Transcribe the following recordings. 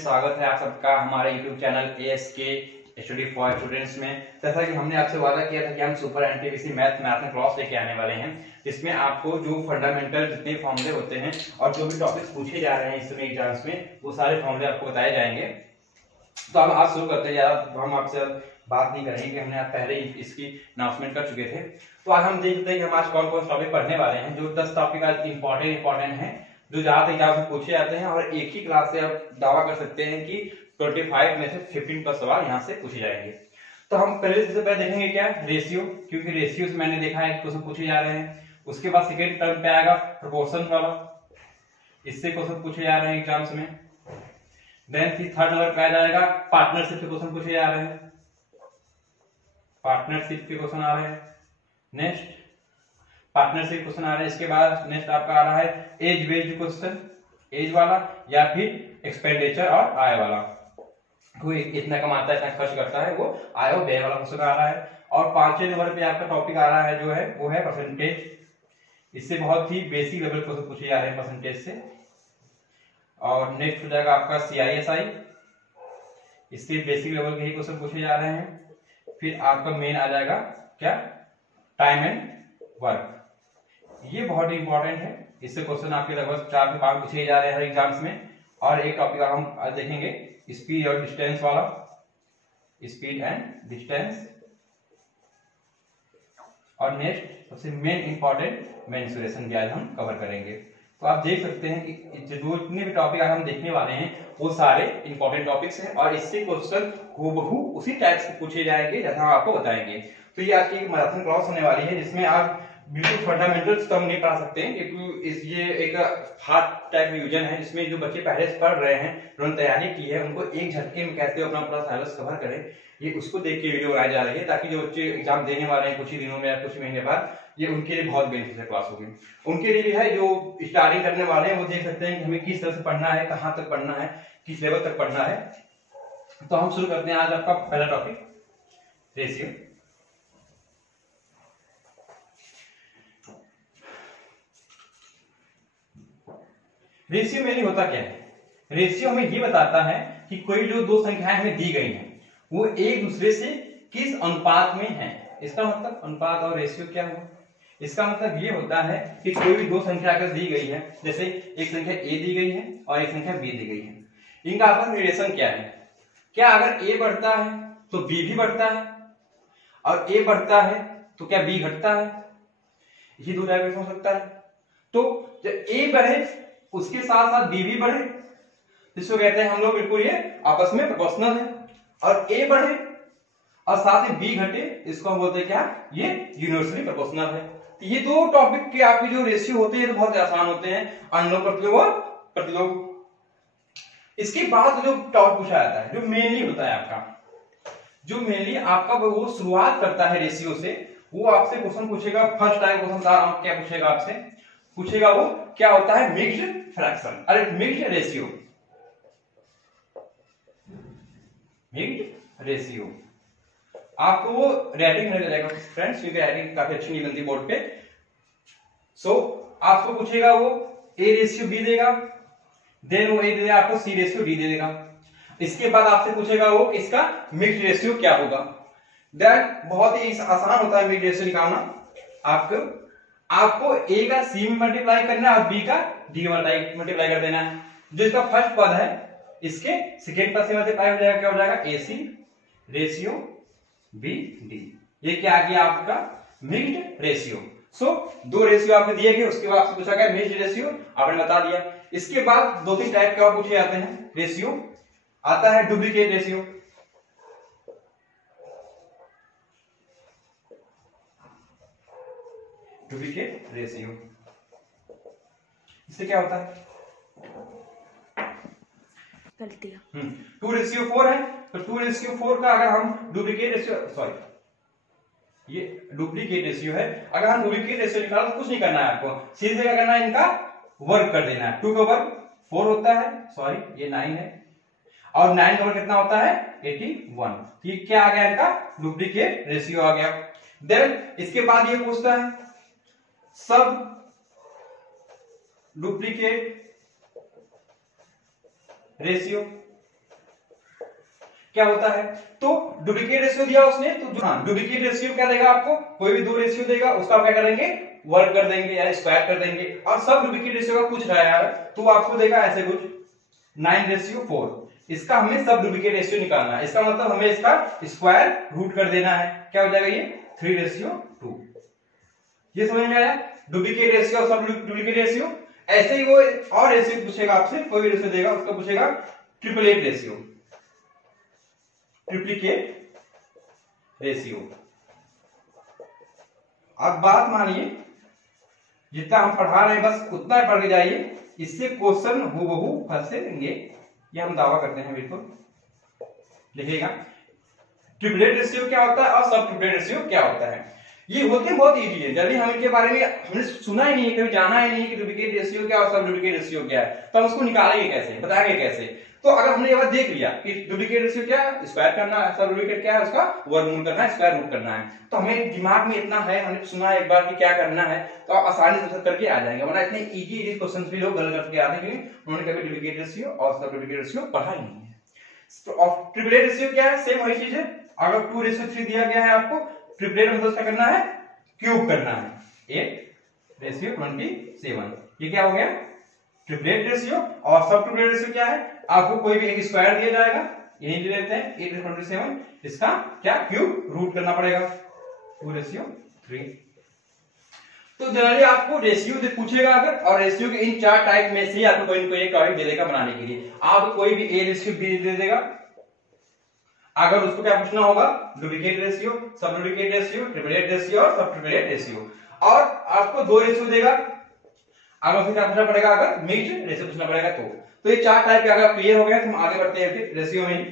Student, स्वागत है आप सबका हमारे YouTube channel ASK study for students में। जैसा कि हमने आपसे वादा किया था कि हम सुपर एनटीपीसी मैथ में क्लास लेके आने वाले हैं, जिसमें आपको जो फंडामेंटल जितने फॉर्मूले होते हैं और जो भी टॉपिक्स पूछे जा रहे हैं इसमें एग्जाम्स में, वो सारे फॉर्मूले आपको बताए जाएंगे। तो अब आप शुरू करते हैं। ज्यादा हम आपसे बात नहीं करेंगे, हमने आप पहले ही इसकी अनाउंसमेंट कर चुके थे। तो आज हम देखते हैं कि हम आज कौन कौन टॉपिक पढ़ने वाले हैं। जो 10 टॉपिक आज इंपॉर्टेंट है, जो ज्यादा एग्जाम से पूछे जाते हैं, और एक ही क्लास से आप दावा कर सकते हैं कि 25 में से 15 प्लस सवाल यहाँ से पूछे जाएंगे। तो हम पहले सबसे पहले देखेंगे क्या रेशियो, क्योंकि रेशियो से मैंने देखा है कि क्वेश्चन पूछे जा रहे हैं। उसके बाद सेकेंड टर्म पे आएगा प्रोपोर्शन वाला, इससे क्वेश्चन पूछे जा रहे हैं एग्जाम्स में। देन थर्ड नंबर पे आ जाएगा पार्टनरशिप के क्वेश्चन पूछे जा रहे हैं, पार्टनरशिप के क्वेश्चन आ रहे हैं। नेक्स्ट पार्टनरशिप क्वेश्चन आ रहे हैं। इसके बाद नेक्स्ट आपका आ रहा है एज बेस्ड क्वेश्चन, एज वाला, या फिर एक्सपेंडिचर और आय वाला, कोई इतना कमाता है इतना खर्च करता है, वो आय और व्यय वाला क्वेश्चन आ रहा है। और 5वें नंबर पे आपका टॉपिक आ रहा है जो है वो है परसेंटेज। इससे बहुत ही बेसिक लेवल क्वेश्चन पूछे जा रहे हैं परसेंटेज से। और नेक्स्ट हो जाएगा आपका CISI, इससे बेसिक लेवल के ही क्वेश्चन पूछे जा रहे हैं। फिर आपका मेन आ जाएगा क्या टाइम एंड वर्क, ये बहुत ही इंपॉर्टेंट है। इससे क्वेश्चन आपके लगभग 4 से 5 पूछे जा रहे हैं हर एग्जाम्स में। और एक टॉपिक हम आज देखेंगे स्पीड और डिस्टेंस वाला, स्पीड एंड डिस्टेंस। और नेक्स्ट सबसे मेन इंपॉर्टेंट मेंसुरेशन भी आज हम कवर करेंगे। तो आप देख सकते हैं कि जो जितने भी टॉपिक आज हम देखने वाले हैं वो सारे इंपॉर्टेंट टॉपिक्स हैं, और इससे क्वेश्चन हूबहू उसी टाइप से पूछे जाएंगे जैसा हम आपको बताएंगे। तो ये आज की मैराथन क्लास होने वाली है, जिसमें आप बिल्कुल फंडामेंटल्स तो हम नहीं पढ़ा सकते हैं, क्योंकि ये एक हार्ड टाइप रिवीजन है, जिसमें जो बच्चे पहले से पढ़ रहे हैं, उन्होंने तैयारी की है, उनको एक झटके में कैसे अपना पूरा सिलेबस कवर करें, ये उसको देख के वीडियो बनाई जा रही है, ताकि जो बच्चे एग्जाम देने वाले हैं कुछ ही दिनों में या कुछ महीने बाद, ये उनके लिए बहुत बेनिफिशियल क्लास होगी। उनके लिए भी है जो स्टार्टिंग करने वाले हैं, वो देख सकते हैं कि हमें किस तरह से पढ़ना है, कहाँ तक पढ़ना है, किस लेवल तक पढ़ना है। तो हम शुरू करते हैं आज आपका पहला टॉपिक रेशियो। रेशियो मेनली होता क्या है? रेशियो हमें ये बताता है कि कोई जो दो संख्याएं हमें दी गई हैं वो एक दूसरे से किस अनुपात में है। इसका मतलब अनुपात और रेशियो क्या हुआ? इसका मतलब ये होता है कि कोई भी दो संख्या अगर दी गई है, जैसे एक संख्या A दी गई है और एक संख्या B दी गई है, इनका आपस में रिलेशन क्या है? क्या अगर A बढ़ता है तो B भी बढ़ता है, और A बढ़ता है तो क्या B घटता है? ये दो डायमेंशन हो सकता है। तो जब A बढ़े उसके साथ साथ B भी बढ़े, जिसको कहते हैं हम लोग बिल्कुल ये आपस में प्रोपोर्शनल है। और A बढ़े और साथ ही B घटे, इसको हम बोलते हैं क्या? ये यूनिवर्सली प्रोपोर्शनल है। तो ये दो टॉपिक के आपके जो रेशियो होते हैं तो बहुत आसान होते हैं, अनुलोम प्रतिलोम और प्रतिलोम। इसके बाद जो टॉपिक पूछा जाता है, जो मेनली होता है आपका, जो मेनली आपका वो शुरुआत करता है रेशियो से, वो आपसे क्वेश्चन पूछेगा। फर्स्ट टाइम क्वेश्चन क्या पूछेगा आपसे? पूछेगा वो क्या होता है मिक्स्ड फ्रैक्शन, अरे मिक्स्ड रेशियो, मिक्स्ड रेशियो। आपको वो राइटिंग में जाएगा फ्रेंड्स, क्योंकि राइटिंग काफी अच्छी नहीं बनती बोर्ड पे। सो आपको पूछेगा वो A रेशियो B देगा, देन वो A दे देगा आपको C रेशियो D दे देगा। इसके बाद आपसे पूछेगा वो इसका मिक्स्ड रेशियो क्या होगा। देन बहुत ही आसान होता है मिक्स्ड रेशियो निकालना। आपको A का C में मल्टीप्लाई करना है और B का D में मल्टीप्लाई कर देना है। जो इसका फर्स्ट पद है इसके सेकेंड पद से मल्टीप्लाई हो जाएगा, क्या हो जाएगा? AC ratio BD। ये क्या आ गया आपका मिक्स्ड रेशियो। सो दो रेशियो आपको दिए गए, उसके बाद आपसे पूछा गया मिक्स्ड रेशियो, आपने बता दिया। इसके बाद दो तीन टाइप के और पूछे जाते हैं रेशियो। आता है डुप्लीकेट रेशियो, डुप्लीकेट रेशियो। इससे क्या होता है? गलतियां 2:4 है, तो 2:4 का अगर हम डुप्लीकेट रेशियो, सॉरी ये डुप्लीकेट रेशियो है, अगर हम डुप्लीकेट रेशियो निकालो तो कुछ नहीं करना है आपको, सीधे क्या करना है, इनका वर्ग कर देना है। 2 का वर्ग 4 होता है, सॉरी ये 9 है, और 9 का वर्ग कितना होता है? 81। ये क्या आ गया? इनका डुप्लीकेट रेशियो आ गया। देन इसके बाद ये पूछता है सब डुप्लीकेट रेशियो। क्या होता है। तो डुप्लीकेट रेशियो दिया उसने, तो हाँ डुप्लीकेट रेशियो क्या देगा आपको, कोई भी दो रेशियो देगा उसका क्या करेंगे, वर्ग कर देंगे या स्क्वायर कर देंगे। और सब डुप्लीकेट रेशियो का पूछ रहा है तो आपको देगा ऐसे कुछ 9:4, इसका हमें सब डुप्लीकेट रेशियो निकालना है। इसका मतलब हमें इसका स्क्वायर रूट कर देना है, क्या हो जाएगा ये 3:2। ये समझ में आया, डुप्लीकेट रेशियो और सब डुप्लीकेट रेशियो। ऐसे ही वो और रेशियो पूछेगा आपसे, कोई भी रेशियो देगा उसका पूछेगा ट्रिपलेट रेशियो, ट्रिप्लिकेट रेशियो। आप बात मानिए, जितना हम पढ़ा रहे हैं बस उतना पढ़ के जाइए, इससे क्वेश्चन हूबहू फंसेंगे, ये हम दावा करते हैं बिल्कुल। लिखिएगा ट्रिपलेट रेशियो क्या होता है और सब ट्रिपलेट रेशियो क्या होता है। ये होते बहुत इजी है, जब हम इनके बारे में हमने सुना ही नहीं है, कभी जाना ही नहीं कि डुप्लीकेट रेशियो क्या और सब डुप्लीकेट रेशियो क्या है, तो हम उसको निकालेंगे कैसे, बताएंगे कैसे। तो अगर हमने ये बात देख लिया कि डुप्लीकेट रेशियो क्या है, स्क्वायर करना है, सब डुप्लीकेट क्या है उसका वर्गमूल करना है, स्क्वायर रूट करना है, तो हमें दिमाग में इतना है, हमने सुना एक बार कि क्या करना है, तो आप आसानी से करके आ जाएंगे। वरना इतने इजी क्वेश्चन भी लोग गलत करके आते हैं, उन्होंने कभी डुप्लीकेट रेशियो और सब डुप्लीकेट रेशियो पढ़ा ही नहीं है। तो ट्रिपलेट रेशियो क्या है, सेम वही चीज है। अगर 2:3 दिया गया है आपको, ट्रिपलेट मतलब क्या करना है, क्यूब करना है, 8:27। ये क्या हो गया ट्रिपलेट रेशियो। और सब ट्रिपलेट रेशियो क्या है, आपको कोई भी एक स्क्वायर दिया जाएगा, यही ले लेते हैं 8:27, इसका क्या क्यूब रूट करना पड़ेगा 2:3। तो जनरली आपको रेशियो पूछेगा अगर, और रेशियो के इन 4 टाइप में से आपको कोई ना कोई एक टॉपिक दे देगा बनाने के लिए। आप कोई भी ए रेशियो बी दे देगा, अगर उसको क्या पूछना होगा, डुप्लीकेट रेशियो, सब डुप्लीकेट रेशियो, ट्रिपलेट रेशियो और सब ट्रिपलेट रेशियो। और आपको 2 रेशियो देगा, अगर उसको क्या पूछना पड़ेगा, अगर मिक्स्ड रेशियो पूछना पड़ेगा तो ये 4 टाइप के अगर क्लियर हो गए तो हम आगे बढ़ते हैं फिर रेशियो में ही।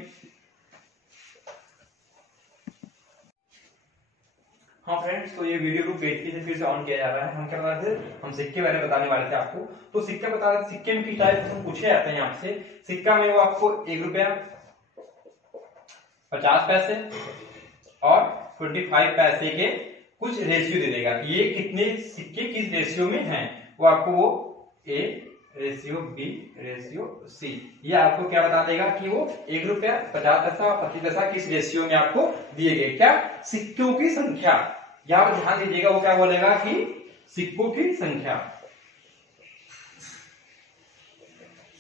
हाँ फ्रेंड्स, तो ये वीडियो को पेज से फिर से ऑन किया जा रहा है। हम क्या बता रहे थे, हम सिक्के के बारे में बताने वाले थे आपको। तो सिक्का बता रहे थे, सिक्के में किस टाइप से पूछे जाते हैं आपसे। सिक्का में वो आपको 1 रुपया, 50 पैसे और 25 पैसे के कुछ रेशियो दे देगा, ये कितने सिक्के किस रेशियो में हैं, वो आपको वो A ratio B ratio C, ये आपको क्या बता देगा कि वो 1 रुपया, 50 पैसा और 25 पैसा किस रेशियो में आपको दिए गए, क्या सिक्कों की संख्या। यहां पर ध्यान दीजिएगा, वो क्या बोलेगा कि सिक्कों की संख्या,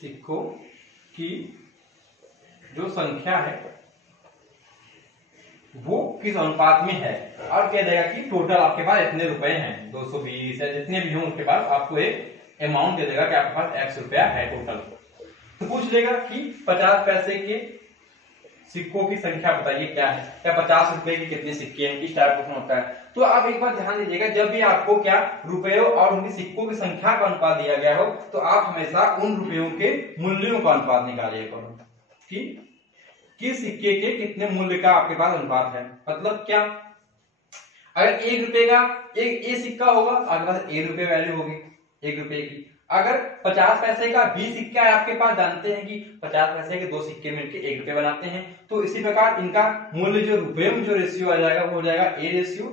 सिक्कों की जो संख्या है वो किस अनुपात में है, और कह देगा कि टोटल आपके पास इतने रुपए हैं, 220 या जितने भी हों उसके पास आपको एक अमाउंट दे देगा कि आपके पास x रुपया है टोटल। तो पूछ लेगा कि 50 पैसे के सिक्कों की संख्या बताइए क्या है, क्या 50 रुपए के कितने सिक्के हैं, किस टाइप का होता है। तो आप एक बार ध्यान दीजिएगा, जब भी आपको क्या रुपयों और उनकी सिक्कों की संख्या का अनुपात दिया गया हो, तो आप हमेशा उन रुपयों के मूल्यों का अनुपात निकालिएगा कि किस सिक्के के कितने मूल्य का आपके पास अनुपात है। मतलब क्या, अगर 1 रुपए का एक ए सिक्का होगा, आपके पास 1 रुपए वैल्यू होगी 1 रुपए की। अगर 50 पैसे का बी सिक्का है आपके पास, जानते हैं कि 50 पैसे के 2 सिक्के मिलकर 1 रुपए बनाते हैं, तो इसी प्रकार इनका मूल्य जो रुपये में जो रेशियो आ जाएगा वो हो जाएगा ए रेशियो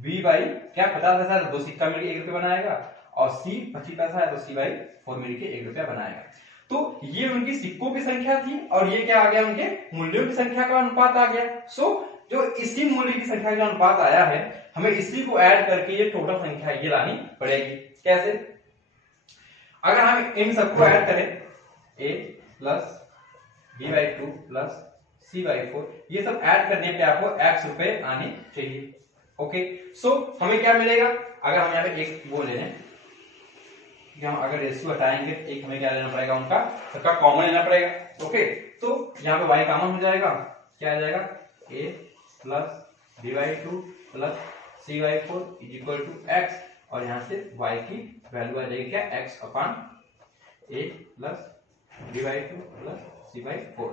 बी बाई क्या 50 पैसा है तो 2 सिक्का मिलकर 1 रुपए बनाएगा, और सी 25 पैसा है तो सी बाई 4 मिलकर 1 रुपया बनाएगा। तो ये उनकी सिक्कों की संख्या थी, और ये क्या आ गया, उनके मूल्यों की संख्या का अनुपात आ गया। सो जो इसी मूल्य की संख्या का अनुपात आया है, हमें इसी को ऐड करके ये टोटल संख्या ये लानी पड़ेगी। कैसे, अगर हम इन सबको ऐड करें, a plus b/2 plus c/4, ये सब ऐड करने पे आपको x रुपए आने चाहिए। ओके, सो हमें क्या मिलेगा, अगर हम यहाँ पे एक वो ले लें, हम अगर रेशियो हटाएंगे एक हमें क्या लेना पड़ेगा, उनका सबका कॉमन लेना पड़ेगा। ओके, तो यहाँ पे y कॉमन हो जाएगा, क्या आ जाएगा a plus b/2 plus c/4 is equal to x, और यहाँ से y की वैल्यू आ जाएगी क्या, x upon a plus b/2 plus c/4।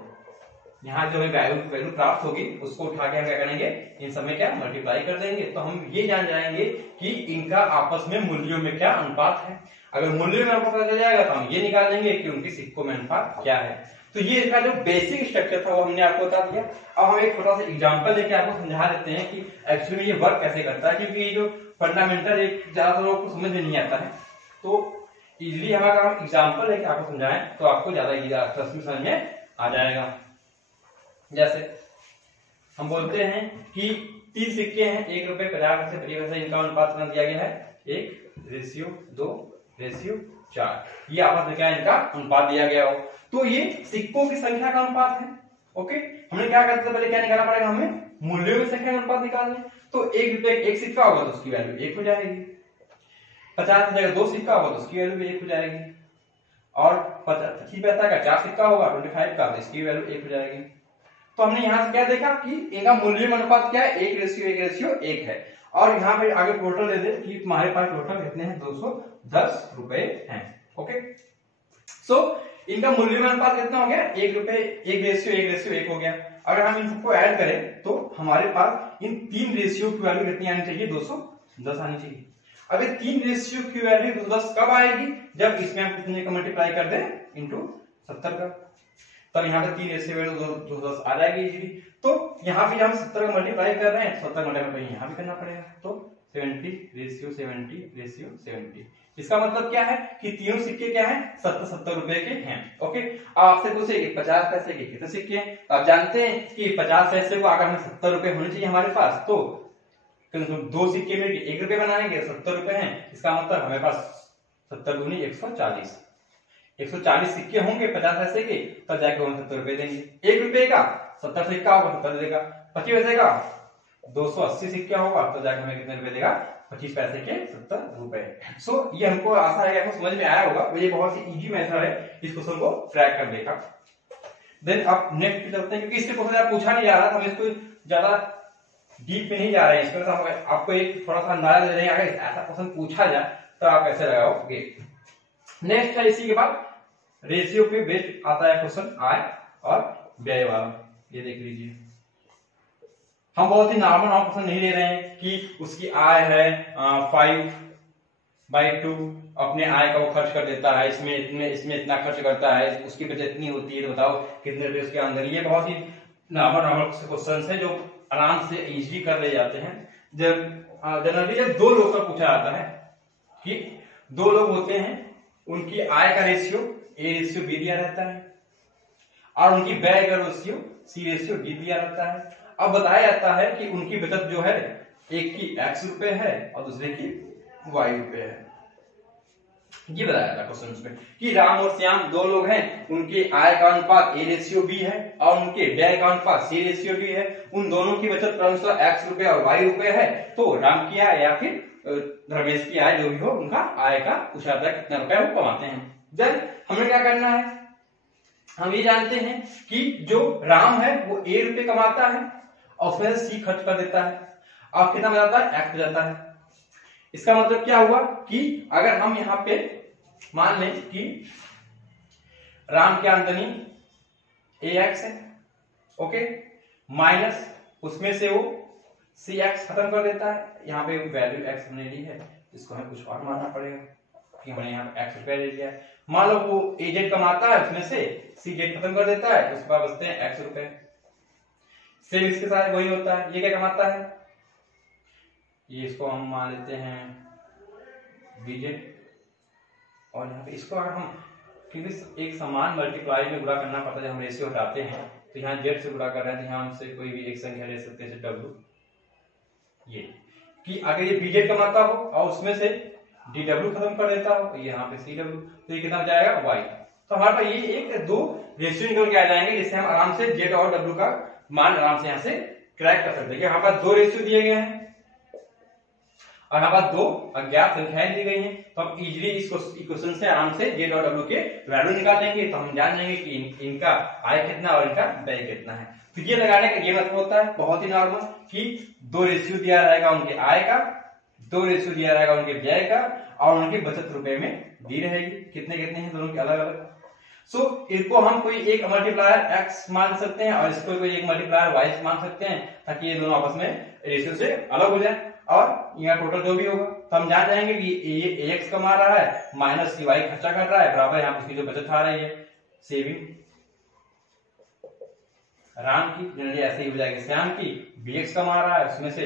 यहाँ जो हमें वैल्यू प्राप्त होगी उसको उठा के हम क्या करेंगे, इन सब में क्या मल्टीप्लाई कर देंगे, तो हम ये जान जाएंगे कि इनका आपस में मूल्यों में क्या अनुपात है। अगर मूल्यों में अनुपात पता चल जाएगा तो हम ये निकाल लेंगे कि उनकी सिक्कों में अनुपात क्या है। तो ये इसका जो बेसिक स्ट्रक्चर था वो हमने आपको बता दिया। अब हम एक छोटा सा एग्जांपल लेके आपको समझा देते हैं कि एक्चुअली में ये वर्क कैसे करता है, क्योंकि ये जो फंडामेंटल एक ज्यादातर लोगों को समझ में नहीं आता है, तो इजीली हमारा एग्जांपल लेके आपको समझाएं तो आपको ज्यादा समझ में आ जाएगा। जैसे हम बोलते हैं कि 3 सिक्के हैं, 1 रुपए 50 पैसे 25 पैसे, इनका अनुपात कितना दिया गया है 1:2:4। ये आपस में क्या इनका अनुपात दिया गया हो, तो ये सिक्कों की संख्या का अनुपात है। ओके, हमने क्या करते थे पहले, क्या निकालना पड़ेगा हमें, मूल्यों की संख्या का अनुपात निकालना है। तो 1 रुपए 1 सिक्का होगा तो उसकी वैल्यू 1 हो जाएगी, 50 की जगह 2 सिक्का होगा तो उसकी वैल्यू भी 1 हो जाएगी, और 25 पैसा का 4 सिक्का होगा 25 का तो इसकी वैल्यू 1 हो जाएगी। तो हमने यहाँ से क्या देखा कि इनका मूल्य में अनुपात क्या है 1:1:1 है। और यहाँ पे आगे टोटल दे दे कि तुम्हारे पास टोटल कितने हैं 210 रुपए हैं। ओके, सो इनका मूल्य में अनुपात कितना हो गया 1 रुपए 1:1:1 हो गया। अगर हम इन सबको ऐड करें तो हमारे पास इन 3 रेशियो की वैल्यू कितनी आनी चाहिए 210 आनी चाहिए। अब ये 3 रेशियो की वैल्यू 210 कब आएगी, जब इसमें हम कितने का मल्टीप्लाई कर दें इनटू 70 का, तब यहाँ पे 3 रेशियो वैल्यू 210 आ जाएगी इजीली। तो यहाँ पे हम 70 का मल्टीप्लाई कर रहे हैं, 70 मल्टीप्लाई यहाँ भी करना पड़ेगा, तो 70:70:70। इसका मतलब क्या है कि तीनों सिक्के क्या हैं 70 रुपए के हैं। ओके, अब आपसे पूछेंगे 50 पैसे के कितने सिक्के हैं, तो आप जानते हैं कि 50 पैसे को अगर हमें 70 रुपए होने चाहिए हमारे पास, तो 2 सिक्के में 1 रुपए बनाएंगे 70 रुपए हैं, इसका मतलब हमारे पास 70 दूनी 140 सिक्के होंगे 50 पैसे के, तब जाके हम 70 रुपए देंगे। 1 रुपए का 70 सिक्का होगा 70 देगा, 25 पैसे का 280 सिक्का होगा तो जाके हमें कितने रुपए देगा 25 पैसे के 70 रुपए। सो ये हमको आशा है आपको समझ में आया होगा, ये बहुत ही इजी मेथड है इस क्वेश्चन को क्रैक करने का। देन अब नेक्स्ट पे चलते हैं, क्योंकि इससे क्वेश्चन पूछा नहीं जा रहा, हम इसको ज्यादा डीप में नहीं जा रहे हैं, इसमें आपको एक थोड़ा सा अंदाजा दे रहे हैं अगर ऐसा क्वेश्चन पूछा जाए तो आप कैसे लगाओगे। नेक्स्ट है इसी के बाद रेशियो पे बेस्ड आता है क्वेश्चन आय और व्यय वाला। ये देख लीजिए, हम बहुत ही नॉर्मल क्वेश्चन नहीं ले रहे हैं कि उसकी आय है 5/2, अपने आय का वो खर्च कर देता है, इसमें इतना खर्च करता है, उसकी बचत इतनी होती है, तो बताओ कितने रुपए उसके अंदर। ये बहुत ही नॉर्मल क्वेश्चन है जो आराम से इजीली कर ले जाते हैं। जब जनरली जब 2 लोग का पूछा जाता है कि 2 लोग होते हैं, उनकी आय का रेशियो A:B दिया रहता है और उनकी व्यय का रेशियो C:D दिया रहता है। अब बताया जाता है कि उनकी बचत जो है, एक की X रुपए है और दूसरे की Y रुपए है। ये बताया था क्वेश्चन में कि राम और श्याम 2 लोग हैं, उनके आय का अनुपात A:B है और उनके व्यय का अनुपात C:D है। उन दोनों की बचत क्रमशः X रुपए और Y रुपए है। तो राम की आय या फिर रमेश की आय जो भी हो, उनका आय का पूछा जाता है कितना रुपया वो कमाते हैं। देन हमें क्या करना है, हम ये जानते हैं कि जो राम है वो A रुपए कमाता है और उसमें से C खर्च कर देता है, अब कितना बचाता है X बचाता है। इसका मतलब क्या हुआ कि अगर हम यहाँ पे मान लें कि राम की आमदनी AX है, ओके, माइनस उसमें से वो CX खत्म कर देता है। यहाँ पे वैल्यू X हमने ली है, इसको हमें कुछ और मानना पड़ेगा कि हमने यहाँ पे X रुपया ले लिया है। मान लो वो AZ कमाता है, उसमें से CZ खत्म कर देता है, उसके बाद बचते हैं X रुपए। सेम इसके साथ वही होता है, ये क्या कमाता है, ये इसको हम मान लेते हैं BZ, और यहाँ पे इसको अगर हम क्योंकि एक समान मल्टीप्लाई में गुणा करना पड़ता है, जब हम रेशियो हटाते हैं तो यहाँ Z से गुणा कर रहे हैं, तो यहाँ हमसे कोई भी एक संख्या ले सकते हैं W। ये कि अगर ये BZ कमाता हो और उसमें से DW खत्म कर देता हो, तो यहाँ पे CW, तो ये कितना हो जाएगा Y। तो हमारे पास ये 1-2 रेशियो निकल के आ जाएंगे, जिससे हम आराम से Z और W का मान आराम से यहाँ से क्रैक कर सकते हैं। यहाँ पर 2 रेशियो दिए गए हैं और यहाँ पर 2 अज्ञात संख्याएं दी गई हैं, तो हम इजीली इस इक्वेशन से आराम से Z और W के वैल्यू निकालेंगे, तो हम जान लेंगे कि इनका आय कितना और इनका व्यय कितना है। तो ये लगाने का ये मतलब होता है बहुत ही नॉर्मल कि 2 रेशियो दिया रहेगा उनके आय का, 2 रेशियो दिया रहेगा उनके व्यय का, और उनकी बचत रुपए में दी रहेगी, कितने कितने हैं दोनों के अलग अलग। सो इनको हम कोई एक मल्टीप्लायर X मान सकते हैं और इसको कोई एक मल्टीप्लायर Y मान सकते हैं, ताकि ये दोनों आपस में रेशियो से अलग हो जाए और यहाँ टोटल जो भी होगा तो हम जान जाएंगे कि ये AX कमा रहा है माइनस Y खर्चा कर रहा है, बराबर यहाँ उसकी जो बचत आ रही है सेविंग राम की, जनरली ऐसे ही हो जाएगी श्याम की, BX कमा रहा है उसमें से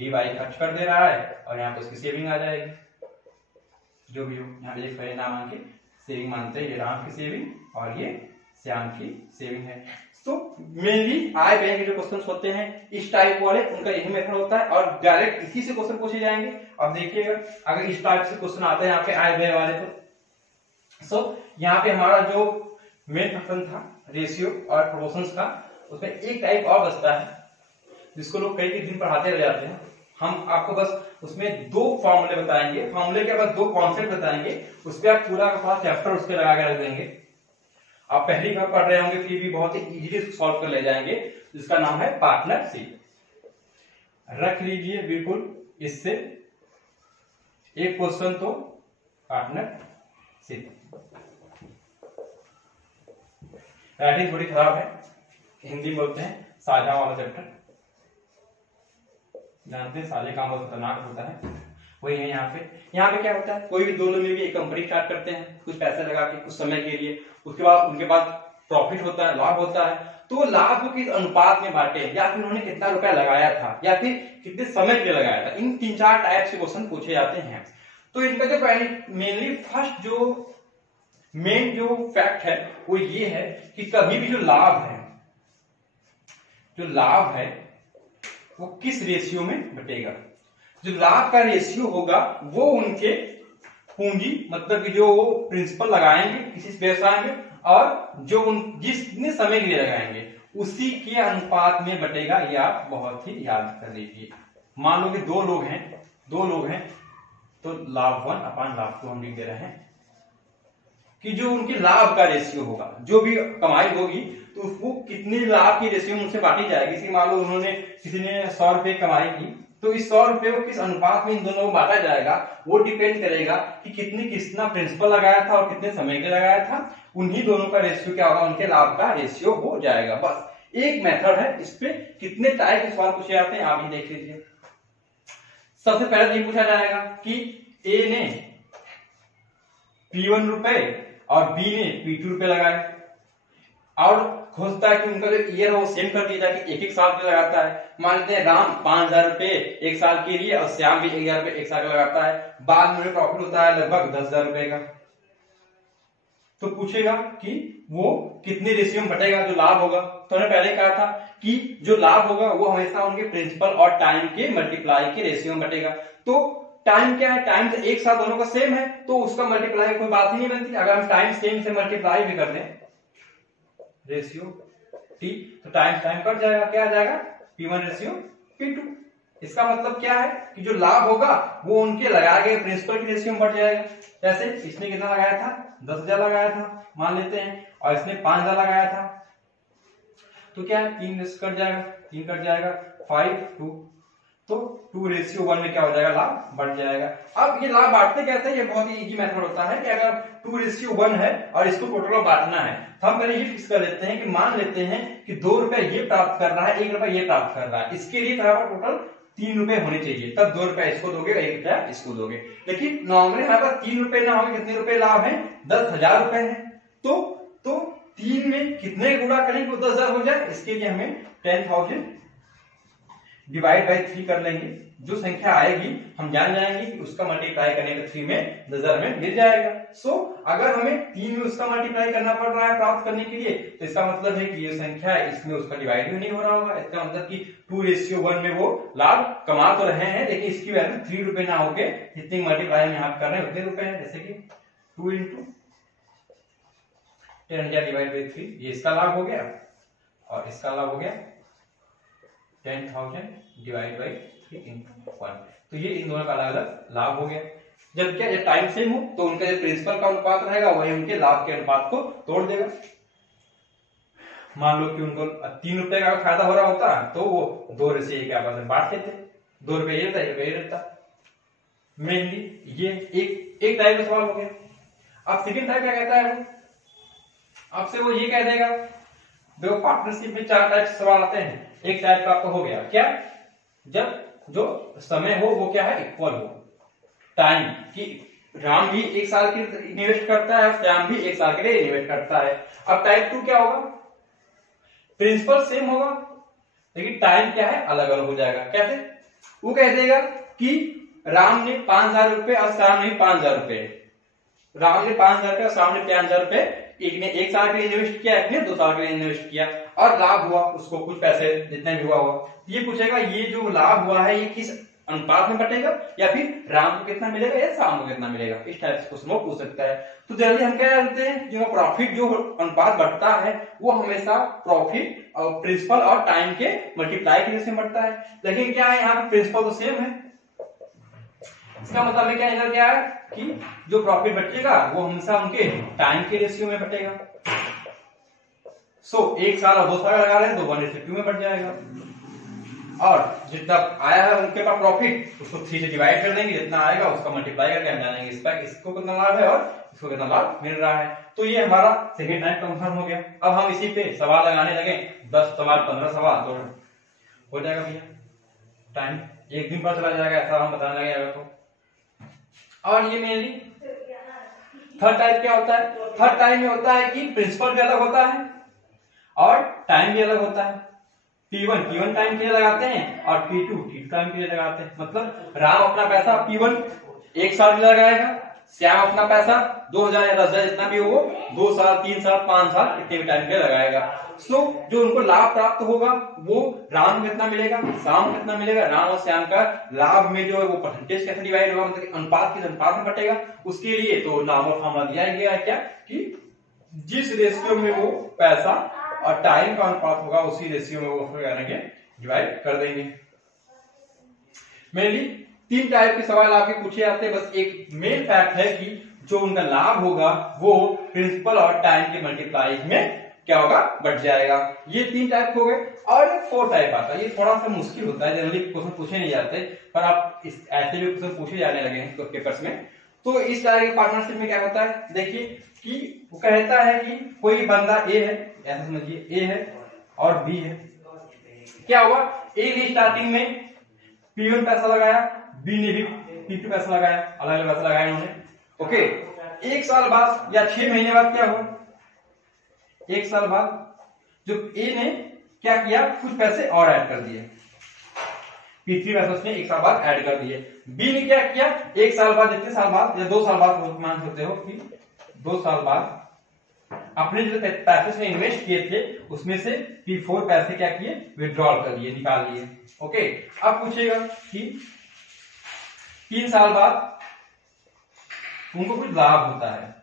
DY खर्च कर दे रहा है और यहाँ पे उसकी सेविंग आ जाएगी, जो भी हो यहाँ पे एक नाम मान के सेविंग मानते हैं, ये राम की सेविंग और ये श्याम की सेविंग है। तो मेनली आय व्यय के जो क्वेश्चन होते हैं इस टाइप वाले, उनका यही मेथड होता है और डायरेक्ट इसी से क्वेश्चन पूछे जाएंगे। अब देखिएगा अगर इस टाइप से क्वेश्चन आते हैं यहाँ पे आय व्यय वाले तो यहाँ पे हमारा जो मेन क्वेश्चन था रेशियो और प्रोपोर्शंस का, उसमें एक टाइप और बचता है जिसको लोग कई दिन पढ़ाते रह जाते हैं। हम आपको बस उसमें दो फॉर्मूले बताएंगे, फॉर्मूले के बाद दो कॉन्सेप्ट बताएंगे, उस पर आप पूरा का पूरा चैप्टर उसके लगा के रख देंगे। आप पहली बार पढ़ रहे होंगे फिर भी बहुत ही इजीली सॉल्व कर ले जाएंगे, जिसका नाम है पार्टनरशिप। रख लीजिए बिल्कुल, इससे एक क्वेश्चन तो पार्टनरशिप। राइटिंग थोड़ी खराब है, हिंदी बोलते हैं साझा वाला चैप्टर, जानते हैं साझे काम बहुत खतरनाक होता है, वही है यहाँ पे क्या होता है, कोई भी दो लोग मिलकर एक कंपनी स्टार्ट करते हैं कुछ पैसे लगा के कुछ समय के लिए, उसके बाद उनके पास प्रॉफिट होता है, लाभ होता है, तो लाभ को किस अनुपात में बांटे, या फिर उन्होंने कितना रुपया लगाया था या फिर कितने समय के लिए लगाया था, इन 3-4 टाइप से क्वेश्चन पूछे जाते हैं। तो इनका जो मेनली फर्स्ट जो मेन जो फैक्ट है वो ये है कि कभी भी जो लाभ है वो किस रेशियो में बटेगा। जो लाभ का रेशियो होगा वो उनके पूंजी मतलब कि जो प्रिंसिपल लगाएंगे किसी व्यवसाय में और जो जितने समय के लिए लगाएंगे उसी के अनुपात में बटेगा। ये आप बहुत ही याद कर लीजिए। मान लो कि दो लोग हैं तो लाभ 1 अपान लाभ 2 हम लिख दे रहे हैं कि जो उनके लाभ का रेशियो होगा, जो भी कमाई होगी तो उसको कितने लाभ की रेशियो में उनसे बांटी जाएगी। मान लो किसी ने 100 रुपए कमाई की तो इस 100 रुपए को किस अनुपात में इन दोनों को बांटा जाएगा वो डिपेंड करेगा कि कितना प्रिंसिपल लगाया था और कितने समय के लगाया था। उन्हीं दोनों का रेशियो क्या होगा, उनके लाभ का रेशियो हो जाएगा। बस एक मेथड है, इस पे कितने टाइप के सवाल पूछे जाते हैं आप ही देख लीजिए। सबसे पहले ये पूछा जाएगा कि ए ने P1 रुपए और बी ने P2 रुपए लगाए और खोजता है कि उनका जो ईयर है वो सेम कर दिया जाए कि एक साल पे लगाता है। मान लेते हैं राम 5,000 रुपए एक साल के लिए और श्याम भी 1,000 रुपए एक साल का लगाता है। बाद में प्रॉफिट होता है लगभग 10,000 रुपए का। तो पूछेगा कि वो कितने रेशियो में बटेगा जो लाभ होगा। तो हमने पहले कहा था कि जो लाभ होगा वो हमेशा उनके प्रिंसिपल और टाइम के मल्टीप्लाई के रेशियो में बटेगा। तो टाइम क्या है, टाइम तो एक साथ दोनों का सेम है तो उसका मल्टीप्लाई कोई बात ही नहीं बनती। अगर हम टाइम सेम से मल्टीप्लाई भी कर दें रेशियो टी तो टाइम कट जाएगा, क्या आ जाएगा P1 रेशियो P2। इसका मतलब क्या है कि जो लाभ होगा वो उनके लगाए गए प्रिंसिपल की रेशियो में बढ़ जाएगा। जैसे इसने कितना लगाया था, 10,000 लगाया था मान लेते हैं और इसने 5,000 लगाया था तो क्या है 3 कट जाएगा, 3 कट जाएगा 5 2 तो 2:1 में क्या हो जाएगा, लाभ बढ़ जाएगा। अब ये लाभ बांटते कैसे, ये बहुत ही इजी मेथड होता है कि अगर 2:1 है और इसको टोटल बांटना है तो हम पहले ये फिक्स कर लेते हैं कि मान लेते हैं कि 2 रुपए ये प्राप्त कर रहा है, 1 रुपया ये प्राप्त कर रहा है। इसके लिए टोटल 3 रुपए होने चाहिए, तब 2 रुपया इसको दोगे और 1 रुपया इसको दोगे। लेकिन नॉर्मली हमारे पास 3 रुपए ना होंगे, कितने रुपए लाभ है, 10,000 रुपए है। तो 3 में कितने गुणा करेंगे 10,000 हो जाए, इसके लिए हमें 10,000 डिवाइड बाई 3 कर लेंगे। जो संख्या आएगी हम जान जाएंगे कि उसका मल्टीप्लाई करने में 3 में 10,000 में मिल जाएगा। अगर हमें 3 में उसका मल्टीप्लाई करना पड़ रहा है प्राप्त करने के लिए तो इसका मतलब है कि ये संख्या है इसमें उसका डिवाइड भी नहीं हो रहा होगा। इसका मतलब कि 2:1 में वो लाभ कमा तो रहे हैं लेकिन इसकी वैल्यू 3 रुपए ना होके जितनी मल्टीप्लाई हम यहाँ कर रहे हैं उतने रुपए है। जैसे कि 2 × 10,000 डिवाइड बाई 3 ये इसका लाभ हो गया और इसका लाभ हो गया 10,000 डिवाइड बाई 3 × 1। तो ये इन दोनों का अलग अलग लाभ हो गया। जब क्या जब टाइम सेम हो तो उनका जो प्रिंसिपल का अनुपात रहेगा वही उनके लाभ के अनुपात को तोड़ देगा। मान लो कि उनको 3 रुपए का फायदा हो रहा होता तो वो 2 रेशियो के आपस में बांट देते, 2 रुपए ये रहता 1 रुपया ये रहता। मेनली ये एक टाइप का सवाल हो गया। अब सेकंड टाइप क्या कहता है, वो आपसे वो ये कह देगा देखो पार्टनरशिप में 4 टाइप से सवाल आते हैं। एक टाइप का आपका हो गया क्या, जब जो समय हो वो क्या है इक्वल हो, टाइम कि राम भी 1 साल के लिए इन्वेस्ट करता है श्याम भी 1 साल के लिए इन्वेस्ट करता है। अब टाइप 2 क्या होगा, प्रिंसिपल सेम होगा लेकिन टाइम क्या है अलग अलग हो जाएगा। कैसे, वो कह देगा कि राम ने 5,000 रुपए और श्याम ने 5,000 रुपए, राम ने 5,000 रुपए और श्याम ने 5,000 रुपए, एक ने 1 साल के लिए इन्वेस्ट किया, एक ने 2 साल के लिए इन्वेस्ट किया। और लाभ हुआ उसको कुछ पैसे जितने भी हुआ ये पूछेगा ये जो लाभ हुआ है ये किस अनुपात में बटेगा, या फिर राम को कितना मिलेगा या श्याम को कितना मिलेगा, इस टाइप से क्वेश्चन वो पूछ सकता है। तो जल्दी हम क्या जानते हैं, जो प्रॉफिट जो अनुपात बढ़ता है वो हमेशा प्रॉफिट और प्रिंसिपल और टाइम के मल्टीप्लाई के रेशियो में बढ़ता है। लेकिन क्या है यहाँ पे प्रिंसिपल तो सेम है, इसका मतलब क्या इधर क्या है कि जो प्रॉफिट बचेगा वो हमेशा उनके टाइम के रेशियो में बटेगा। सो 1 साल और 2 साल लगा रहे हैं तो 1:2 में बढ़ जाएगा, और जितना आया है उनके पास प्रॉफिट उसको 3 से डिवाइड कर देंगे, जितना आएगा उसका मल्टीप्लाई करके हम जानेंगे इसको कितना लाभ है और इसको कितना लाभ मिल रहा है। तो ये हमारा सेकंड टाइम कंफर्म हो गया। अब हम इसी पे सवाल लगाने लगे, 10 सवाल 15 सवाल तो हो जाएगा भैया, टाइम एक दिन पर चला जाएगा, ऐसा हम बताने लगे अगर तो। और ये मेनली थर्ड टाइप क्या होता है, थर्ड टाइप में होता है कि प्रिंसिपल भी अलग होता है और टाइम भी अलग होता है। P1 टाइम के लिए लगाते हैं और P2 टाइम के लिए लगाते हैं। मतलब राम अपना पैसा P1 1 साल के लिए लगाएगा, श्याम अपना पैसा 2000 या 10,000 जितना भी हो 2 साल 3 साल 5 साल इतने टाइम के लिए लगाएगा। सो जो उनको लाभ प्राप्त होगा वो राम को कितना मिलेगा, श्याम को कितना मिलेगा, राम और श्याम का लाभ में जो है वो परसेंटेज कैसे डिवाइड होगा, मतलब अनुपात किस अनुपात में बटेगा, उसके लिए तो नॉर्मल फॉर्मूला दिया गया है क्या कि जिस रेशियो में वो पैसा और टाइम का अनुपात होगा उसी रेशियो में वो करेंगे डिवाइड कर देंगे। मेनली 3 टाइप के सवाल आपके पूछे जाते हैं, बस एक मेन फैक्ट है कि जो उनका लाभ होगा वो प्रिंसिपल और टाइम के मल्टीप्लाई में क्या होगा बढ़ जाएगा। ये 3 टाइप हो गए। और 4 टाइप आता है, ये थोड़ा सा मुश्किल होता है, जनरली क्वेश्चन पूछे नहीं जाते, पर आप ऐसे भी क्वेश्चन पूछे जाने लगे हैं पेपर्स में। तो इस तरह के पार्टनरशिप में क्या होता है, देखिए कि वो कहता है कि कोई बंदा ए है, ऐसा समझिए ए है और बी है, क्या हुआ ए ने स्टार्टिंग में P1 पैसा लगाया, बी ने भी P2 पैसा लगाया, अलग अलग पैसा लगाया इन्होंने। ओके, 1 साल बाद या 6 महीने बाद क्या हुआ, 1 साल बाद जो ए ने क्या किया कुछ पैसे और ऐड कर दिए, P3 पैसे उसने 1 साल बाद ऐड कर दिए। बी ने क्या किया 1 साल बाद, जितने साल बाद या 2 साल बाद मान सकते हो कि 2 साल बाद अपने जो पैसे उसने इन्वेस्ट किए थे उसमें से P4 पैसे क्या किए विड्रॉल कर लिए, निकाल लिए। ओके, अब पूछेगा कि 3 साल बाद उनको कुछ लाभ होता है।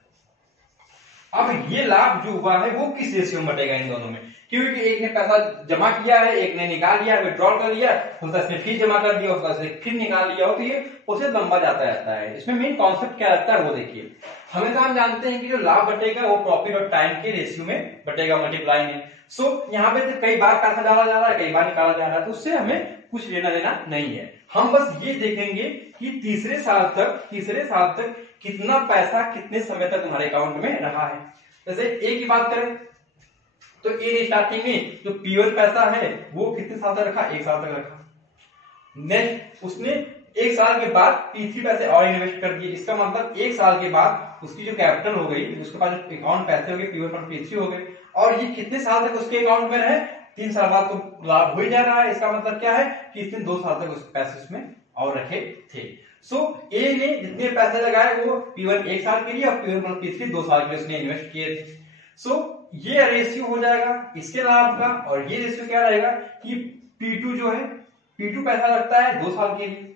अब ये लाभ जो हुआ है वो किस रेशियो में बटेगा इन दोनों में, क्योंकि एक ने पैसा जमा किया है, एक ने निकाल लिया, विड्रॉल कर लिया, उसने फिर जमा कर दिया, उसने फिर निकाल लिया हो, तो ये प्रोसेस लंबा जाता रहता है। इसमें मेन कॉन्सेप्ट क्या रहता है वो देखिए। हमेशा हम जानते हैं कि जो लाभ बटेगा वो प्रॉफिट और टाइम के रेशियो में बटेगा, मल्टीप्लाई में। सो यहाँ पे तो कई बार पैसा डाला जा रहा है, कई बार निकाला जा रहा है, तो उससे हमें कुछ लेना देना नहीं है। हम बस ये देखेंगे कि तीसरे साल तक कितना पैसा कितने समय तक तुम्हारे अकाउंट में रहा है। जैसे ए की बात करें तो ए ने स्टार्टिंग में जो P1 पैसा है वो कितने साल तक रखा, 1 साल तक रखा। नेक्स्ट उसने 1 साल के बाद P3 पैसे और इन्वेस्ट कर दिए, इसका मतलब 1 साल के बाद उसकी जो कैपिटल हो गई, उसके पास जो अकाउंट पैसे हो गए P1 और P3 हो गए, और ये कितने साल तक उसके अकाउंट में रहे, 3 साल बाद तो लाभ हो ही जा रहा है। इसका मतलब क्या है कि इसने 2 साल तक उस पैसे उसमें और रखे थे। सो ए ने जितने पैसे लगाए वो P1 1 साल के लिए और P1 और P3 2 साल के लिए उसने इन्वेस्ट किए थे। सो ये रेशियो हो जाएगा इसके लाभ का, और ये रेशियो क्या रहेगा कि P2 जो है P2 पैसा लगता है 2 साल के लिए,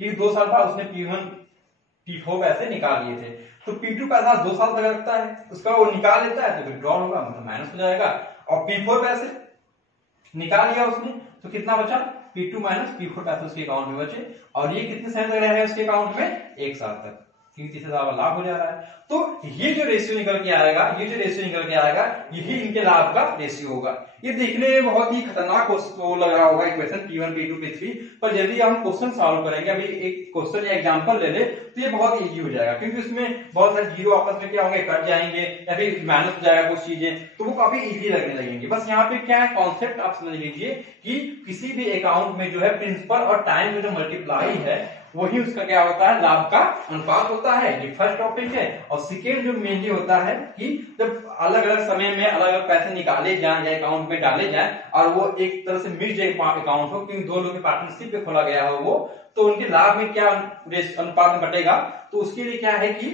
ठीक 2 साल बाद उसने P1 P4 पैसे निकाल लिए थे, तो P2 पैसा 2 साल तक लगता है, उसका वो निकाल लेता है तो विड्रॉल होगा, मतलब माइनस हो जाएगा, और P4 पैसे निकाल लिया उसने तो कितना बचा P2 माइनस P4 पैसे उसके अकाउंट में बचे, और ये कितने समय तक रहे हैं उसके अकाउंट में, 1 साल तक, क्योंकि 30,000 लाभ हो जा रहा है। तो ये जो रेशियो निकल के आएगा यही इनके लाभ का रेशियो होगा। ये देखने में बहुत ही खतरनाक लग रहा होगा इक्वेशन P1 P2 P3, पर यदि हम क्वेश्चन सॉल्व करेंगे, अभी एक क्वेश्चन या एग्जांपल ले ले तो ये बहुत इजी हो जाएगा, क्योंकि उसमें बहुत सारे जीरो आपस में क्या होंगे कट जाएंगे या फिर माइनस हो जाएगा कुछ चीजें, तो वो काफी इजी लगने लगेंगे। बस यहाँ पे क्या है कॉन्सेप्ट आप समझ लीजिए कि किसी भी अकाउंट में जो है प्रिंसिपल और टाइम में जो मल्टीप्लाई है वही उसका क्या होता है, लाभ का अनुपात होता है। ये फर्स्ट टॉपिक है। और सेकेंड जो मेनली होता है कि जब अलग अलग समय में अलग अलग पैसे निकाले जाए या अकाउंट में डाले जाए और वो एक तरह से मिक्स्ड अकाउंट हो, क्योंकि 2 लोगों की पार्टनरशिप पे खोला गया हो वो, तो उनके लाभ में क्या अनुपात में बटेगा। तो उसके लिए क्या है कि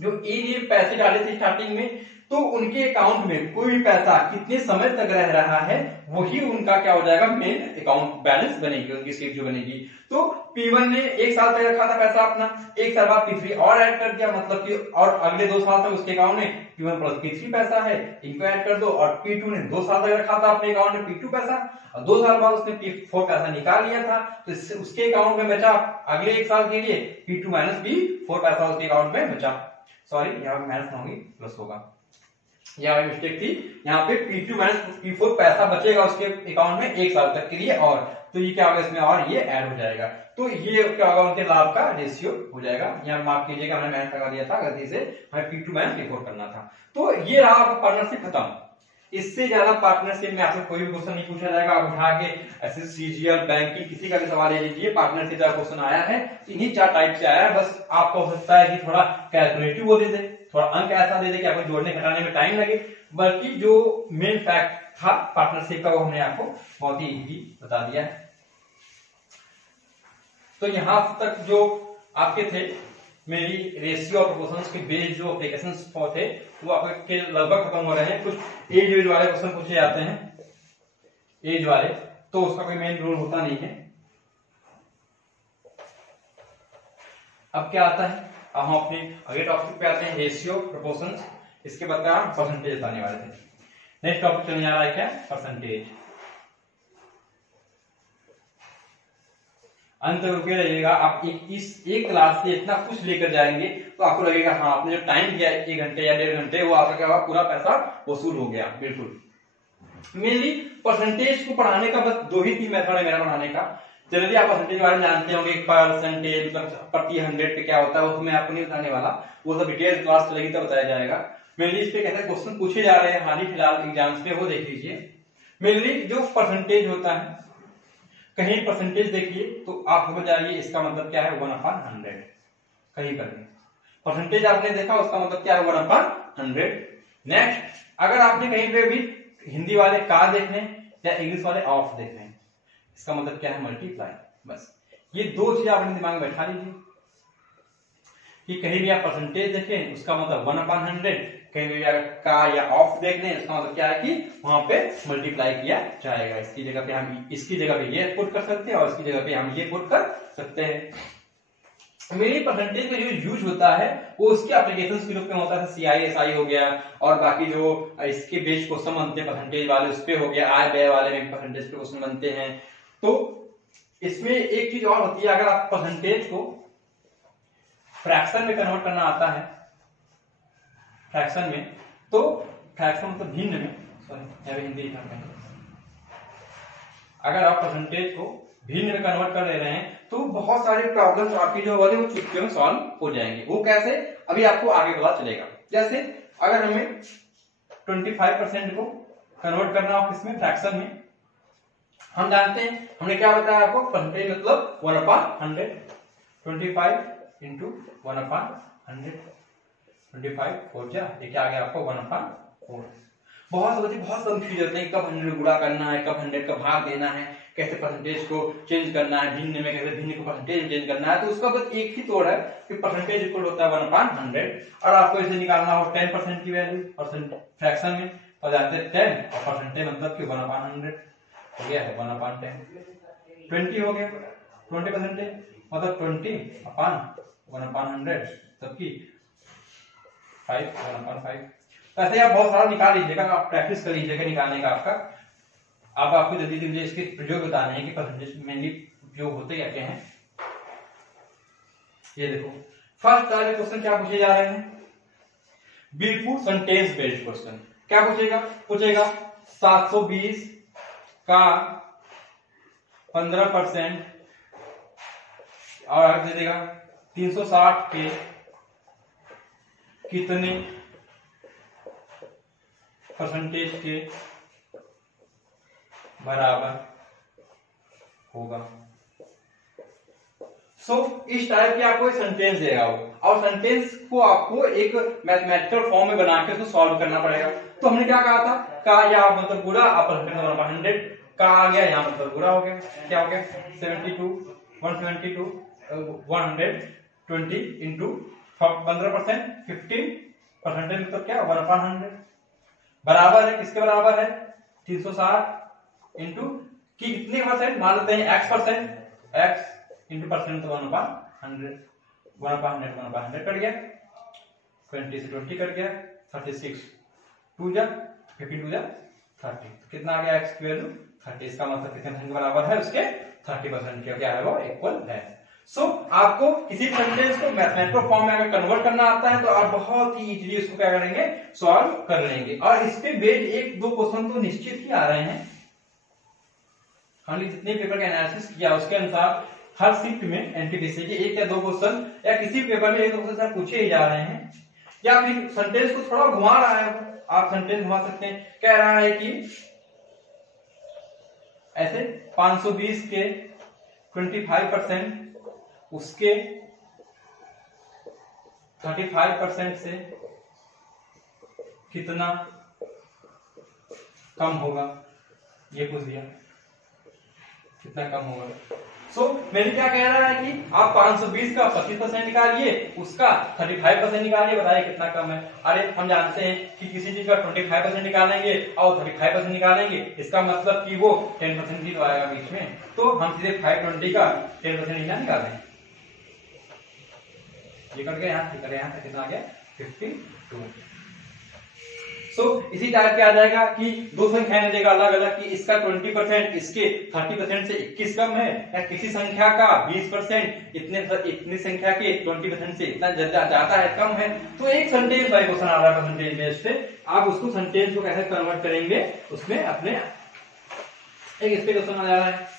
जो ए ने पैसे डाले थे स्टार्टिंग में तो उनके अकाउंट में कोई भी पैसा कितने समय तक रह रहा है वही उनका क्या हो जाएगा, मेन अकाउंट बैलेंस बनेगी, उनकी शीट जो बनेगी। तो P1 ने 1 साल तक रखा था पैसा अपना, 1 साल बाद P3 और ऐड कर दिया, मतलब कि और अगले 2 साल तक उसके अकाउंट में P1 प्लस P3 पैसा है, इनको ऐड कर दो। और P2 ने 2 साल तक रखा था अपने अकाउंट में P2 पैसा, और 2 साल बाद उसने P4 पैसा निकाल लिया था, तो उसके अकाउंट में बचा अगले 1 साल के लिए P2 माइनस P4 पैसा उसके अकाउंट में बचा। सॉरी, यहाँ पे माइनस ना होगी, प्लस होगा, यहाँ पे मिस्टेक थी, यहाँ पे P2 माइनस P4 पैसा बचेगा उसके अकाउंट में 1 साल तक के लिए, और तो ये क्या होगा इसमें, और ये ऐड हो जाएगा, तो ये क्या होगा, उनके लाभ का रेशियो हो जाएगा। यहाँ माफ कीजिएगा, हमने माइनस लगा दिया था गलती से, हमें P2 माइनस P4 करना था। तो ये रहा आपका पार्टनरशिप खत्म। इससे ज्यादा पार्टनरशिप में आपसे कोई भी क्वेश्चन नहीं पूछा जाएगा। आप उठा के ऐसे CGL बैंकिंग किसी का भी सवाल ले लीजिए, पार्टनरशिप का क्वेश्चन आया है, इन्हीं 4 टाइप से आया है। बस आपको हो सकता है कि थोड़ा कैलकुलेटिव वो दे दे, थोड़ा अंक ऐसा दे दे कि आपको जोड़ने घटाने में टाइम लगे, बल्कि जो मेन फैक्ट था पार्टनरशिप का वो हमने आपको बहुत ही इजी बता दिया है। तो यहां तक जो आपके थे मेरी रेशियो और प्रोपोर्शंस के बेस्ड जो एप्लीकेशंस थे वो आपके लगभग खत्म हो रहे हैं। कुछ एज वाले क्वेश्चन पूछे जाते हैं, एज वाले, तो उसका कोई मेन रूल होता नहीं है। अब क्या आता है, अब हम अपने अगले टॉपिक पे आते हैं, रेशियो प्रोपोर्शंस। इसके बाद हम परसेंटेज बताने वाले थे। नेक्स्ट टॉपिक चलने जा रहा है क्या, परसेंटेज। अंत रुके रहिएगा, आप इस एक क्लास से इतना कुछ लेकर जाएंगे तो आपको लगेगा हाँ आपने जो टाइम दिया 1 घंटे या 1.5 घंटे वो आपका क्या हुआ, पूरा पैसा वसूल हो गया। बिल्कुल। मेनली परसेंटेज को पढ़ाने का बस 2 ही 3 मेथड है मेरा पढ़ाने का। जनरली आप परसेंटेज के बारे में जानते होंगे, परसेंटेज मतलब प्रति 100 पे क्या होता है, वो तो मैं आपको नहीं बताने वाला, वो सब डिटेल क्लास चलेगी तब बताया जाएगा। मेनली इस पे कैसे क्वेश्चन पूछे जा रहे हैं हाल ही फिलहाल एग्जाम्स पे, वो देख लीजिए। मेनली जो परसेंटेज होता है, कहीं परसेंटेज देखिए तो आप समझ जाइए इसका मतलब क्या है, 1/100। कहीं पर भी परसेंटेज आपने देखा उसका मतलब क्या है, 1/100। नेक्स्ट, अगर आपने कहीं पे भी हिंदी वाले का देखने या इंग्लिश वाले ऑफ देखने, इसका मतलब क्या है, मल्टीप्लाई। बस ये 2 चीज अपने दिमाग में बैठा लीजिए कि कहीं भी आप परसेंटेज देखें उसका मतलब 1/100, कहीं भी अगर का या ऑफ देख लें उसका मतलब क्या है कि वहां पे मल्टीप्लाई किया जाएगा। इसकी जगह पे हम इसकी जगह पे ये पुट कर सकते हैं और इसकी जगह पे हम ये पुट कर सकते हैं। मेरी परसेंटेज का जो यूज होता है वो उसके एप्लीकेशन के रूप में होता है, CISI हो गया, और बाकी जो इसके बेस्ड क्वेश्चन बनते हैं परसेंटेज वाले उस पे हो गया, आय व्यय वाले में परसेंटेज पे क्वेश्चन बनते हैं। तो इसमें एक चीज और होती है, अगर आप परसेंटेज को फ्रैक्शन में कन्वर्ट करना आता है, फ्रैक्शन में, तो फ्रैक्शन मतलब भिन्न में, सॉरी हिंदी लिखा, अगर आप परसेंटेज को भिन्न में कन्वर्ट कर ले रहे हैं तो बहुत सारी प्रॉब्लम्स आपकी जो वाली वो चुटकियों में सॉल्व हो जाएंगे। वो कैसे, अभी आपको आगे पता चलेगा। जैसे अगर हमें 25% को कन्वर्ट करना हो किसमें, फ्रैक्शन में, हम जानते हैं, हमने क्या बताया आपको, परसेंटेज मतलब 1/100, 25 इंटू 1/100, 25 4 जा, ये क्या आ गया आपको 1/4। बहुत कंफ्यूज होते हैं, कब 100 गुणा करना है, कब 100 का भाग देना है, कैसे परसेंटेज को चेंज करना है, भिन्न में कैसे भिन्न को परसेंटेज चेंज करना है। तो उसका बस एक ही तोड़ है कि परसेंटेज इक्वल होता है 1/100, और आपको इसे निकालना हो 10% की वैल्यू फ्रैक्शन में, तो जानते हैं 10 और परसेंटेज मतलब कि 1/100 हो गया है 1/10। 20 हो गया 20% मतलब 20/100, तबकि 5/5। ऐसे आप बहुत सारा निकाल लीजिएगा, आप प्रैक्टिस कर लीजिएगा निकालने का आपका। अब आपको जल्दी जल्दी इसके प्रयोग बताने हैं कि परसेंटेज मेनली उपयोग होते क्या क्या हैं। ये देखो, फर्स्ट वाले क्वेश्चन क्या पूछे जा रहे हैं, बिल्कुल सेंटेंस बेस्ड क्वेश्चन। क्या पूछेगा, 720 का 15% और दे देगा 360 के कितने परसेंटेज के बराबर होगा। इस टाइप की आपको एक सेंटेंस देगा वो, और सेंटेंस को आपको एक मैथमेटिकल फॉर्म में बना के उसको सॉल्व करना पड़ेगा। तो हमने क्या कहा था, का या मतलब पूरा आप 100 का आ गया, यहाँ मतलब पूरा हो गया, क्या हो गया 120 इंटू 15% 15 परसेंटेज मतलब क्या 1/100 बराबर है किसके बराबर है 360 इंटू की कितने परसेंट मान लेते हैं x% x इंटू परसेंट तो 1/100 1/100 कट गया 20 से 20 कट गया 36 2 जा 15 2 जा 30 कितना आ गया x की वैल्यू 30 इसका मतलब कितने परसेंट के बराबर है उसके 30% के क्या है वो इक्वल है। सो आपको किसी परसेंटेज को मैथमेटिकल फॉर्म में अगर कन्वर्ट करना आता है तो आप बहुत ही इजीली उसको क्या करेंगे सॉल्व कर लेंगे और इस पे बेस्ड एक दो क्वेश्चन तो निश्चित ही आ रहे हैं। हमने जितने पेपर का एनालिसिस किया उसके अनुसार हर शिफ्ट में एनटीपीसी के एक या दो क्वेश्चन या किसी पेपर में एक दो क्वेश्चन पूछे ही जा रहे हैं या फिर सेंटेंस को थोड़ा घुमा रहा है आप सेंटेंस घुमा सकते हैं कह रहा है कि ऐसे 520 के 25% उसके 35% से कितना कम होगा ये पूछ दिया कितना कम होगा। सो मैंने क्या कह रहा है कि आप 520 का 25% निकालिए उसका 35% निकालिए बताइए कितना कम है। अरे हम जानते हैं कि किसी चीज का 25% निकालेंगे और 35% निकालेंगे इसका मतलब कि वो 10% ही तो आएगा बीच में तो हम सीधे 520 का 10% ही ना निकालें ये कट गया यहाँ से कितना आ गया 52। सो इसी टाइप के आ जाएगा कि दो संख्याएं देगा अलग अलग कि इसका 20% इसके 30% से 21 कम है या किसी संख्या का 20% इतनी संख्या के 20% से इतना ज्यादा है कम है तो एक सेंटेंस बाय क्वेश्चन आ रहा है परसेंटेज बेस पे आप उसको सेंटेंस को कैसे कन्वर्ट करेंगे उसमें अपने एक इस पे क्वेश्चन आ जा रहा है।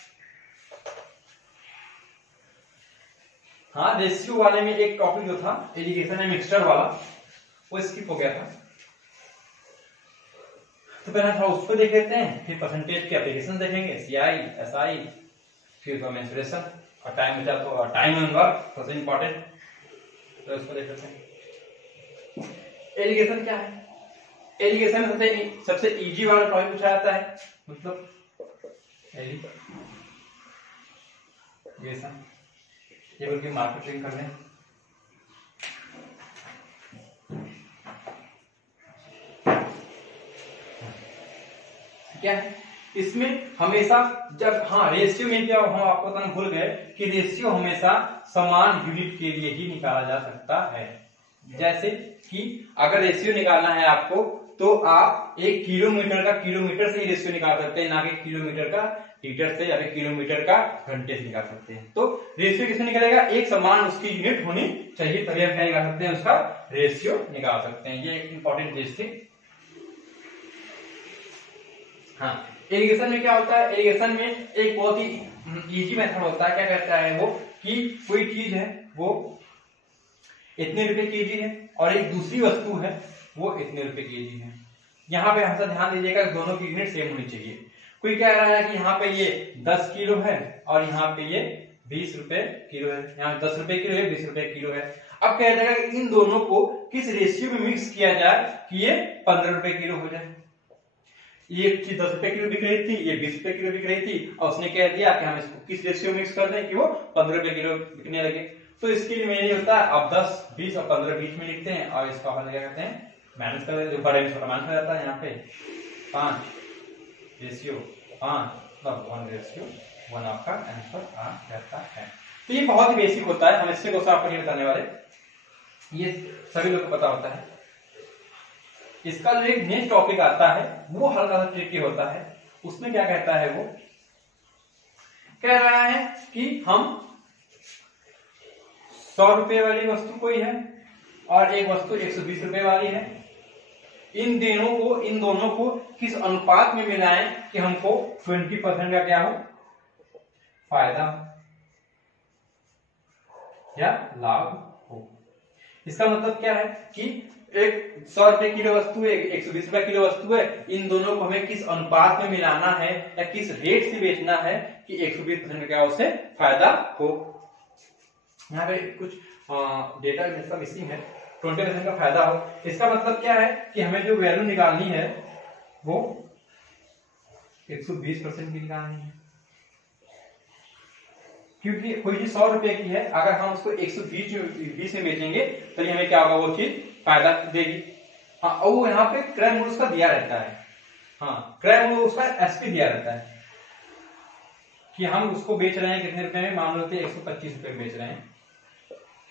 हाँ रेशियो वाले में एक टॉपिक जो था एजुकेशन एंड मिक्सचर वाला वो स्किप हो गया था तो पहले थोड़ा उस पर देख लेते हैं फिर परसेंटेज के एप्लीकेशन देखेंगे सीआई एसआई फिर मेंसुरेशन और टाइम बचा तो टाइम एंड वर्क सबसे इंपॉर्टेंट तो इसको देख लेते हैं। एलिगेशन क्या है एलिगेशन सबसे इजी वाला टॉपिक पूछा जाता है मतलब एलिगेशन ये बल्कि मार्केटिंग कर लें क्या है इसमें हमेशा जब हाँ रेशियो में क्या हम आपको बताना भूल गए कि रेशियो हमेशा समान यूनिट के लिए ही निकाला जा सकता है। जैसे कि अगर रेशियो निकालना है आपको तो आप एक किलोमीटर का किलोमीटर से ही रेशियो निकाल सकते हैं ना कि किलोमीटर का लीटर से या फिर किलोमीटर का घंटे से निकाल सकते हैं। तो रेशियो किससे निकलेगा एक समान उसकी यूनिट होनी चाहिए तभी हम क्या निकाल सकते हैं उसका रेशियो निकाल सकते हैं। ये एक इंपॉर्टेंट चीज थी। हाँ इरिगेशन में क्या होता है इरिगेशन में एक बहुत ही इजी मेथड होता है क्या कहता है वो कि कोई चीज है वो इतने रुपए केजी है और एक दूसरी वस्तु है वो इतने रुपए केजी है। यहाँ पे हमेशा ध्यान दीजिएगा दोनों की यूनिट सेम होनी चाहिए। कोई कह रहा है कि यहाँ पे ये 10 किलो है और यहाँ पे ये 20 रुपए किलो है यहाँ 10 रुपए किलो है 20 रुपए किलो है। अब कह जाएगा कि इन दोनों को किस रेशियो में मिक्स किया जाए कि ये 15 रुपए किलो हो जाए। ये चीज 10 रुपए किलो बिक रही थी ये 20 रुपए किलो बिक रही थी और उसने कह दिया कि हम इसको किस रेशियो में मिक्स कर दें कि वो 15 रुपए किलो बिकने लगे। तो इसके लिए मेरे होता है अब 10 20 और 15 बीच में लिखते हैं और इसको अपन क्या करते हैं माइनस कर देते हैं बड़े में छोटा माइनस हो जाता है। यहाँ पे 5 रेशियो 5 मतलब 1 रेशियो 1 आपका आंसर आ जाता है। तो ये बहुत ही बेसिक होता है हम इससे क्वेश्चन आपको नहीं बताने वाले ये सभी लोग को पता होता है। इसका जो एक नेक्स्ट टॉपिक आता है वो हल्का सा ट्रिकी होता है। उसमें क्या कहता है वो कह रहा है कि हम 100 रुपए वाली वस्तु कोई है और एक वस्तु 120 रुपए वाली है। इन दोनों को किस अनुपात में मिलाएं कि हमको 20% का क्या हो फायदा या लाभ हो। इसका मतलब क्या है कि एक 100 रुपए किलो वस्तु है 120 रुपए किलो वस्तु है इन दोनों को हमें किस अनुपात में मिलाना है या किस रेट से बेचना है कि 120% का क्या उसे फायदा हो। यहाँ पे कुछ डेटा इसका मिसिंग है 20% का फायदा हो। इसका मतलब क्या है कि हमें जो वैल्यू निकालनी है वो 120% की निकालनी है क्योंकि कोई चीज 100 रुपए की है अगर हम उसको 120 में बेचेंगे तो हमें क्या होगा वो चीज फायदा देगी। हाँ, और वो यहाँ पे क्रय मूल्य उसका दिया रहता है। हाँ, क्रय मूल्य उसका एसपी दिया रहता है कि हम उसको बेच रहे हैं कितने रुपए में, मान लो 125 रुपए में बेच रहे हैं,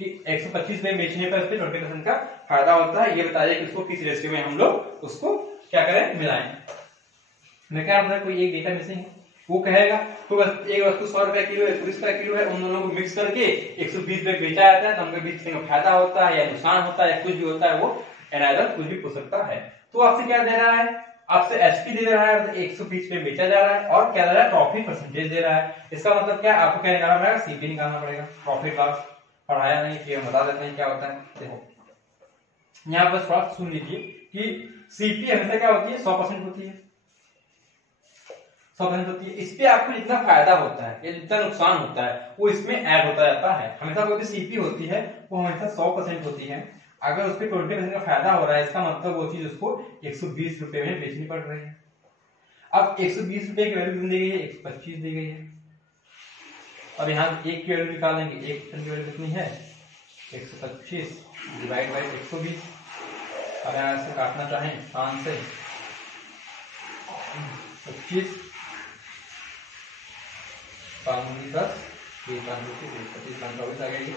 कि 125 रुपए बेचने पर उसपे 20% का फायदा होता है। ये बताइए कि उसको किस रेशियो में हम लोग उसको क्या करें, मिलाएं। मैं क्या बताया, कोई एक डेटा मिसिंग है, वो कहेगा तो बस एक वस्तु 100 रुपए किलो है, 30 रुपए किलो है, उन दोनों को मिक्स करके 120 रुपए बेचा जाता है, तो हमको बीच में फायदा होता है या नुकसान होता है या कुछ भी होता है, वो एनालिसिस कुछ भी पूछ सकता है। तो आपसे क्या दे रहा है, आपसे एचपी दे रहा है, 120 पे बेचा जा रहा है, और क्या दे रहा है, प्रॉफिट परसेंटेज दे रहा है। इसका मतलब क्या, आपको क्या निकालना पड़ेगा, सीपी निकालना पड़ेगा, प्रॉफिट लॉस। पढ़ाया नहीं कि हम बता देते हैं क्या होता है। देखो यहाँ पर थोड़ा सुन लीजिए कि सीपी हमेशा क्या होती है, 100% होती है, 100% होती है। इस पे आपको जितना फायदा होता है या जितना नुकसान होता है वो इसमें ऐड होता जाता है। हमेशा कोई भी सीपी होती है वो हमेशा 100% होती है। अगर उस पर 20% का फायदा हो रहा है, इसका मतलब वो चीज उसको 120 रुपए में बेचनी पड़ रही है। अब 120 रुपए की वैल्यू दी गई है, 125 दी गई है। अब यहाँ एक की वैल्यू निकालेंगे, 1% की वैल्यू कितनी है, 125 डिवाइड बाई 120। अब यहाँ से काटना चाहें 5 से 25 10 25 आ जाएगी,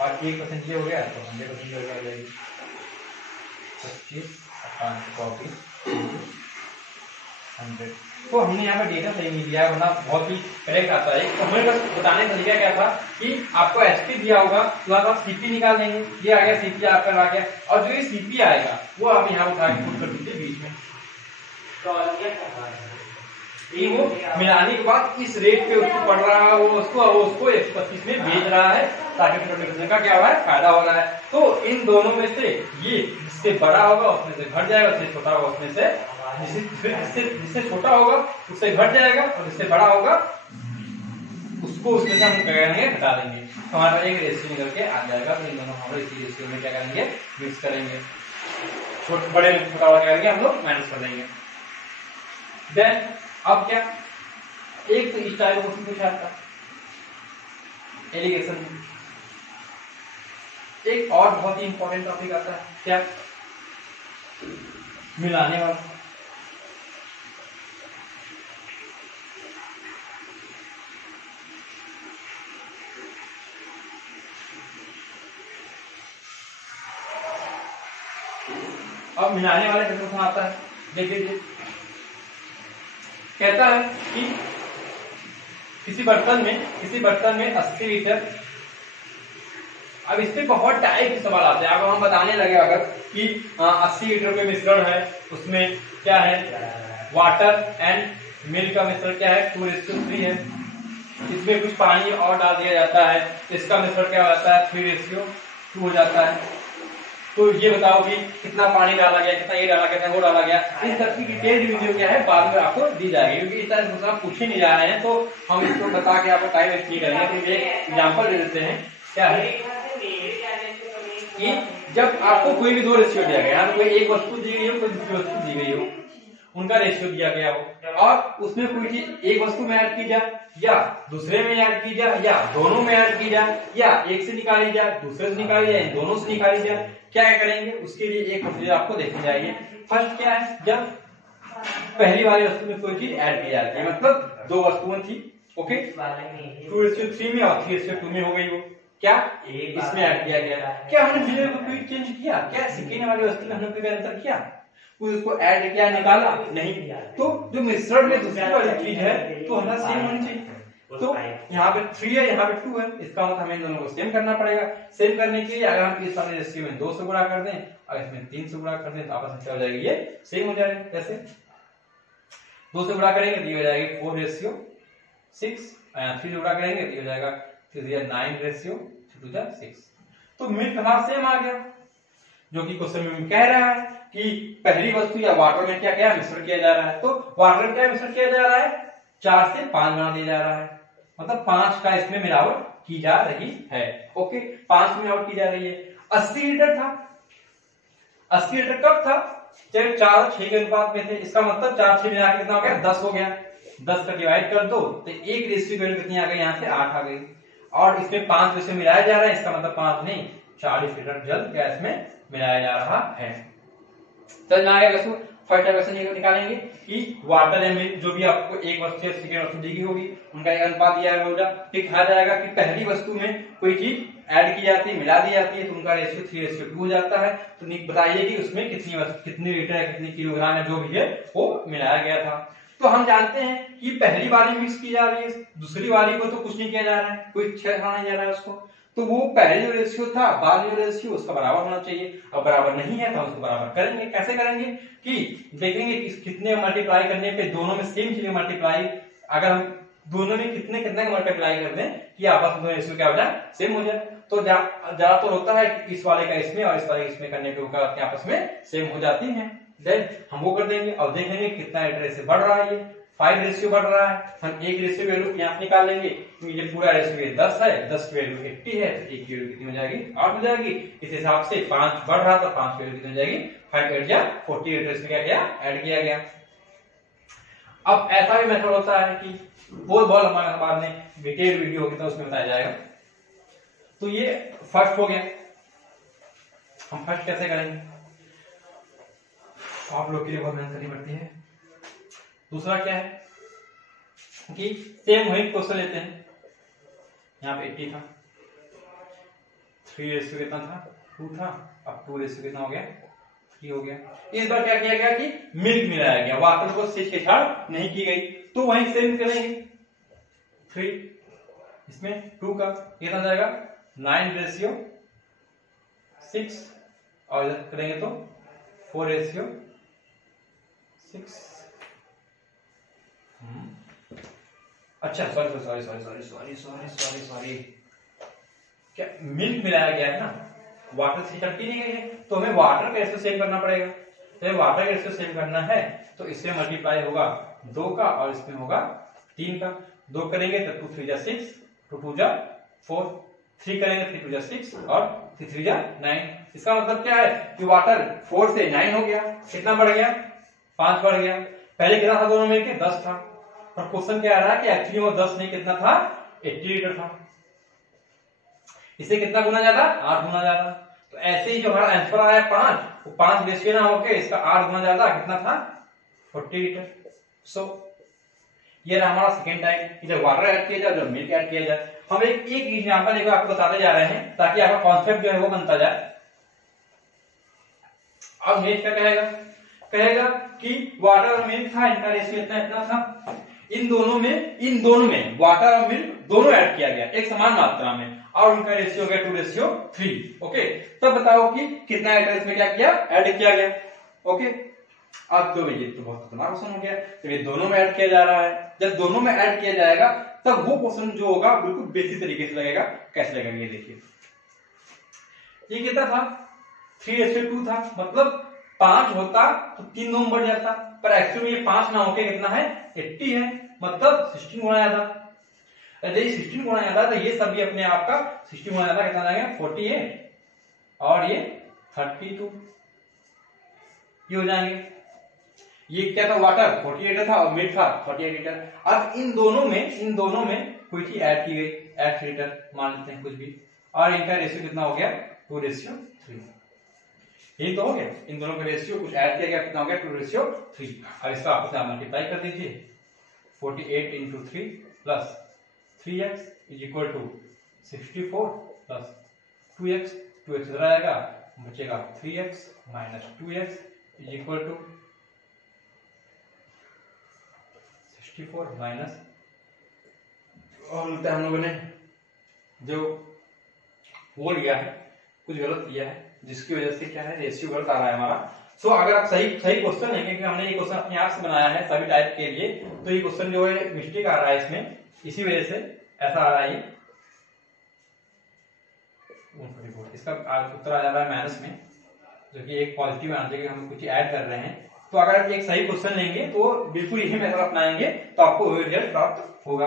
और 1% ये हो गया तो 100% आ जाएगी। 25 24 100। तो हमने यहाँ पर डेटा सही नहीं दिया है, वरना बहुत ही करेक्ट आता है। तो हमें बस बताने का तरीका क्या था कि आपको एचपी दिया होगा तो आप सीपी निकाल देंगे, ये आ गया सीपी आपका आ गया, और जो ये सीपी आएगा वो आप यहाँ उठा के पुट कर दीजिए बीच में। वो मिलाने के बाद इस रेट पे उसको पड़ रहा है, वो उसको 125 में बेच रहा है, ताकि 20% का क्या हो रहा है, फायदा हो रहा है। तो इन दोनों में से ये जिससे बड़ा होगा उसमें से घट जाएगा, जिससे छोटा होगा उसमें से जिससे छोटा होगा उससे घट जाएगा, और जिससे बड़ा होगा उसको उसमें से हम क्या करेंगे, घटा देंगे। तो हमारा एक रेशियो निकल के आ जाएगा। तो इन दोनों हम इसी रेशियो में क्या करेंगे, मिक्स करेंगे, बड़े में छोटा वाला क्या करेंगे, हम लोग माइनस कर देंगे। देन अब क्या, एक तो इस टाइप क्वेश्चन पूछा था एलिगेशन। एक और बहुत ही इंपॉर्टेंट टॉपिक आता है, क्या, मिलाने वाला। अब मिलाने वाले क्वेश्चन आता है, देख लीजिए। कहता है कि किसी बर्तन में 80 लीटर। अब इस पे बहुत टाइप के सवाल आते हैं। अगर हम बताने लगे अगर कि 80 लीटर के मिश्रण है, उसमें क्या है, वाटर एंड मिल्क का मिश्रण क्या है, 2:3 है। इसमें कुछ पानी और डाल दिया जाता है, इसका मिश्रण क्या होता है, 3:2 हो जाता है। तो ये बताओ कि कितना पानी डाला गया, कितना ये डाला गया, कितना वो डाला गया। इस तरह की डिटेल वीडियो क्या है बाद में आपको दी जाएगी, क्योंकि इस तरह से आप पूछ ही नहीं जा रहे हैं तो हम इसको बता के आपको टाइम वेस्ट नहीं करेंगे। तो एक एग्जांपल दे देते हैं, क्या है कि जब आपको कोई भी दो रेशियो दिया गया, कोई एक वस्तु दी गई हो, कोई दूसरी वस्तु दी गई हो, उनका रेशियो दिया गया हो, और उसमें कोई चीज एक वस्तु में ऐड की जाए या दूसरे में ऐड की जाए या दोनों में ऐड की जाए या एक से निकाली जाए, दूसरे से निकाली जाए, दोनों से निकाली जाए, क्या करेंगे, उसके लिए एक प्रोसीजर आपको देखनी चाहिए। फर्स्ट क्या है, जब पहली वाली वस्तु में कोई चीज ऐड की जाती है, मतलब दो वस्तुएं थी, ओके, 2:3 में और 3:2 में हो गई, वो क्या इसमें ऐड किया गया। क्या हमने मिलर को कोई चेंज किया, क्या सेकेंड वाली वस्तु में हमने कोई अंतर किया, उसको ऐड किया, निकाला नहीं। तो जो मिश्रण में दूसरी वाली चीज है तो हमारा सेम होनी चाहिए। तो यहाँ पे 3 है, यहाँ पे 2 है, इसका मतलब हमें इन दोनों को सेम करना पड़ेगा। सेम करने के लिए अगर हम इस वाले रेशियो में 2 से गुणा कर दें और इसमें 3 से गुणा कर दें तो आपस में क्या हो जाएगी, ये सेम हो जाएगा। कैसे, 2 से गुणा करेंगे तो ये हो जाएगी 4:6, 3 से गुणा करेंगे तो ये हो जाएगा 9:6। तो मिल्क हमारा सेम आ गया, जो कि क्वेश्चन में कह रहा है कि पहली वस्तु या वाटर में क्या क्या मिश्रण किया जा रहा है। तो वाटर में क्या मिश्रण किया जा रहा है, 4 से 5 गुना दिया जा रहा है, मतलब 5 का इसमें मिलावट की जा रही है। ओके, 5 मिलावट की जा रही है। 80 लीटर था, 80 लीटर कब था, जब 4 और 6 के अनुपात में थे। इसका मतलब 4 6 मिला के कितना हो गया, 10 हो गया। 10 का डिवाइड कर दो तो एक रेशियो वैल्यू कितनी आ गई, यहाँ से 8 आ गई। और इसमें 5 रेशियो मिलाया जा रहा है, इसका मतलब 5 नहीं 40 लीटर जल गैस में मिलाया जा रहा है। समझ में आ गया दोस्तों। फर्स्ट क्वेश्चन निकालेंगे कि वाटर या मिल्क जो भी आपको एक वस्तु या सेकंड वस्तु दी होगी उनका एक अनुपात दिया होगा। फिर कहा जाएगा कि पहली वस्तु में कोई चीज ऐड की जाती है, मिला दी जाती है, तो उनका रेशियो 3:2 हो जाता है। तो बताइए कि उसमें कितनी लीटर है, कितनी किलोग्राम है, जो भी है वो मिलाया गया था। तो हम जानते हैं कि पहली वाली मिक्स की जा रही है, दूसरी वाली को तो कुछ नहीं किया जा रहा है, कोई छेड़खाना नहीं जा रहा है उसको, तो वो पहले जो रेशियो था बाद में रेशियो उसका बराबर होना चाहिए। अब बराबर नहीं है तो हम उसको बराबर करेंगे। कैसे करेंगे कि देखेंगे कि कितने मल्टीप्लाई करने पे दोनों में सेम चीजें मल्टीप्लाई, अगर हम दोनों में कितने कितने मल्टीप्लाई कर दें कि आपस में रेशियो क्या हो जाए, सेम हो जाए। तो ज्यादा तो होता है कि इस वाले का इसमें और इस वाले का इसमें करने पे आपस में सेम हो जाती है। देन हम वो कर देंगे और देखेंगे कितना रेशियो बढ़ रहा है। ये 5 रेशियो बढ़ रहा है, हम एक रेशियो वैल्यू यहाँ निकाल लेंगे। ये पूरा रेशियो 10 है, 10 की वैल्यू 80 है, तो एक की वैल्यू कितनी हो जाएगी, 8 हो जाएगी। इस हिसाब से 5 बढ़ रहा तो 5 की वैल्यू कितनी हो जाएगी, 5 8 जा 48 रेशियो क्या किया, ऐड किया गया। अब ऐसा भी मेथड होता है कि बहुत हमारे बाद में डिटेल वीडियो होगी तो उसमें बताया जाएगा। तो ये फर्स्ट हो गया। हम फर्स्ट कैसे करेंगे, आप लोग के लिए बहुत मेहनत करनी पड़ती है। दूसरा क्या है कि सेम वही क्वेश्चन लेते हैं। यहाँ पे 80 था, 3 रेशियो कितना था, 2 था, अब 2 रेशियो कितना हो गया, 3 हो गया। इस बार क्या किया गया कि मिल्क मिलाया गया, वाटर को से छेड़छाड़ नहीं की गई, तो वही सेम करेंगे। 3 इसमें 2 का कितना जाएगा, 9:6 और इधर करेंगे तो 4:6। अच्छा सॉरी, क्या मिल्क मिलाया गया है ना, वाटर से चटकी नहीं गई है, तो हमें वाटर का रेशियो सेम करना पड़ेगा। तो वाटर का रेशियो सेम करना है तो इससे मल्टीप्लाई होगा 2 का और इसमें होगा 3 का। 2 करेंगे तो 2 3 जा 6, 2 2 जा 4, 3 करेंगे 3 2 जा 6 और 3 3 जा 9। इसका मतलब क्या है कि वाटर 4 से 9 हो गया, कितना बढ़ गया, 5 बढ़ गया। पहले कितना था दोनों मिलकर, 10 था, और क्वेश्चन क्या आ रहा है कि एक्चुअली वो 10 नहीं कितना था, 80 लीटर था। इसे कितना गुना ज्यादा, 8 गुना ज्यादा। तो ऐसे ही जो हमारा आंसर आया 5, वो 5 रेशियो ना होके इसका 8 गुना ज्यादा कितना था, 40 लीटर। सो ये रहा हमारा सेकेंड टाइप, इधर वाटर ऐड किया जाए, उधर मिल्क ऐड किया जाए। हम एक एग्जांपल आपको बताते जा रहे हैं ताकि आपका कॉन्सेप्ट जो है वो बनता जाए। अब नेक्स्ट क्या कहेगा कि वाटर और मिल्क था, इनका रेशियो इतना था। इन दोनों में वाटर और मिल्क दोनों ऐड किया गया एक समान मात्रा में और उनका रेशियो हो गया 2:3। ओके, तब बताओ कि कितना लीटर इसमें क्या किया, ऐड किया गया। ओके, अब तो ये तो बहुत खतरनाक क्वेश्चन हो गया। तो ये दोनों में ऐड किया जा रहा है, जब दोनों में ऐड किया जाएगा तब वो क्वेश्चन जो होगा बिल्कुल बेसिक तरीके से लगेगा। कैसे लगेगा ये देखिए, ये कितना था, 3:2 था, मतलब 5 होता तो 3 2 बढ़ जाता, पर एक्चुअली ये 5 ना होके कितना है, 80 है, मतलब 16 गुना ज्यादा। यदि 16 गुना ज्यादा तो ये सब भी अपने आप का 16 गुना ज्यादा कितना आएगा, 48 और ये 32 ये हो जाएंगे। ये क्या था, वाटर 48 था और मिल्क था 48 लीटर। अब इन दोनों में कोई चीज ऐड की गई, 8 लीटर मान लेते हैं कुछ भी, और इनका रेशियो कितना हो गया, 2:3। यही तो हो गया, इन दोनों का रेशियो कुछ ऐड किया गया, कितना हो गया, 2:3। अब इसका आपस में मल्टीप्लाई कर दीजिए, 48 × 3 plus 3x is equal to 64 plus 2x, 2x इधर आएगा, बचेगा 3x minus 2x is equal to 64 minus, और हम लोगों ने जो वो लिया है कुछ गलत लिया है, जिसकी वजह से क्या है, रेशियो गलत आ रहा है हमारा। सो अगर आप सही क्वेश्चन लेंगे कि हमने ये क्वेश्चन अपने आप से बनाया है सभी टाइप के लिए, तो ये क्वेश्चन जो है मिस्टेक आ रहा है इसमें, इसी वजह से ऐसा आ रहा है। इसका उत्तर आ जा रहा है माइनस में, जो कि एक पॉजिटिव आंसर कि हम कुछ ऐड कर रहे हैं। तो अगर आप एक सही क्वेश्चन लेंगे तो बिल्कुल यही मेथड अपनाएंगे तो आपको रिजल्ट प्राप्त होगा।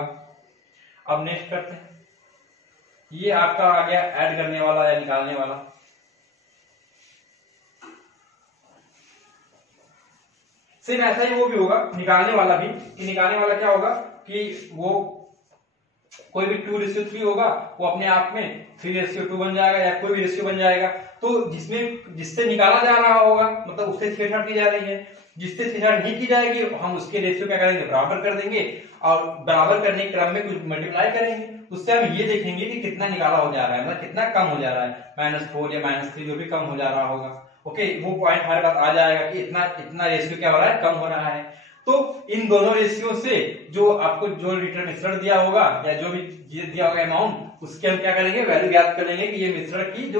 अब नेक्स्ट करते हैं, ये आपका आ गया ऐड करने वाला या निकालने वाला। सिर्फ ऐसा ही वो भी होगा निकालने वाला भी, कि निकालने वाला क्या होगा कि वो कोई भी 2:3 होगा वो अपने आप में 3:2 बन जाएगा, या कोई भी रेशियो बन जाएगा। तो जिससे निकाला जा रहा होगा मतलब उससे छेड़छाड़ की जा रही है, जिससे छेड़छाड़ नहीं की जाएगी हम उसके रेशियो क्या करेंगे, बराबर कर देंगे, और बराबर करने के क्रम में कुछ मल्टीप्लाई करेंगे। उससे हम ये देखेंगे कि कितना निकाला हो जा रहा है, मतलब कितना कम हो जा रहा है, -4 या -3 जो भी कम हो जा रहा होगा। ओके, वो पॉइंट हमारे पास आ जाएगा कि इतना रेशियो क्या हो रहा है, कम हो रहा है। तो इन दोनों रेशियो से जो आपको जो लीटर मिश्रण दिया होगा या जो भी दिया होगा अमाउंट, उसके हम क्या करेंगे, वैल्यू ज्ञात कर लेंगे कि ये मिश्रण की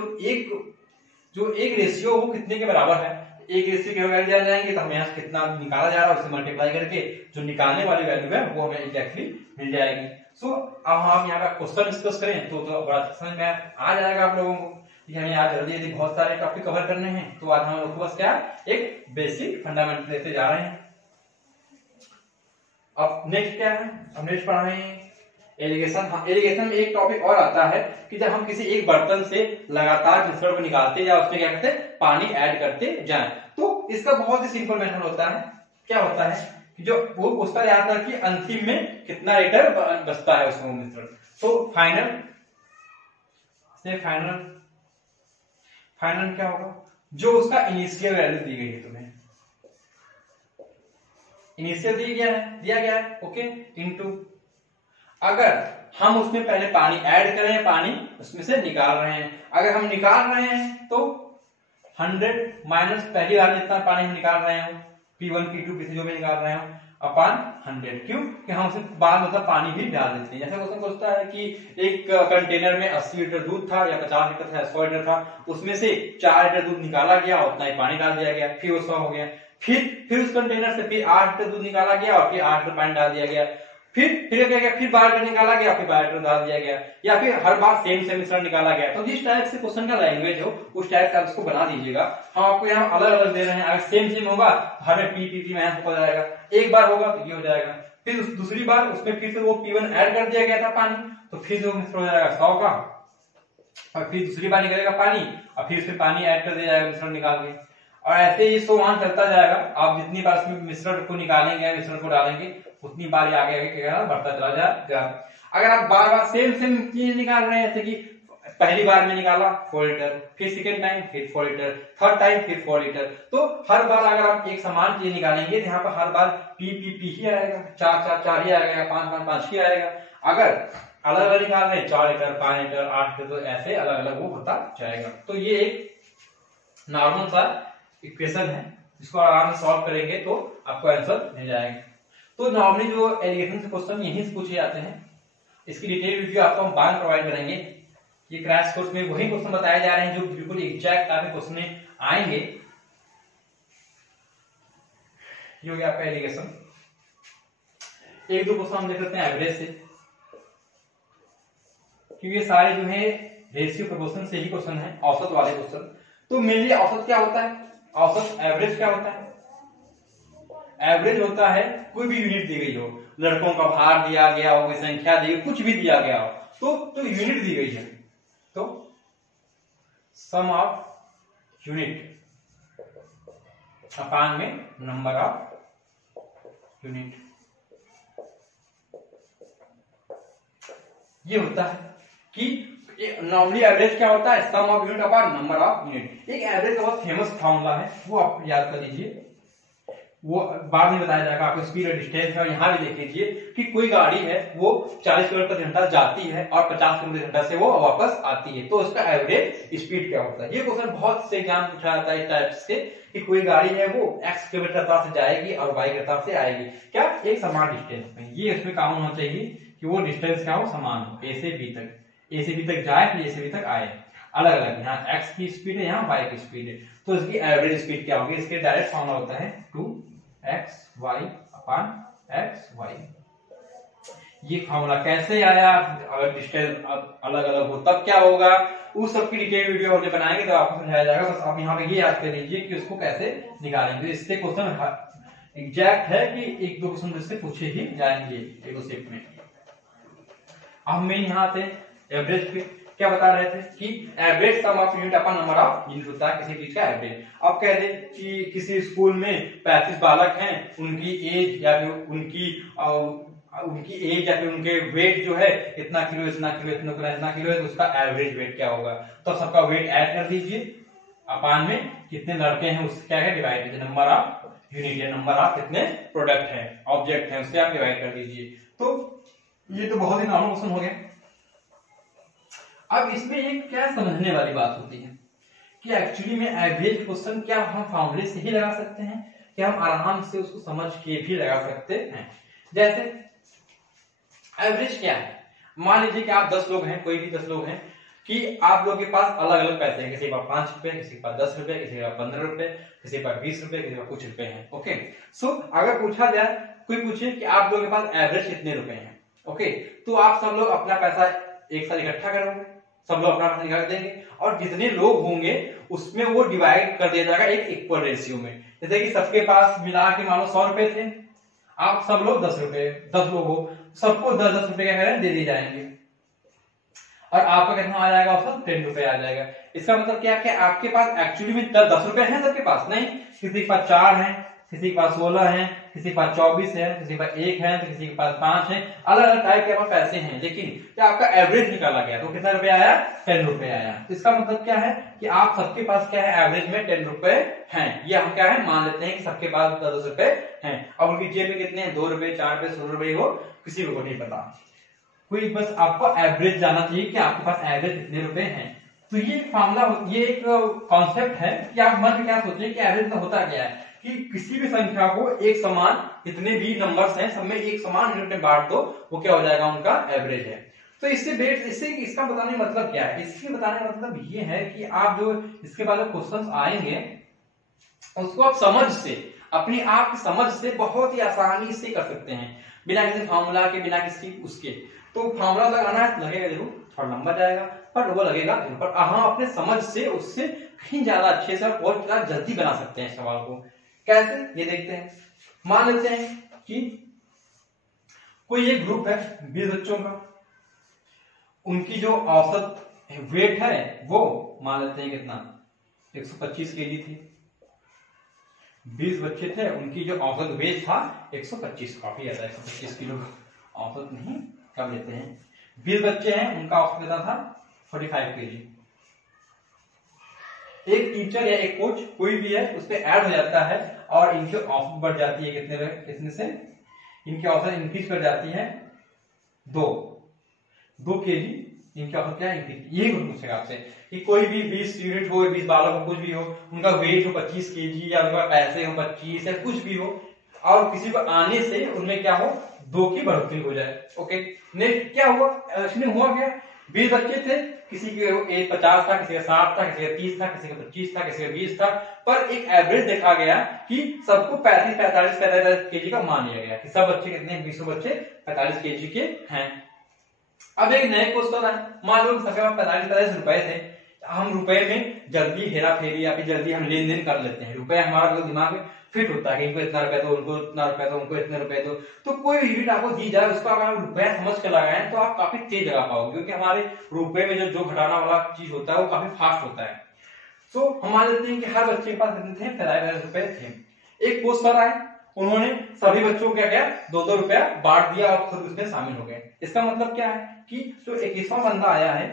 जो एक रेशियो वो कितने के बराबर है। एक रेशियो के वैल्यू जान जाएंगे तो हमें यहाँ से कितना निकाला जा रहा है उससे मल्टीप्लाई करके जो निकालने वाली वैल्यू है वो हमें एग्जैक्टली मिल जाएगी। सो अब हम यहाँ का क्वेश्चन डिस्कस करें तो बड़ा समझ में आ जाएगा आप लोगों को। हमें आज जल्दी जल्दी बहुत सारे टॉपिक कवर करने हैं, तो आज हम लोग बस क्या एक बेसिक फंडामेंटल लेते जा रहे हैं। अब नेक्स्ट क्या है, अब नेक्स्ट पढ़ा है एलिगेशन। हाँ, एलिगेशन में एक टॉपिक और आता है कि जब हम किसी एक बर्तन से लगातार मिश्रण को निकालते या उसमें क्या करते हैं, पानी ऐड करते जाएं, तो इसका बहुत ही सिंपल मेथड होता है। क्या होता है कि जो वो पूछता जाता है कि अंतिम में कितना लीटर बचता है उसमें मिश्रण। तो फाइनल क्या होगा, जो उसका इनिशियल वैल्यू दी गई है, तुम्हें इनिशियल दिया गया है ओके, इनटू अगर हम उसमें पहले पानी ऐड कर रहे हैं, पानी उसमें से निकाल रहे हैं, अगर हम निकाल रहे हैं तो 100 माइनस पहली बार जितना पानी हम निकाल रहे हो P1 P2 P3 जो भी निकाल रहे हो अपान 100। क्यों कि हम उसमें बाद मतलब पानी भी डाल देते हैं। जैसे क्वेश्चन पूछता है कि एक कंटेनर में 80 लीटर दूध था या 50 लीटर था, 100 लीटर था, उसमें से 4 लीटर दूध निकाला गया, उतना ही पानी डाल दिया गया, फिर वो 100 हो गया। फिर उस कंटेनर से फिर 8 लीटर दूध निकाला गया और फिर 8 लीटर पानी डाल दिया गया, फिर क्या गया, फिर 12 लीटर निकाला गया, फिर 12 लीटर डाल दिया गया, या फिर हर बार सेम मिश्रण निकाला गया। तो जिस टाइप से क्वेश्चन का लैंग्वेज हो उस टाइप से आप इसको बना दीजिएगा। हम आपको यहाँ अलग अलग दे रहे हैं, अगर सेम होगा हर में P में हो जाएगा, एक बार होगा तो ये हो जाएगा, फिर दूसरी बार उसमें फिर से वो P1 ऐड कर दिया गया था पानी, तो फिर जो मिश्रण हो जाएगा 100 का, और फिर दूसरी बार निकलेगा पानी और फिर उसमें पानी ऐड कर दिया जाएगा मिश्रण निकाल के, और ऐसे ही मान चलता जाएगा। आप जितनी बार इसमें मिश्रण को निकालेंगे, मिश्रण को डालेंगे, उतनी बार आगे आगे क्या बढ़ता चला जाएगा। अगर आप बार बार सेम चीज निकाल रहे हैं, जैसे कि पहली बार में निकाला 4 लीटर, फिर सेकेंड टाइम फिर 4 लीटर, थर्ड टाइम फिर 4 लीटर, तो हर बार अगर आप एक समान चीज निकालेंगे तो यहाँ पर हर बार पी ही आएगा, 4 ही आएगा, 5 ही आएगा। अगर अलग अलग निकाल रहे हैं 4 लीटर 5 लीटर 8 लीटर, तो ऐसे अलग अलग वो होता जाएगा। तो ये एक नॉर्मल सा इक्वेशन है, इसको आराम से सॉल्व करेंगे तो आपको आंसर मिल जाएगा। तो नॉर्मली जो एलिगेशन से क्वेश्चन यहीं से पूछे जाते हैं, इसकी डिटेल वीडियो आपको हम बाद में प्रोवाइड करेंगे। ये क्रैश कोर्स में वही क्वेश्चन बताए जा रहे हैं जो बिल्कुल एग्जैक्ट आपके क्वेश्चन आएंगे। ये हो गया आपका एलिगेशन। एक दो क्वेश्चन हम देख लेते हैं एवरेज से, क्योंकि ये सारे जो है रेशियो प्रोपोर्शन से ही क्वेश्चन है, औसत वाले क्वेश्चन। तो मेनली औसत क्या होता है, औसत एवरेज क्या होता है, एवरेज होता है कोई भी यूनिट दी गई हो, लड़कों का भार दिया गया हो, संख्या दी गई, कुछ भी दिया गया हो, तो यूनिट दी गई है, तो सम ऑफ यूनिट अपान में नंबर ऑफ यूनिट, ये होता है कि नॉर्मली एवरेज क्या होता है, sum of unit upon number of unit. एक एवरेज का बहुत फेमस फॉर्मूला है, वो आप याद कर लीजिए, वो बाद में बताया जाएगा आपको। स्पीड और डिस्टेंस है, और यहाँ भी देख लीजिए कि कोई गाड़ी है वो 40 किलोमीटर प्रति घंटा जाती है और 50 किलोमीटर घंटा से वो वापस आती है, तो उसका एवरेज स्पीड क्या होता है। ये क्वेश्चन बहुत से एग्जाम पूछा जाता है इस टाइप से कि कोई गाड़ी है वो x किलोमीटर रफ्तार से जाएगी और y रफ्तार से आएगी, क्या एक समान डिस्टेंस में। ये इसमें काम होना चाहिए कि वो डिस्टेंस क्या हो, समान हो, ए से बी तक, ए से बी तक जाए फिर ए से बी तक आए, अलग अलग, यहाँ x की स्पीड है, यहाँ y की स्पीड है, तो इसकी एवरेज स्पीड क्या होगी। इसके डायरेक्ट फॉर्मूला होता है 2xy अपान xy। ये फॉर्मूला कैसे आया, अगर डिस्टेंस अलग अलग हो तब क्या होगा, उस सब की डिटेल वीडियो हमने बनाएंगे तो आपको समझाया जाएगा। बस आप यहाँ पे ये याद कर लीजिए कि उसको कैसे निकालेंगे। इससे क्वेश्चन एग्जैक्ट है कि एक दो क्वेश्चन इससे पूछे ही जाएंगे एक दो सेट में। अब मैं यहाँ से एवरेज पे क्या बता रहे थे कि average some of unit upon number of unit होता है किसी चीज का एवरेज। अब कह दे कि किसी स्कूल में 35 बालक हैं, उनकी एज या फिर उनकी उनकी एज या फिर उनके वेट जो है इतना किलो इतना किलो इतना किलो इतना किलो है, तो उसका एवरेज वेट क्या होगा, तो सबका वेट ऐड कर दीजिए अपान में कितने लड़के हैं उससे क्या है डिवाइड कीजिए, नंबर ऑफ यूनिट या नंबर ऑफ कितने प्रोडक्ट हैं ऑब्जेक्ट हैं उससे आप डिवाइड कर दीजिए। तो ये तो बहुत ही नॉर्मल क्वेश्चन हो गया। अब इसमें एक क्या समझने वाली बात होती है कि एक्चुअली में एवरेज क्वेश्चन क्या हम फॉर्मूले से ही लगा सकते हैं, क्या हम आराम से उसको समझ के भी लगा सकते हैं। जैसे एवरेज क्या है, मान लीजिए कि आप 10 लोग हैं, कोई भी 10 लोग हैं कि आप लोगों के पास अलग अलग पैसे हैं, किसी के पास 5 रुपए, किसी के पास 10 रुपए, किसी के पास 15 रुपए, किसी के पास 20 रुपए, किसी के पास कुछ रुपए हैं। ओके, सो अगर पूछा जाए, कोई पूछे कि आप लोगों के पास एवरेज कितने रुपए हैं, ओके, तो आप सब लोग अपना पैसा एक साथ इकट्ठा करोगे, सब लोग अपना पैसा निकाल देंगे और जितने लोग होंगे उसमें वो डिवाइड कर दिया जाएगा एक इक्वल रेशियो में। जैसे कि सबके पास मिला के मान लो 100 रुपए थे, आप सब लोग 10 रुपए, 10 लोग हो, सबको 10-10 रुपए क्या करें दे दिए जाएंगे और आपका कितना आ जाएगा ऑप्शन 10 रुपए आ जाएगा। इसका मतलब क्या है कि आपके पास एक्चुअली में 10 रुपए हैं सबके पास नहीं, किसी के पास 4 हैं, किसी के पास 16 हैं, किसी के पास 24 है, किसी के पास 1 है, तो किसी के पास 5 है, अलग अलग टाइप के पैसे हैं। लेकिन क्या आपका एवरेज निकाला गया तो कितना रुपए आया, 10 रुपए आया। तो इसका मतलब क्या है कि आप सबके पास क्या है एवरेज में 10 रुपए हैं, ये हम क्या है मान लेते हैं कि सबके पास 10 रुपए हैं। अब उनकी जेब में कितने हैं, 2 रुपए, 4 रुपए, 16 रुपए हो, किसी को नहीं पता, कोई बस आपको एवरेज जाना चाहिए कि आपके पास एवरेज कितने रुपए हैं। तो ये फार्मूला, ये एक कॉन्सेप्ट है कि आप मन में क्या सोचें कि एवरेज में होता क्या है कि किसी भी संख्या को एक समान, जितने भी नंबर्स हैं सब में एक समान यूनिट में बांट दो, वो क्या हो जाएगा उनका एवरेज है। तो इससे इसका बताने का मतलब क्या है, इसके बताने का मतलब ये है कि आप जो इसके बाद क्वेश्चंस आएंगे उसको आप समझ से, अपनी आप की समझ से बहुत ही आसानी से कर सकते हैं, बिना किसी फार्मूला के, बिना किसी उसके। तो फार्मूला लगाना है लगेगा जरूर, थोड़ा लंबा जाएगा पर वो लगेगा जरूर, पर हम अपने समझ से उससे कहीं ज्यादा अच्छे से और बहुत ज्यादा जल्दी बना सकते हैं सवाल को। कैसे, ये देखते हैं। मान लेते हैं कि कोई एक ग्रुप है 20 बच्चों का, उनकी जो औसत वेट है वो मान लेते हैं कितना 125 केजी थी। 20 बच्चे थे, उनकी जो औसत वेट था 125, काफी ज्यादा 125 किलो औसत नहीं कम लेते हैं। 20 बच्चे हैं, उनका औसत कितना था 45 केजी। एक टीचर या एक कोच कोई भी है उस पे ऐड हो जाता है और इनकी औसत बढ़ जाती है कितने से, इनकी औसत इंक्रीज कर जाती है 2 केजी, इनकी औसत क्या है, ये पूछेगा आपसे कि कोई भी 20 यूनिट हो, 20 बालक हो, कुछ भी हो, उनका वेट हो 25 केजी या उनका पैसे हो 25 या कुछ भी हो, और किसी को आने से उनमें क्या हो 2 की बढ़ोतरी हो जाए। ओके, नेक्स्ट क्या हुआ, इसमें हुआ क्या, 20 बच्चे थे, किसी के 50 था, किसी का 60 था, किसी का 30 था, किसी का 25 था, किसी का 20 था, पर एक एवरेज देखा गया कि सबको 45 केजी का मान लिया गया कि सब बच्चे कितने 20 बच्चे 45 केजी के हैं। अब एक नए क्वेश्चन है, मान लो सबके पास 45 रुपए थे, हम रुपए में जल्दी हेरा फेरी या फिर जल्दी हम लेन देन कर लेते हैं, रुपए हमारा जो दिमाग में फिट होता है कि इनको इतना रुपए दो, उनको इतना रुपए दो, उनको इतने रुपए दो। तो कोई यूनिट आपको दी जाए उसको अगर हम रुपया समझ के लगाएं तो आप काफी तेज लगा पाओगे, क्योंकि हमारे रुपए में जो घटाना वाला चीज होता है वो काफी फास्ट होता है। सो हम मान लेते हैं कि हर बच्चे के पास कितने थे 45 रुपए थे। एक पोस्ट सर आए, उन्होंने सभी बच्चों को क्या किया 2-2 रुपया बांट दिया और खुद उसमें शामिल हो गए। इसका मतलब क्या है कि जो 21वां बंदा आया है,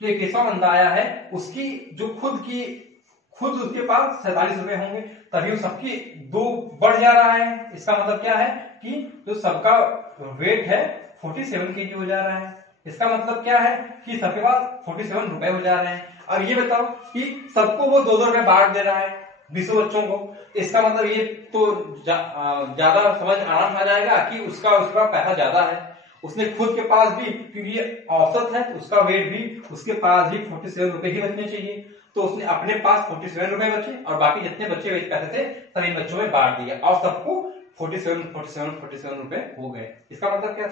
जो 21वां बंदा आया है उसकी जो खुद उसके पास 47 रुपए होंगे, तभी वो सबकी 2 बढ़ जा रहा है। इसका मतलब क्या है कि जो सबका वेट है 47 केजी हो जा रहा है। इसका मतलब क्या है कि सबके पास 47 रुपए हो जा रहे हैं। अब ये बताओ कि सबको वो 2-2 रुपए बांट दे रहा है 20 बच्चों को, इसका मतलब ये तो ज्यादा समझ आराम आ जाएगा कि उसका पैसा ज्यादा है, उसने खुद के पास भी, क्योंकि ये औसत है उसका वेट भी उसके पास भी 47 रुपए ही बचने चाहिए, तो उसने अपने पास 47 रुपए बचे और बाकी जितने बच्चे पैसे थे सभी बच्चों में बांट दिया और सबको 47 रुपए हो गए। इसका मतलब क्या,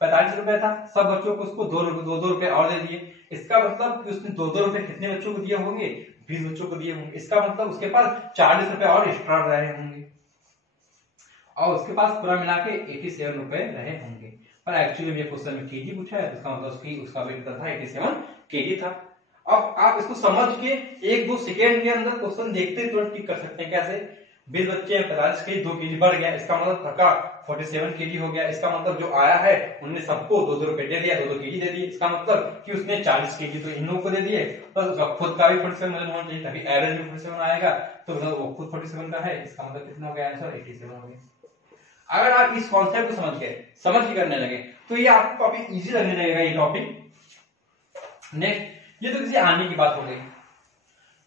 45 रुपए था, सब बच्चों को उसको 2 रुपए और दे दिए। इसका मतलब कि उसने 2 रुपए कितने बच्चों को दिए होंगे 20 बच्चों को दिए होंगे। इसका मतलब उसके पास 40 रुपए और एक्स्ट्रा रहे होंगे और उसके पास पूरा मिला के 87 रुपए रहे होंगे। पर एक्चुअली ये क्वेश्चन में केजी पूछा है, इसका मतलब उसका वेट था 87 केजी था। अब आप इसको समझ के 1-2 सेकेंड के अंदर क्वेश्चन देखते तुरंत टिक कर सकते हैं। कैसे, 20 बच्चे हैं, 45 केजी, 2 केजी बढ़ गया, इसका मतलब सबका 47 केजी हो गया। इसका मतलब जो आया है उन्होंने सबको 2-2 रुपए दे दिया, 2-2 केजी दे दिए। इसका मतलब कि उसने 40 केजी तो इन लोगों को दे दिए, तो उसका खुद का भी 47 वजन होना चाहिए, तभी एवरेज में 47 आएगा। तो मतलब वो खुद 47 का है, इसका मतलब कितना हो गया आंसर 87 हो गया। अगर आप इस कॉन्सेप्ट को समझ के करने लगे तो ये आपको काफी इजी लगने लगेगा ये टॉपिक। नेक्स्ट, ये तो किसी आने की बात हो गई,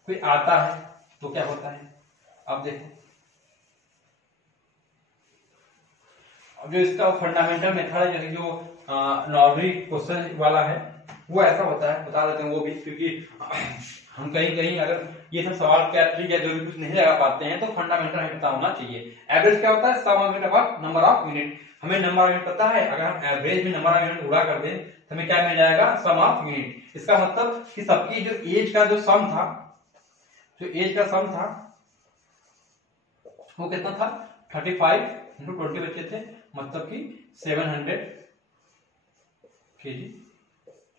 कोई आता है तो क्या होता है। अब देखो, अब जो इसका फंडामेंटल मेथड है, जैसे जो नॉर्मली क्वेश्चन वाला है वो ऐसा होता है, बता देते हैं वो भी, क्योंकि हम कहीं अगर ये सब सवाल क्या ट्रिक या जो भी कुछ नहीं लगा पाते हैं तो फंडामेंटल हमें पता होना चाहिए। एवरेज क्या होता है, sum of unit upon number of unit. हमें नंबर ऑफ यूनिट पता है, अगर हम एवरेज में नंबर ऑफ यूनिट गुणा कर दें तो हमें क्या मिल जाएगा, सम ऑफ यूनिट। इसका मतलब कि सबकी जो एज का जो सम था, जो एज का सम था वो कितना था, 35 इंटू 20 बच्चे थे, मतलब कि 700 केजी।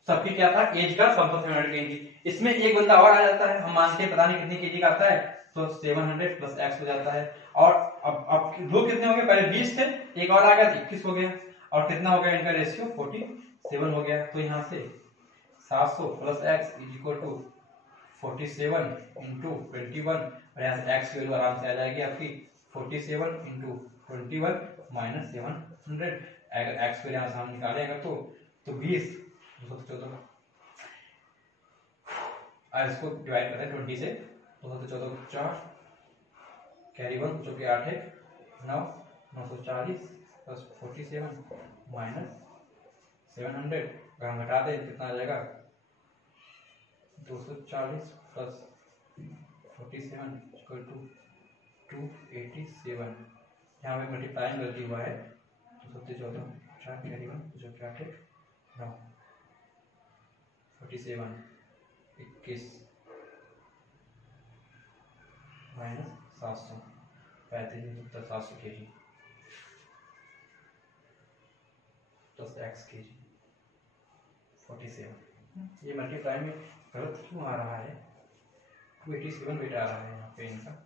सबकी क्या था, एज का सम था 700 केजी। इसमें एक बंदा और आ जाता है, हम मानते हैं पता नहीं कितनी केजी का आता है, तो 700 प्लस x हो जाता है। और अब दो कितने हो गए, पहले 20 थे, एक और आ गया तो 21 हो गया, और कितना हो गया इनका रेशियो 47 हो गया। तो यहाँ से 700 plus x is equal to 47 into 21, और यहाँ से x की वैल्यू आराम से आ जाएगी आपकी 47 इंटू 21 माइनस 700। अगर x को यहाँ से हम निकालेगा तो 20 214, और इसको डिवाइड करते हैं 20 से, 214 4 कैरी 1 जो कि 8 है 9, 940 प्लस 47 माइनस 700, अगर हम घटा दें कितना आ जाएगा 240 प्लस 47 इक्वल टू 287। यहाँ पे मल्टीप्लाइंग गलती हुआ है, 214 4 कैरी 1 जो कि 8 है 9, 47 21 minus 700 700 KG plus x KG 47। ये मल्टीप्लाई में गलत क्यों आ रहा है, 287 बेटा आ रहा है यहाँ पे इनका।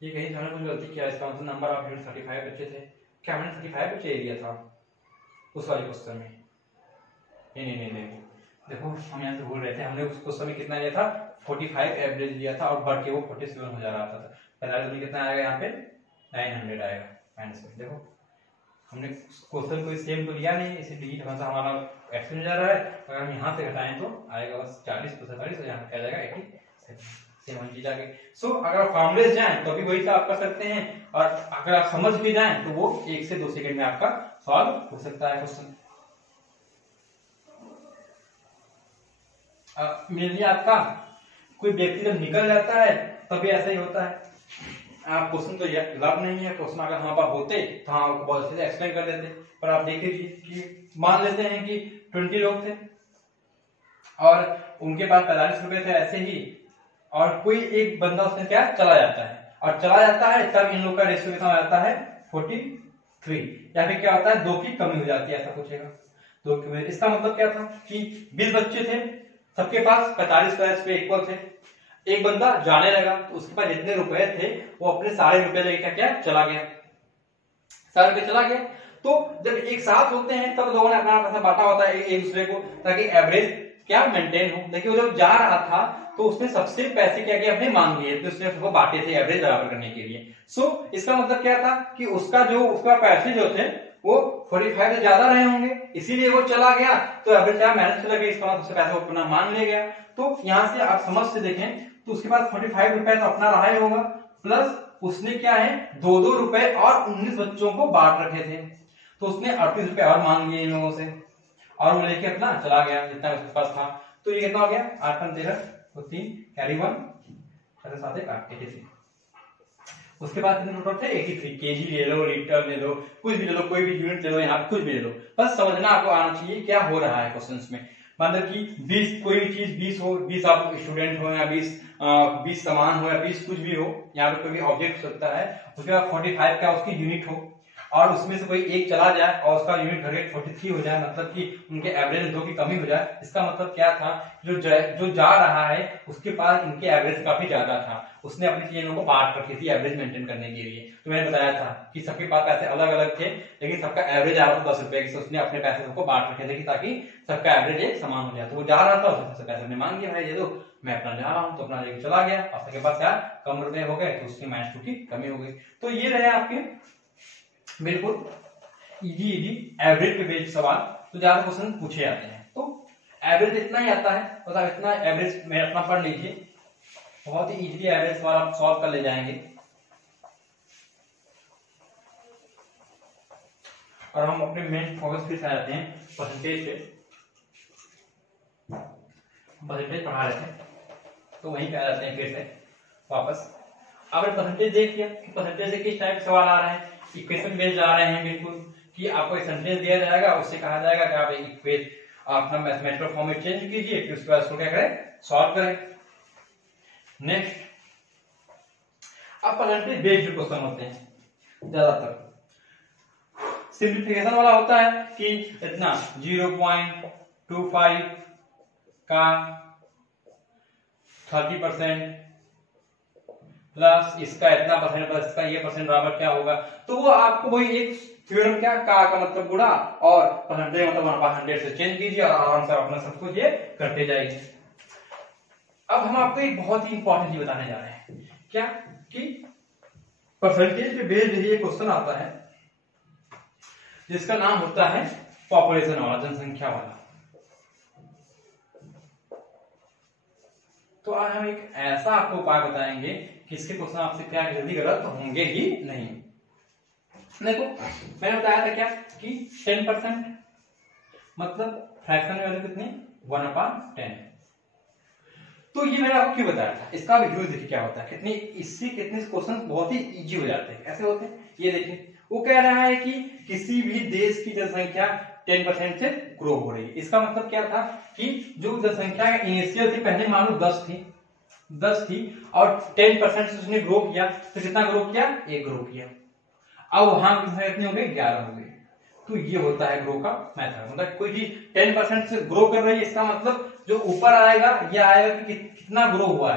ये कहीं से हमने कुछ गलती किया, इसका मतलब नंबर ऑफ यूनिट 35 बच्चे थे, क्या हमने 35 बच्चे दिया था उस वाले क्वेश्चन में? नहीं, देखो हम यहाँ से भूल रहे थे, हमने उस क्वेश्चन में कितना लिया था 45 एवरेज लिया था, और बढ़ के वो 47 हो जा रहा था। पहले कितना आएगा यहाँ पे 900 आएगा माइनस में। देखो हमने क्वेश्चन को सेम तो लिया नहीं, इसे डिजिट हमारा एक्स में जा रहा है, अगर हम यहाँ से घटाएं तो आएगा बस 40 प्लस 47, और यहाँ क्या जाएगा 87, सेम चीज आ गई। सो अगर फॉर्मूले जाएं तो भी वही आप कर सकते हैं, और अगर आप समझ भी जाएं तो वो 1 से 2 सेकंड में आपका सॉल्व हो सकता है क्वेश्चन। मेनली आपका कोई व्यक्ति जब निकल जाता है तभी ऐसा ही होता है। आप क्वेश्चन तो याद नहीं है, क्वेश्चन अगर हमारे पास होते तो हम आपको बहुत अच्छे से एक्सप्लेन कर देते, पर आप देख लीजिए कि मान लेते हैं कि 20 लोग थे और उनके पास 45 रुपए थे ऐसे ही, और कोई एक बंदा उसने क्या चला जाता है, और चला जाता है तब इन लोग का रेशियो कितना हो जाता है 43, या फिर क्या होता है 2 की कमी हो जाती है, ऐसा पूछेगा 2 की। इसका मतलब क्या था कि 20 बच्चे थे, सबके पास 45 रुपए इक्वल थे, एक बंदा जाने लगा तो उसके पास जितने रुपए थे वो अपने सारे रुपए लेके क्या चला गया, सारे रुपए चला गया। तो जब एक साथ होते हैं तब लोगों ने अपना पैसा बांटा होता है एक दूसरे को, ताकि एवरेज क्या मेंटेन हो। देखिए वो जब जा रहा था तो उसने सबसे पैसे क्या किए, अपने मांग लिए, तो उसने सबको बांटे थे एवरेज बराबर करने के लिए। सो इसका मतलब क्या था कि उसका पैसे जो थे वो 45 से ज्यादा रहे होंगे, इसीलिए वो चला गया, तो एवरेज क्या मैनेज चला गया, इसका मतलब पैसा अपना मांग ले गया। तो यहाँ से आप समझ से देखें तो उसके पास 45 रुपए तो अपना रहा ही होगा, प्लस उसने क्या है 2-2 रुपए और 19 बच्चों को बांट रखे थे, तो उसने 38 रुपए और मांग लिए इन लोगों से, और वो लेके अपना चला गया जितना उसके पास था। तो ये कितना हो गया 8 × 13 तो 3 कैरी 1 7 1 8 83। उसके बाद कितने टोटल थे 83। केजी ले लो, लीटर ले लो, कुछ भी ले लो, कोई भी यूनिट ले लो, यहाँ कुछ भी ले लो, बस समझना आपको आना चाहिए क्या हो रहा है क्वेश्चंस में। मतलब कि 20 कोई भी चीज 20 हो, 20 आप स्टूडेंट हो या 20 सामान हो या 20 कुछ भी हो, यहाँ पे कोई भी ऑब्जेक्ट हो सकता है। उसके बाद 45 का उसकी यूनिट हो, और उसमें से कोई एक चला जाए और उसका यूनिट टारगेट 43 हो जाए, मतलब कि उनके एवरेज में 2 की कमी हो जाए, इसका मतलब क्या था, जो जा रहा है उसके पास इनके एवरेज काफी ज्यादा था, उसने अपनी चीजों को बांट रखी थी एवरेज मेंटेन करने के लिए। तो मैंने बताया था कि सबके पास पैसे अलग अलग थे, लेकिन सबका एवरेज आ रहा था 10 रुपए, उसने अपने पैसे सबको बांट रखे थे ताकि सबका एवरेज एक समान हो जाए। तो वो जा रहा था, उससे पैसे अपने मांग लिया, भाई दे दो, मैं अपना जा रहा हूँ, तो अपना लेके चला गया और सबके पास क्या कम रुपए हो गए, तो उसकी -2 की कमी हो गई। तो ये रहे आपके बिल्कुल इजी एवरेज पे बेस्ड सवाल, तो ज्यादा क्वेश्चन पूछे जाते हैं। तो एवरेज इतना ही आता है, मतलब इतना एवरेज में अपना पढ़ लीजिए, बहुत ही इजीली एवरेज सवाल आप सॉल्व कर ले जाएंगे। और हम अपने मेन फोकस पे आ जाते हैं परसेंटेज पे। परसेंटेज पढ़ा रहे थे, तो वहीं पे आ जाते हैं फिर से वापस। अब परसेंटेज देख लिया कि परसेंटेज से किस टाइप के सवाल आ रहे हैं, इक्वेशन बेस्ड आ रहे हैं बिल्कुल, कि आपको एक सेंटेंस दिया जाएगा, उससे कहा जाएगा कि आप इक्वेशन अपना मैथमेटिकल फॉर्म में चेंज कीजिए, फिर उसके बाद उसको क्या करें, सॉल्व करें। नेक्स्ट, अब परसेंटेज बेस्ड क्वेश्चन होते हैं ज्यादातर। सिंप्लीफिकेशन वाला होता है कि इतना 0.25 का 30% प्लस इसका इतना परसेंट प्लस इसका ये परसेंट बराबर क्या होगा, तो वो आपको वही एक थ्योरम क्या का मतलब गुणा और परसेंटेज मतलब 1/100 से चेंज कीजिए और आराम से अपना सब कुछ ये करते जाइए। अब हम आपको एक बहुत ही इंपॉर्टेंट चीज बताने जा रहे हैं, क्या कि परसेंटेज पे बेस्ड ये क्वेश्चन आता है जिसका नाम होता है पॉपुलेशन वाला, जनसंख्या वाला। तो आज हम एक ऐसा आपको उपाय बताएंगे कि इसके क्वेश्चन आपसे क्या जल्दी गलत होंगे ही नहीं। देखो मैंने बताया था क्या कि 10% मतलब फ्रैक्शन वैल्यू कितनी 1/10। तो ये मैंने आपको क्यों बताया था, इसका भी यूज देखिए क्या होता है, कितने क्वेश्चन बहुत ही इजी हो जाते हैं। ऐसे होते हैं, ये देखिए वो कह रहा है कि किसी भी देश की जनसंख्या 10% से ग्रो हो रही है। इसका मतलब क्या था कि जो जनसंख्या इनिशियल थी, पहले मान लो 10 थी और 10% से उसने ग्रो किया, तो कितना ग्रो किया, 1 ग्रो किया। अब वहां कितने हो गए, 11 हो गए। तो ये होता है ग्रो का मेथड, मतलब कोई चीज 10% से ग्रो कर रही है, इसका मतलब जो ऊपर आएगा ये आएगा कि कितना ग्रो हुआ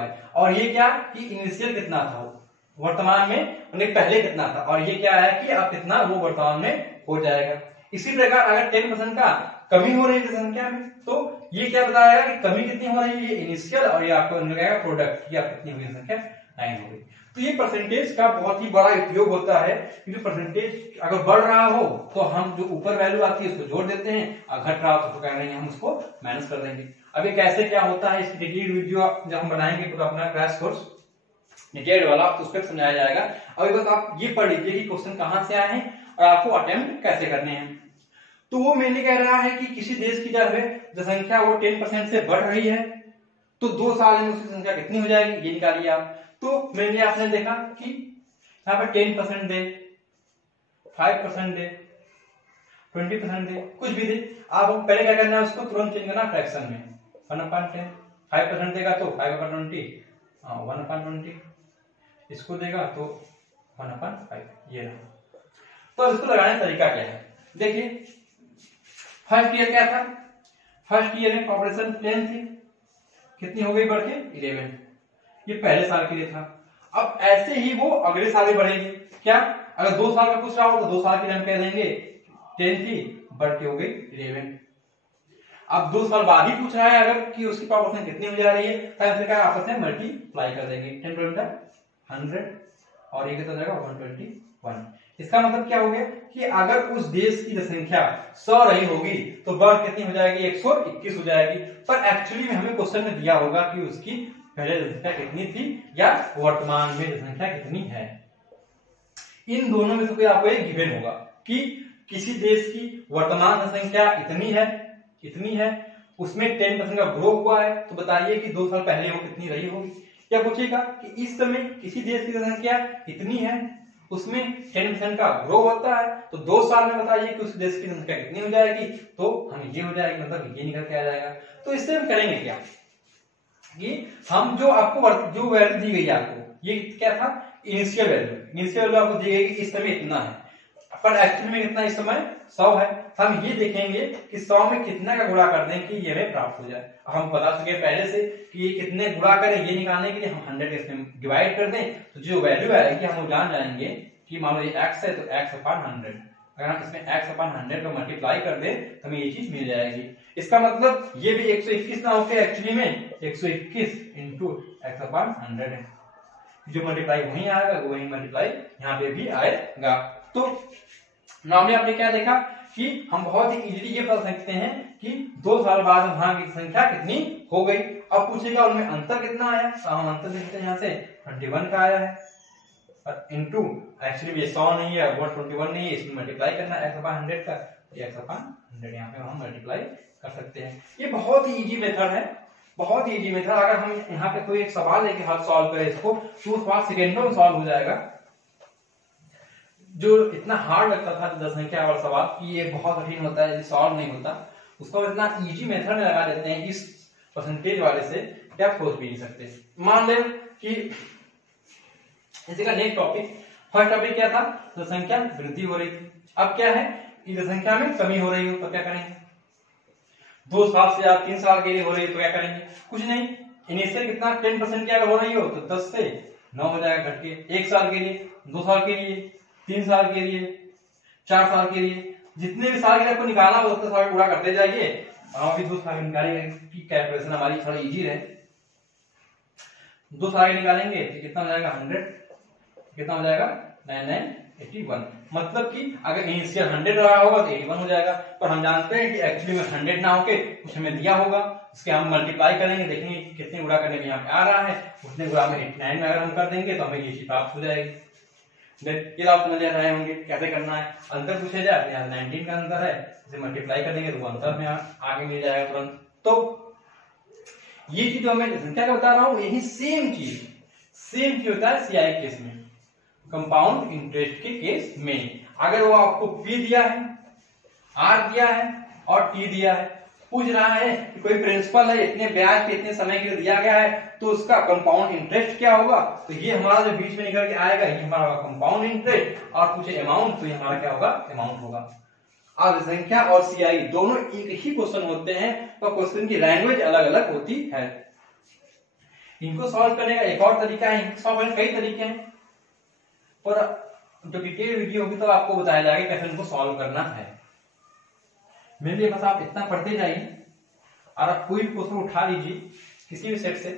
है, और ये क्या कि इनिशियल कितना था वर्तमान में, पहले कितना था, और ये क्या है कि अब कितना वो वर्तमान में हो जाएगा। इसी प्रकार अगर 10% का कमी हो रही है जनसंख्या में, तो ये क्या बताएगा कि कमी कितनी हो रही है, ये इनिशियल, और ये आपको लगाएगा प्रोडक्ट की आप कितनी हुई जनसंख्या 9 हो गई। तो ये परसेंटेज का बहुत ही बड़ा उपयोग होता है, क्योंकि परसेंटेज अगर बढ़ रहा हो तो हम जो ऊपर वैल्यू आती है उसको जोड़ देते हैं, और घट रहा हो तो क्या करेंगे, हम उसको माइनस कर देंगे। अब ये कैसे क्या होता है, इसकी डिटेल्ड वीडियो जब हम बनाएंगे पूरा अपना क्रैश कोर्स डिटेल्ड वाला, तो उस पर समझाया जाएगा। अभी बस आप ये पढ़ लीजिए कि क्वेश्चन कहां से आए हैं और आपको अटेम्प्ट कैसे करने हैं। तो वो मैंने कह रहा है कि किसी देश की जनसंख्या वो 10% से बढ़ रही है, तो 2 साल में उसकी संख्या कितनी हो जाएगी, ये निकालिए आप। तो मैंने आपने देखा कि यहाँ पर 10% दे, 5% दे, 20% दे, कुछ भी दे, आप पहले क्या करना है, उसको तुरंत चेंज करना फ्रैक्शन में। 1/10, 5% देगा तो 5/20, 1/20, इसको देगा तो 1/5, ये रहा। तो इसको लगाने का तरीका क्या है, देखिए फर्स्ट ईयर क्या था, फर्स्ट ईयर में पॉपुलेशन 10 थी, कितनी हो गई बढ़ के 11, ये पहले साल के लिए था। अब ऐसे ही वो अगले साल भी बढ़ेगी, क्या अगर 2 साल का पूछ रहा हो तो 2 साल के लिए हम कह देंगे 10 थी बढ़ के हो गई 11। अब 2 साल बाद ही पूछ रहा है अगर कि उसकी पॉपुलेशन कितनी हो जा रही है, तो ऐसे क्या आपस में मल्टीप्लाई कर देंगे, 10 × 100 और ये कितना जाएगा 121। इसका मतलब क्या हो गया कि अगर उस देश की जनसंख्या 100 रही होगी तो बढ़ कितनी हो जाएगी, 121 हो जाएगी। पर एक्चुअली में हमें क्वेश्चन में दिया होगा कि उसकी पहले जनसंख्या कितनी थी या वर्तमान में जनसंख्या कितनी है। इन दोनों में से कोई आपको एक गिवन होगा कि किसी देश की वर्तमान जनसंख्या इतनी है, उसमें 10% का ग्रो हुआ है, तो बताइए कि 2 साल पहले वो कितनी रही होगी। क्या पूछेगा कि इस समय किसी देश की जनसंख्या इतनी है, उसमें 10% का ग्रो होता है, तो 2 साल में बताइए कि उस देश की जनसंख्या कितनी हो जाएगी, तो हम ये हो जाएगी, मतलब ये निकल के आ जाएगा। तो इससे हम करेंगे क्या कि हम जो आपको जो वैल्यू दी गई है आपको, ये क्या था इनिशियल वैल्यू, इनिशियल वैल्यू आपको दी गई कि इस समय इतना है, पर एक्चुअली में कितना इस समय 100 है। हम ये देखेंगे कि 100 में कितना का गुणा कर दें कि ये हमें प्राप्त हो जाए। हम बता चुके पहले से कि ये कितने गुणा करें, ये निकालने के लिए हम 100 इसमें डिवाइड कर दें तो जो वैल्यू आएगी हम वो जान जाएंगे कि मान लो ये x है तो x अपॉन 100, अगर हम इसमें x अपॉन 100 को मल्टीप्लाई कर दें तो हमें ये चीज मिल जाएगी। इसका मतलब ये भी 121 ना होके एक्चुअली में 121 इंटू x अपॉन 100 है, जो मल्टीप्लाई वहीं आएगा वहीं मल्टीप्लाई यहाँ पे भी आएगा। तो नॉर्मली आपने क्या देखा कि हम बहुत ही इजीली ये बता सकते हैं कि 2 साल बाद वहां की संख्या कितनी हो गई। अब पूछेगा उनमें अंतर कितना आया, तो हम अंतर देखते हैं यहाँ से 21 का आया है, इनटू एक्चुअली ये 100 नहीं है, 121 नहीं है, इसमें मल्टीप्लाई करना है x अपॉन 100 का, x अपॉन 100 यहाँ पे हम मल्टीप्लाई कर सकते हैं। ये बहुत ही इजी मेथड है, बहुत ही इजी मेथड। अगर हम यहाँ पे कोई एक सवाल लेके हल सॉल्व करें इसको तो सवाल सेकेंडों में सॉल्व हो जाएगा। जो इतना हार्ड लगता था दस संख्या वाला सवाल कि ये बहुत कठिन होता है, सॉल्व नहीं होता, उसको इतना इजी मेथड में लगा देते हैं इस परसेंटेज वाले से कि आप सोच भी नहीं सकते। मान लें कि इसी का नेक्स्ट टॉपिक, फर्स्ट टॉपिक क्या था, जनसंख्या वृद्धि हो रही थी, अब क्या है कि जनसंख्या में कमी हो रही हो तो क्या करेंगे, 2 साल से या 3 साल के लिए हो रही है तो क्या करेंगे, कुछ नहीं, इनिशियल कितना 10% की अगर हो रही हो तो 10 से 9 हो जाएगा घट के, 1 साल के लिए, 2 साल के लिए, 3 साल के लिए, 4 साल के लिए, जितने भी साल के लिए आपको निकालना हो उतने साल पूरा करते जाइए। हम अभी 2 साल निकालेंगे कि कैलकुलेशन हमारी थोड़ा इजी रहे। 2 साल निकालेंगे तो कितना हो जाएगा 100, कितना हो जाएगा 9981। मतलब कि अगर इनिशियल 100 रहा होगा तो 81 हो जाएगा, पर हम जानते हैं कि एक्चुअली में 100 ना होके कुछ हमें दिया होगा, उसके हम मल्टीप्लाई करेंगे, देखेंगे कितने गुणा करने में यहाँ पे आ रहा है, उतने गुणा में 89 में अगर हम कर देंगे तो हमें ये चीज प्राप्त हो जाएगी। ये आप समझ रहे होंगे कैसे करना है। अंतर पूछे जाए यहाँ 19 का अंतर है, इसे मल्टीप्लाई कर देंगे तो अंतर में आगे मिल जाएगा तुरंत। तो ये चीज जो मैं संख्या का बता रहा हूँ यही सेम चीज होता है सीआई केस में, कंपाउंड इंटरेस्ट के केस में। अगर वो आपको पी दिया है, आर दिया है और टी दिया है, पूछ रहा है कि कोई प्रिंसिपल है इतने ब्याज पे इतने समय के लिए दिया गया है तो उसका कंपाउंड इंटरेस्ट क्या होगा, तो ये हमारा जो बीच में निकल के आएगा ये हमारा होगा कंपाउंड इंटरेस्ट, और पूछे अमाउंट तो ये हमारा क्या होगा, अमाउंट होगा। अब संख्या और सीआई दोनों एक ही क्वेश्चन होते हैं पर क्वेश्चन की लैंग्वेज अलग अलग होती है। इनको सॉल्व करने का एक और तरीका है, इनको सॉल्व करने कई तरीके हैं, पर जो डिटेल वीडियो होगी तो आपको बताया जाएगा कैसे इनको सॉल्व करना है। मेरे लिए बस आप इतना पढ़ते जाइए और आप कोई भी क्वेश्चन उठा लीजिए किसी भी सेट से,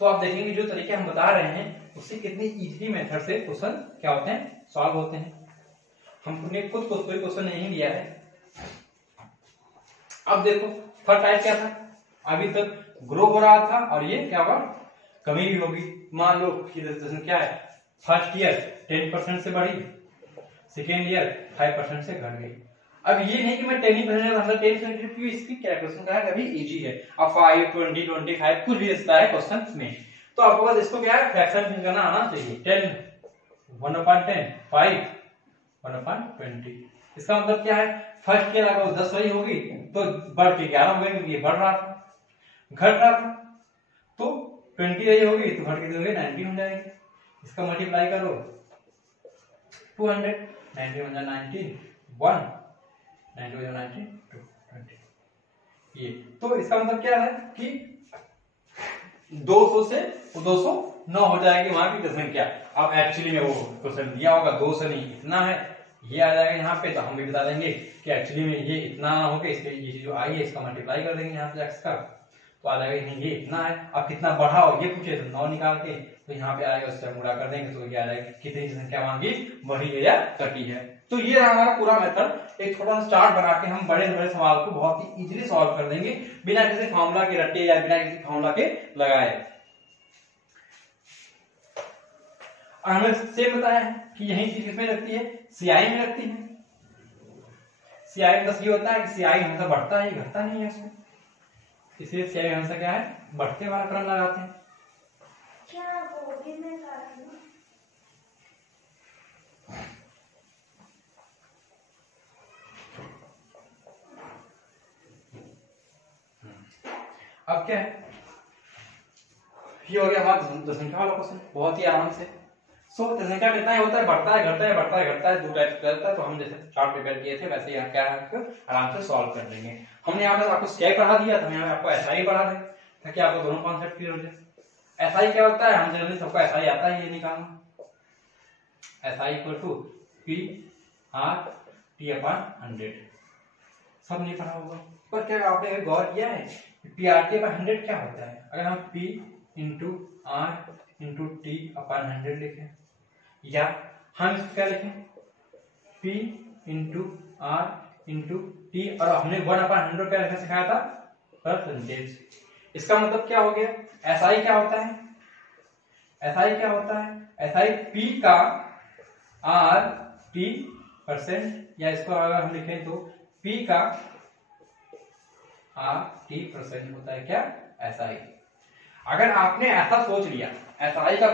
तो आप देखेंगे जो तरीके हम बता रहे हैं उससे कितनी इजीली मेथड से क्वेश्चन क्या होते हैं, सॉल्व होते हैं। हमने खुद को कोई क्वेश्चन नहीं दिया है। अब देखो फर्स्ट टाइप क्या था, अभी तक ग्रो हो रहा था और ये क्या होगा, कमी भी होगी। मान लो कि क्या है, फर्स्ट ईयर 10% से बढ़ी, सेकेंड ईयर 5% से घट गई। अब ये नहीं कि मैं 10% क्योंकि इसकी कैलकुलेशन का है, अभी इजी है। अब 5, 20, 25 कुछ भी रिश्ता है क्वेश्चन में, तो आपको बस इसको क्या है फ्रैक्शन में करना आना चाहिए। 10 1/10, 5 1/20। इसका मतलब क्या है, फर्स्ट ईयर अगर 10 रही होगी तो बढ़ के 11 हो गई, क्योंकि ये बढ़ रहा था, घट रहा था, तो 20 रही होगी तो घट के 19 हो जाएगी। इसका मल्टीप्लाई करो 200, 19 1 19 2 20। ये तो इसका मतलब क्या है कि 200 से 209 हो जाएगी वहां की जनसंख्या। अब एक्चुअली में वो क्वेश्चन दिया होगा 200 नहीं इतना है, ये आ जाएगा यहाँ पे, तो हम भी बता देंगे कि एक्चुअली में ये इतना ना होके इसके ये जो आई है इसका मल्टीप्लाई कर देंगे यहाँ पे x का, तो आ जाएगा ये इतना है। अब कितना बढ़ाओ ये पूछे तो 9 निकाल के तो यहाँ पे आएगा, उससे गुणा कर देंगे तो ये आ जाएगा कितनी संख्या वहां की बढ़ी है या घटी है। तो ये रहा हमारा पूरा मेथड। एक छोटा सा चार्ट बना के हम बड़े बड़े सवाल को बहुत ही इजीली सॉल्व कर देंगे बिना किसी फॉर्मूला के रटे या बिना किसी फॉर्मूला के लगाए। हमें सेम बताया है कि यही चीज किसमें लगती है, सीआई में लगती है। सीआई में बस ये होता है कि सीआई हमेशा बढ़ता है, घटता नहीं है उसमें, इसलिए सीआई हमेशा क्या है, बढ़ते वाला क्रम लगाते हैं। क्या गोभी में काटना? अब क्या है, ये हो गया हमारा जनसंख्या वाला क्वेश्चन, बहुत ही आराम से। सो जनसंख्या कितना ही होता है, बढ़ता है घटता है बढ़ता है घटता है, दो टाइप का रहता है। तो हम जैसे चार्ट प्रिपेयर किए थे वैसे यहाँ क्या है आपको आराम से सॉल्व कर लेंगे। हमने यहाँ पे आपको स्केल पढ़ा दिया था, यहाँ पे आपको एसआई पढ़ा दें ताकि आपको दोनों कॉन्सेप्ट क्लियर हो जाए। एसआई क्या होता है, हम जनरली सबको एसआई आता है ये निकालना, SI equal to P R T upon 100। सब नहीं पढ़ा होगा, पर क्या आपने गौर किया है पी आर टी अपॉन 100 क्या होता है? अगर हम P into R into T upon 100 लिखें, या हम इसको क्या लिखें P into R into T, और हमने 1/100 क्या लिखना सिखाया था, परसेंटेज। इसका मतलब क्या हो गया, SI क्या होता है, SI क्या होता है, SI P का R T परसेंट, या इसको अगर हम लिखें तो P का R T परसेंट होता है क्या, SI। अगर आपने ऐसा सोच लिया SI का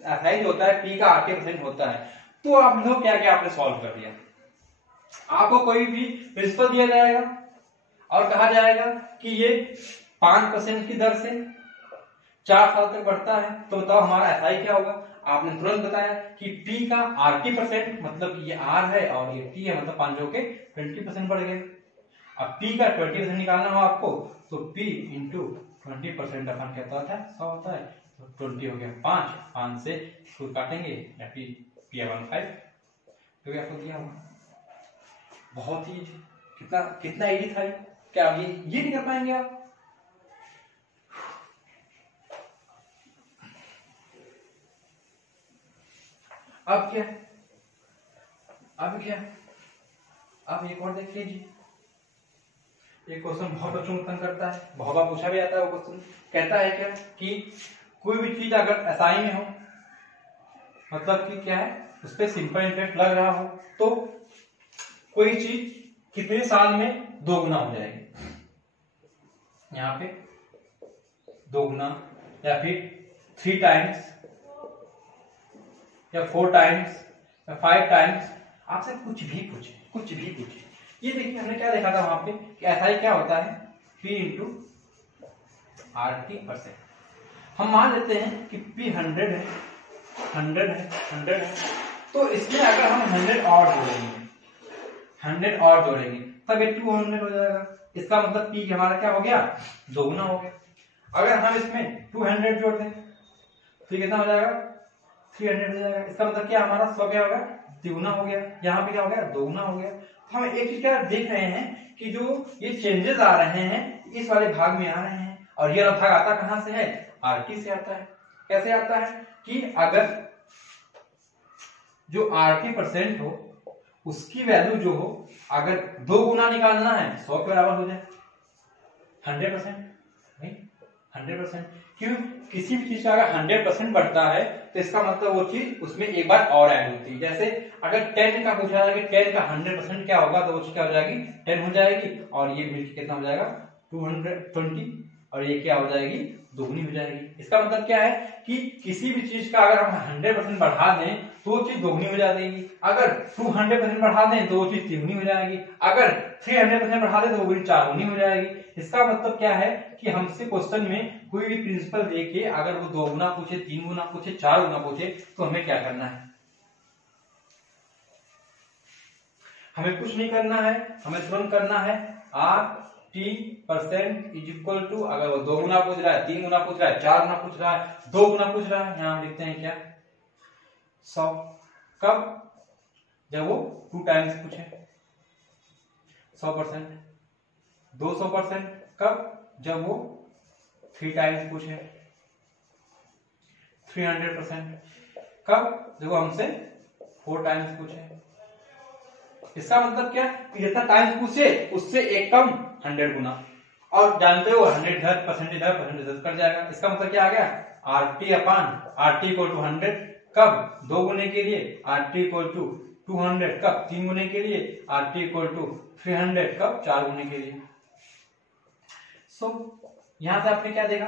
SI जो होता है P का R T परसेंट होता है, तो आप लोग क्या क्या आपने सॉल्व कर दिया। आपको कोई भी प्रिंसिपल दिया जाएगा और कहा जाएगा कि ये 5% की दर से 4 साल तक बढ़ता है, तो बताओ हमारा SI क्या होगा। आपने तुरंत बताया कि P का RT परसेंट मतलब ये R है और ये T है, मतलब 5 के 20% बढ़ गए। अब P का 20% निकालना हो आपको, तो P इंटू 20% अपन कहता था 100 होता है, तो 20 हो गया 5 से इसको काटेंगे या P अपन 5, तो आपको दिया होगा। बहुत ही कितना कितना इजी था क्या, आप ये नहीं कर पाएंगे आप। अब क्या, अब एक और देख लीजिए। ये क्वेश्चन बहुत बच्चों को तंग करता है, बहुत बार पूछा भी जाता है। वो क्वेश्चन कहता है क्या कि कोई भी चीज अगर एसआई में हो, मतलब कि क्या है उस पर सिंपल इंटरेस्ट लग रहा हो, तो कोई चीज कितने साल में 2 गुना हो जाएगी। यहाँ पे 2 गुना, या फिर 3 टाइम्स, या 4 टाइम्स, या 5 टाइम्स, आपसे कुछ भी पूछे। ये देखिए हमने क्या देखा था वहां पे कि SI क्या होता है, P इंटू RT परसेंट। हम मान लेते हैं कि P 100 है, तो इसमें अगर हम 100 और जोड़ेंगे तब ये 200 हो जाएगा। इसका मतलब P हमारा क्या हो गया, 2 गुना हो गया। अगर हम इसमें 200 जोड़ दें तो कितना हो जाएगा, 300 हो जाएगा। इसका मतलब क्या हमारा 100 क्या होगा, 3 गुना हो गया। यहाँ पे क्या हो गया, 2 गुना हो गया। तो हम एक चीज क्या देख रहे हैं कि जो ये चेंजेस आ रहे हैं इस वाले भाग में आ रहे हैं, और ये भाग आता कहां से है, RT से आता है। कैसे आता है कि अगर जो RT परसेंट हो उसकी वैल्यू जो हो, अगर 2 गुना निकालना है 100 के बराबर हो जाए, 100%। क्यों, किसी भी चीज का अगर 100% बढ़ता है तो इसका मतलब वो चीज उसमें एक बार और ऐड होती है। जैसे अगर 10 का पूछा जाए कि 10 का 100% क्या होगा, तो वो चीज क्या हो जाएगी, 10 हो जाएगी, और ये मिलकर कितना हो जाएगा 220, और ये क्या हो जाएगी, दोगुनी हो जाएगी। इसका मतलब क्या है कि किसी भी चीज का अगर हम 100% बढ़ा दें तो वो चीज दोगुनी हो जाएगी। अगर 200% बढ़ा दें तो वो चीज 3 गुनी हो जाएगी। अगर 300% बढ़ा दें तो वो 4 गुनी हो जाएगी। इसका मतलब क्या है कि हमसे क्वेश्चन में कोई भी प्रिंसिपल देके अगर वो 2 गुना पूछे, 3 गुना पूछे, 4 गुना पूछे, तो हमें क्या करना है, हमें कुछ नहीं करना है, हमें तुरंत करना है RT percent is equal to, अगर वो 2 गुना पूछ रहा है, 3 गुना पूछ रहा है, 4 गुना पूछ रहा है, 2 गुना पूछ रहा है, यहां हम लिखते हैं क्या, 100। कब, जब वो 2 टाइम्स पूछे 100%। 200% कब, जब वो 3 टाइम्स पूछे। 300% कब, जब वो हमसे 4 टाइम्स पूछे। इसका मतलब क्या कि जितना टाइम्स पूछे उससे एक कम 100 गुना, और जानते हो 100 इधर, परसेंटेज कर जाएगा। इसका मतलब क्या आ गया, RT upon RT equal to 100 कब, 2 गुने के लिए, RT इक्वल टू 200 कब, 3 गुने के लिए, RT इक्वल टू 300 कब, 4 गुने के लिए। सो यहां से आपने क्या देखा,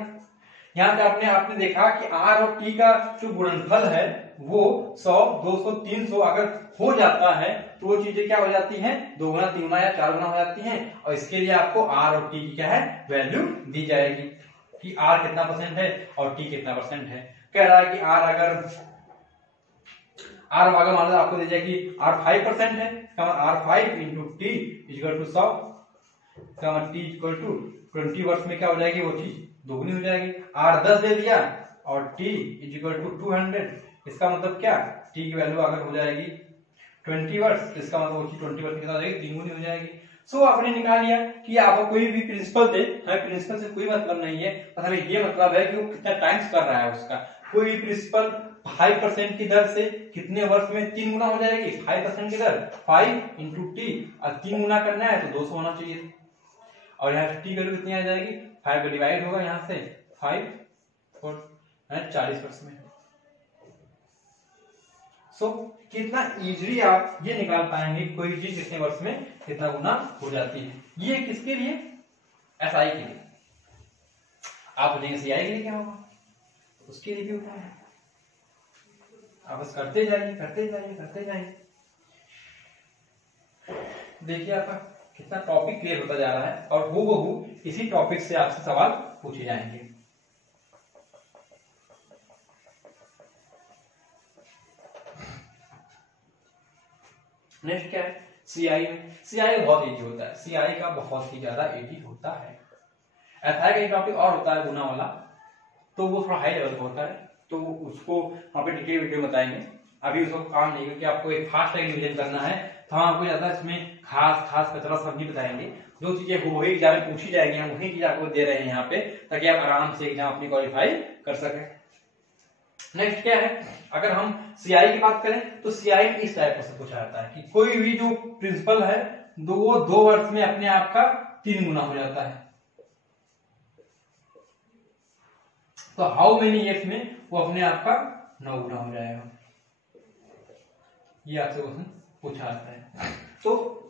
यहां से आपने देखा कि R और T का जो गुणनफल है वो 100, 200, 300 अगर हो जाता है तो वो चीजें क्या हो जाती हैं, 2 गुना, 3 गुना या 4 गुना हो जाती हैं। और इसके लिए आपको R और T की क्या है, वैल्यू दी जाएगी कि R कितना परसेंट है और T कितना परसेंट है। कह रहा है कि R अगर आर भागा मान लो आपको दे दिया कि आर 5% है, R 5 into T equal to 100, T equal to 20 वर्ष में क्या हो जाएगी वो चीज दोगुनी हो जाएगी। आर 10 दे दिया और टी इक्वल टू 200, इसका मतलब क्या टी की वैल्यू अगर हो जाएगी 20 वर्ष, इसका मतलब वो चीज 20 वर्ष के साथ हो जाएगी, 3 गुनी हो जाएगी। सो आपने निकाल लिया कि आपको कोई भी प्रिंसिपल दे, हमें प्रिंसिपल से कोई मतलब नहीं है, बस हमें ये मतलब है कि वो कितना टाइम्स कर रहा है उसका। कोई भी प्रिंसिपल 5% की दर से कितने वर्ष में 3 गुना हो जाएगी, 5% की दर 5 इंटू टी, और 3 गुना करना है तो 200 होना चाहिए, और यहाँ टी वैल्यू कितनी आ जाएगी 5 का डिवाइड होगा यहाँ से 5 और 40 वर्ष में। सो कितना इजीली आप ये निकाल पाएंगे कोई चीज कितने वर्ष में कितना गुना हो जाती है। ये किसके लिए, एसआई के लिए। आप बोलेंगे सीआई के लिए क्या होगा, उसके लिए भी होता है। आप बस करते जाइए करते जाइए करते जाइए, देखिए आपका कितना टॉपिक क्लियर होता जा रहा है, और हूबहू इसी टॉपिक से आपसे सवाल पूछे जाएंगे। नेक्स्ट क्या है, सीआई में। सीआई बहुत इजी होता है, सीआई का बहुत ही ज्यादा इजी होता है। एसआई का एक टॉपिक और होता है गुना वाला, तो वो थोड़ा हाई लेवल का होता है, तो उसको वहां पे डिटेल वीडियो बताएंगे। अभी उसको काम नहीं, क्योंकि आपको एक फास्ट रिवीजन करना है, तो हम आपको ज्यादा इसमें खास खास कचरा सब भी बताएंगे। जो चीजें वही एग्जाम में पूछी जाएगी हम वही चीज आपको दे रहे हैं यहाँ पे, ताकि आप आराम से एग्जाम अपनी क्वालिफाई कर सकें। नेक्स्ट क्या है, अगर हम सीआई की बात करें तो सीआई में इस टाइप से पूछा जाता है कि कोई भी जो प्रिंसिपल है वो 2 वर्ष में अपने आप का 3 गुना हो जाता है, तो हाउ मेनी ईयर्स में वो अपने आप का 9 गुना हो जाएगा। ये आपसे क्वेश्चन पूछा जाता है। तो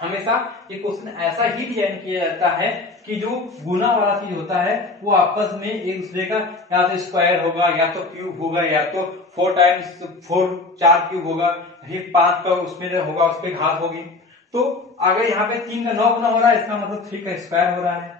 हमेशा ये क्वेश्चन ऐसा ही डिजाइन किया जाता है कि जो गुना वाला चीज होता है वो आपस में एक दूसरे का या तो स्क्वायर होगा, या तो क्यूब होगा, या तो 4 टाइम्स 4 क्यूब होगा, फिर 5 का उसमें होगा, उस पर घात होगी। तो अगर यहाँ पे 3 का 9 गुना हो रहा है, इसका मतलब 3 का स्क्वायर हो रहा है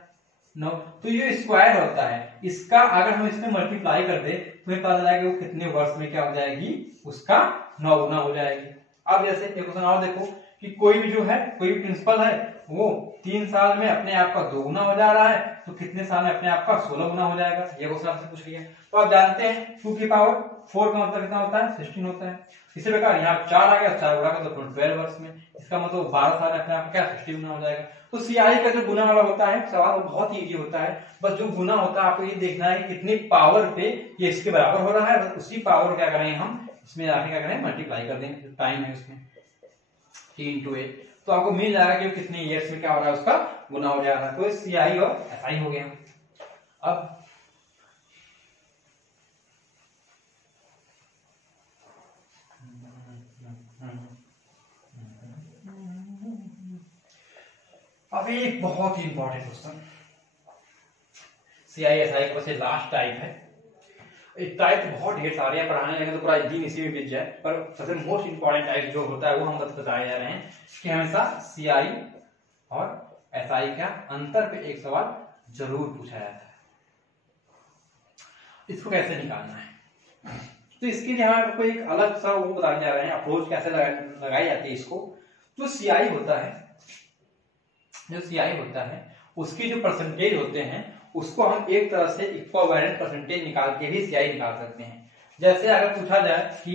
9, तो ये स्क्वायर होता है। इसका अगर हम इसमें मल्टीप्लाई कर दे तो हमें पता चला कि वो कितने वर्ष में क्या हो जाएगी, उसका 9 गुना हो जाएगी। अब जैसे एक क्वेश्चन और देखो कि कोई भी जो है, कोई भी प्रिंसिपल है वो 3 साल में अपने आप का 2 गुना हो जा रहा है, तो कितने साल में अपने आप का 16 गुना हो जाएगा, ये क्वेश्चन आपसे पूछ लिया। तो आप जानते हैं 2 की पावर 4 का मतलब कितना होता है 16 होता है। इसी प्रकार यहाँ 4 आ गया, 4 गुणा का तो 12 वर्ष में, इसका मतलब 12 साल में अपने आप क्या 60 गुना हो जाएगा। तो सीआई का जो गुना वाला होता है सवाल वो बहुत ही इजी होता है, बस जो गुना होता है आपको ये देखना है कि कितनी पावर पे ये इसके बराबर हो रहा है, बस उसी पावर क्या करेंगे हम इसमें जाके क्या करें मल्टीप्लाई कर देंगे, जो टाइम है उसमें 3 × 8, तो आपको मिल जाएगा कि कितने ईयर्स में क्या हो रहा है उसका गुना हो जाएगा। तो सीआई और एसआई हो गया। अब एक बहुत ही इंपॉर्टेंट क्वेश्चन, सीआई एसआई का बस लास्ट टाइप है। एक टाइप बहुत ढेर सारे हैं, पढ़ाने लगे तो पूरा दिन इसी में बीत जाए, पर सबसे मोस्ट इंपॉर्टेंट टाइप जो होता है वो हम बताए जा रहे हैं कि हमेशा सीआई और एसआई का अंतर पे एक सवाल जरूर पूछा जाता है, इसको कैसे निकालना है। तो इसके लिए हम आपको एक अलग सा वो बताने जा रहे हैं, अप्रोच कैसे लगाई जाती है इसको। जो सीआई होता है, जो सीआई होता है उसकी जो परसेंटेज होते हैं उसको हम एक तरह से इक्विवेलेंट परसेंटेज निकाल के भी सीआई निकाल सकते हैं। जैसे अगर पूछा जाए कि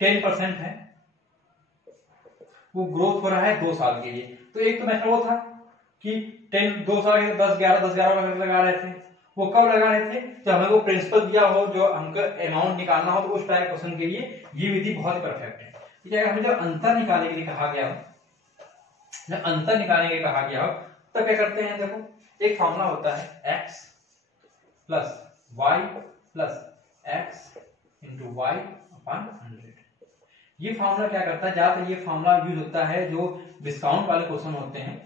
10% है, वो ग्रोथ हो रहा है 2 साल के लिए, तो एक तो मेथड वो था कि 2 साल के 10-11 लगा रहे थे। वो कब लगा रहे थे जब हमें वो प्रिंसिपल दिया हो, जो हमको अमाउंट निकालना हो, तो उस टाइप क्वेश्चन के लिए ये विधि बहुत परफेक्ट है। ठीक है, हमें जब अंतर निकालने के लिए कहा गया हो, जब अंतर निकालने के लिए कहा गया हो तो क्या करते हैं, देखो एक फॉर्मूला होता है x plus Y plus X into Y upon 100। ये फॉर्मूला क्या करता है, ज्यादातर ये फॉर्मूला यूज होता है जो डिस्काउंट वाले क्वेश्चन होते हैं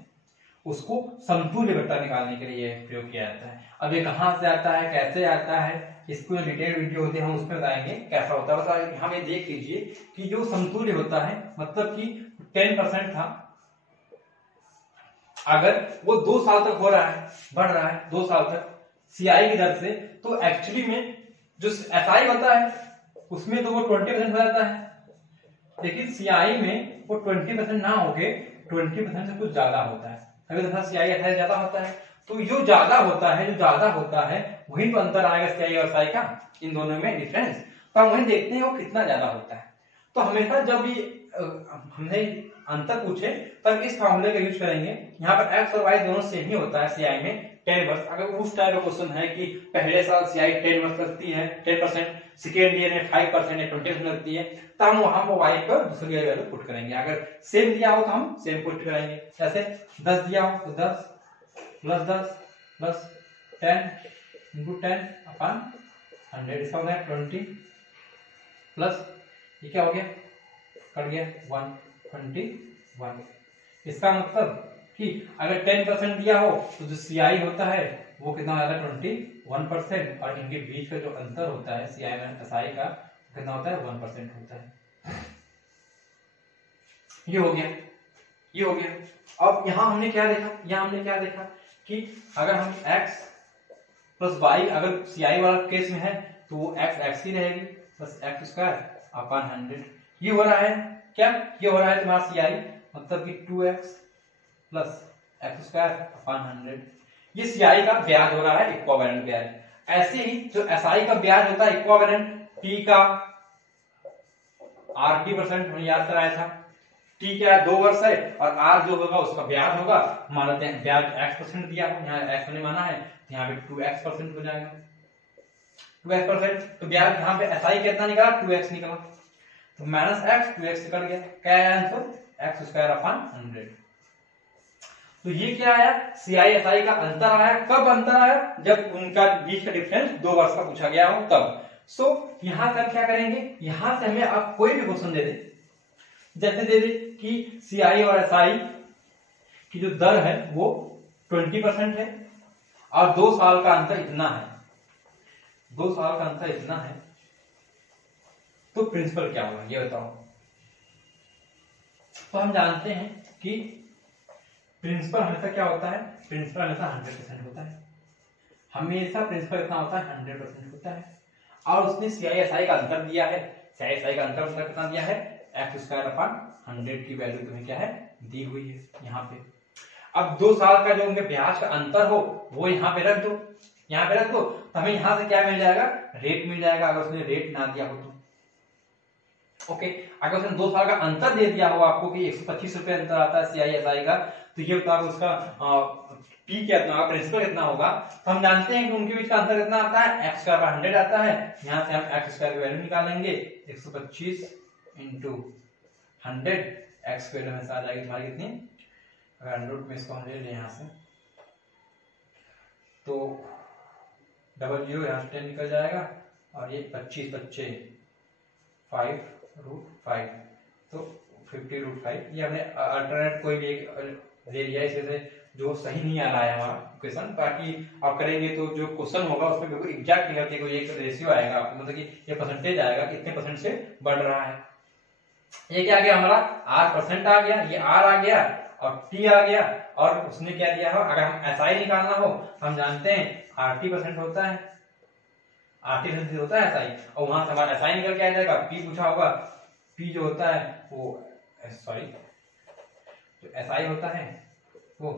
उसको समतुल्य वेक्टर निकालने के लिए प्रयोग किया जाता है। अब ये कहां से आता है, कैसे आता है, इसको जो डिटेल वीडियो होते हैं हम उसमें बताएंगे कैसा होता है। बस यहाँ पे देख लीजिए कि जो समतुल्य होता है मतलब कि 10% था, अगर वो 2 साल तक हो रहा है, बढ़ रहा है 2 साल तक सीआई की दर से, तो एक्चुअली में जो एसआई होता है उसमें तो वो 20% हो जाता है, लेकिन सीआई में वो 20% ना होके 20% से कुछ ज्यादा होता है। अगर देखा सीआई एसआई ज्यादा होता है, तो जो ज्यादा होता है वही तो अंतर आएगा सीआई और एसआई का, इन दोनों में डिफरेंस। तो हम वही देखते हैं वो कितना ज्यादा होता है। तो हमेशा जब भी हमने अंतर पूछे तब इस फॉर्मूले का यूज करेंगे। यहाँ पर एक्स और वाई दोनों सेम ही होता है सीआई में 10 वर्ष। अगर उस टाइप का क्वेश्चन है कि पहले साल सीआई 10 वर्ष लगती है 10%, सेकेंड ईयर में 5% या 20% लगती है, तो हम वहां पर वाई पर दूसरी वैल्यू पुट करेंगे। अगर सेम दिया हो तो हम सेम पुट करेंगे। जैसे 10 दिया हो तो 10 प्लस 10 प्लस 10 इंटू 10 अपन 100, इसका हो गया 20 प्लस ये क्या हो गया, कट गया 121। इसका मतलब कि अगर 10% दिया हो तो जो सीआई होता है वो कितना होता है 21%, और इनके बीच का जो अंतर होता है सीआई में एसआई का कितना होता है 1% होता है। ये हो गया। अब यहाँ हमने क्या देखा कि अगर हम x प्लस वाई, अगर सीआई वाला केस में है तो वो x ही रहेगी प्लस एक्स स्क्वायर अपॉन 100। ये हो रहा है क्या, ये हो रहा है तुम्हारा सीआई, मतलब कि 2x plus x square upon 100। ये सीआई का ब्याज हो रहा है, इक्विवेलेंट ब्याज। ऐसे ही जो एसआई का ब्याज होता है इक्विवेलेंट, टी का RT% हमने याद कराया था। टी क्या है 2 वर्ष है, और आर जो होगा उसका ब्याज होगा। मान लेते हैं ब्याज x% दिया हो, यहाँ x हमने माना है तो यहाँ पे 2x% हो जाएगा। 2x%, तो ब्याज यहाँ पे एसआई कितना निकला 2x निकला, तो माइनस x 2x कट गया, क्या आया आंसर एक्स स्क्वायर अपॉन 100। तो ये क्या आया, सीआई एसआई का अंतर आया। कब अंतर आया, जब उनका बीच का डिफरेंस 2 वर्ष का पूछा गया हो तब। सो यहां से क्या करेंगे, यहां से हमें आप कोई भी क्वेश्चन दे दे, जैसे दे दे कि सीआई और एसआई की जो दर है वो 20% है और 2 साल का अंतर इतना है, 2 साल का अंतर इतना है, तो प्रिंसिपल क्या होगा ये बताओ। तो हम जानते हैं कि प्रिंसिपल हमेशा क्या होता है, प्रिंसिपल हमेशा 100% होता है, हमेशा प्रिंसिपल कितना होता है 100% होता है। और उसने सीआईएसआई का अंतर दिया है, सीआईएसआई का अंतर उसका कितना दिया है एक्स स्क्वायर अपॉन 100 की वैल्यू तुम्हें क्या है दी हुई है यहाँ पे। अब 2 साल का जो उनके ब्याज का अंतर हो वो यहाँ पे रख दो, यहाँ पे रख दो, तो हमें यहाँ से क्या मिल जाएगा रेट मिल जाएगा, अगर उसने रेट ना दिया हो तो। ओके, अगर उसने 2 साल का अंतर दे दिया हो आपको कि 125 रुपए अंतर आता है सीआईएसआई का, तो ये बता उसका पी कितना होगा, प्रिंसिपल कितना होगा। तो हम जानते हैं कि उनके बीच का अंतर कितना आता है एक्स स्क्वायर बाय 100 आता है। यहाँ से हम एक्स स्क्वायर की वैल्यू निकालेंगे 125 इंटू 100, एक्स स्क्वायर हमेशा आ जाएगी तुम्हारी कितनी, अगर अंडर में इसको हम ले लें यहाँ से तो डबल जीरो यहाँ से 10 निकल जाएगा, और ये 25 बच्चे 5√5 तो 50√5। ये हमने अल्टरनेट कोई भी एक ले लिया इससे जो सही नहीं आ रहा है हमारा क्वेश्चन, बाकी आप करेंगे तो जो क्वेश्चन होगा उसमें बिल्कुल एग्जैक्ट निकल के कोई एक रेशियो आएगा आपको, मतलब कि ये परसेंटेज आएगा कि इतने परसेंट से बढ़ रहा है। ये क्या आ गया हमारा R% आ गया, ये R आ गया और T आ गया, और उसने क्या दिया हो, अगर हम SI निकालना हो हम जानते हैं RT% होता है, RT% होता है SI, और वहां से हमारा SI निकल के आ जाएगा। P पूछा होगा, P जो होता है वो सॉरी जो SI होता है वो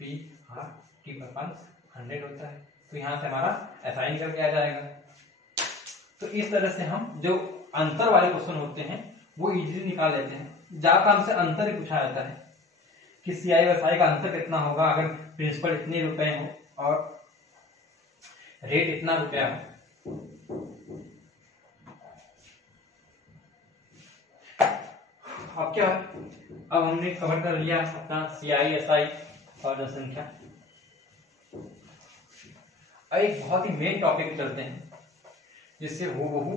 PR/T/100 होता है, तो यहां से हमारा SI निकल के आ जाएगा। तो इस तरह से हम जो अंतर वाले क्वेश्चन होते हैं वो इजीली निकाल लेते हैं। ज्यादा हमसे अंतर ही पूछा जाता है कि सीआई और एसआई का अंतर कितना होगा अगर प्रिंसिपल इतने रुपए हो और रेट इतना रुपया हो। अब क्या है, अब हमने कवर कर लिया अपना सीआई एसआई और जनसंख्या। अब एक बहुत ही मेन टॉपिक चलते हैं जिससे हूबहू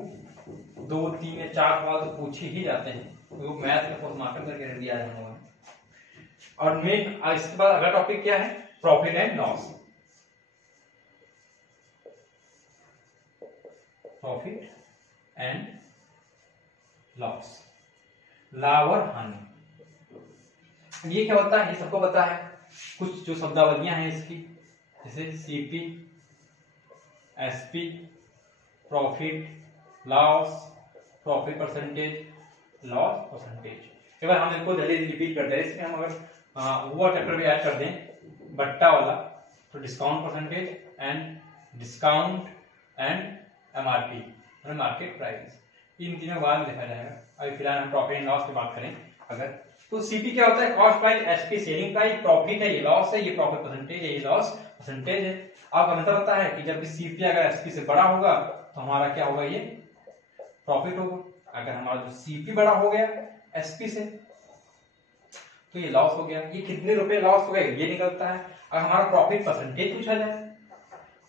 2, 3 या 4 सवाल तो पूछे ही जाते हैं, तो मैथ में पोस्ट मास्टर करके दिया है हम लोगों ने। और मेन इसके बाद अगला टॉपिक क्या है, profit and loss. Profit and loss, लाभ और हानि। ये क्या होता है ये सबको पता है, कुछ जो शब्दावलियां हैं इसकी, जैसे CP, SP, profit, loss, profit percentage, loss percentage. एक बार हम इनको जल्दी रिपीट करते हैं, इसमें हम अगर वो चैप्टर भी ऐड कर दें बट्टा वाला, तो discount percentage and discount and MRP market price, इन तीनों बाद लिखा जाएगा। अभी फिलहाल हम प्रॉफिट एंड लॉस की बात करें अगर, तो सीपी क्या होता है, cost price, SP selling price, profit है ये लॉस है, ये प्रॉफिट परसेंटेज है ये लॉस परसेंटेज है। आपको पता होता है कि जब भी सीपी अगर एसपी से बड़ा होगा तो हमारा क्या होगा, ये प्रॉफिट होगा। अगर हमारा जो सीपी बड़ा हो गया एसपी से तो ये लॉस हो गया। ये कितने रुपए लॉस हो गए ये निकलता है। अगर हमारा प्रॉफिट परसेंटेज पूछा जाए,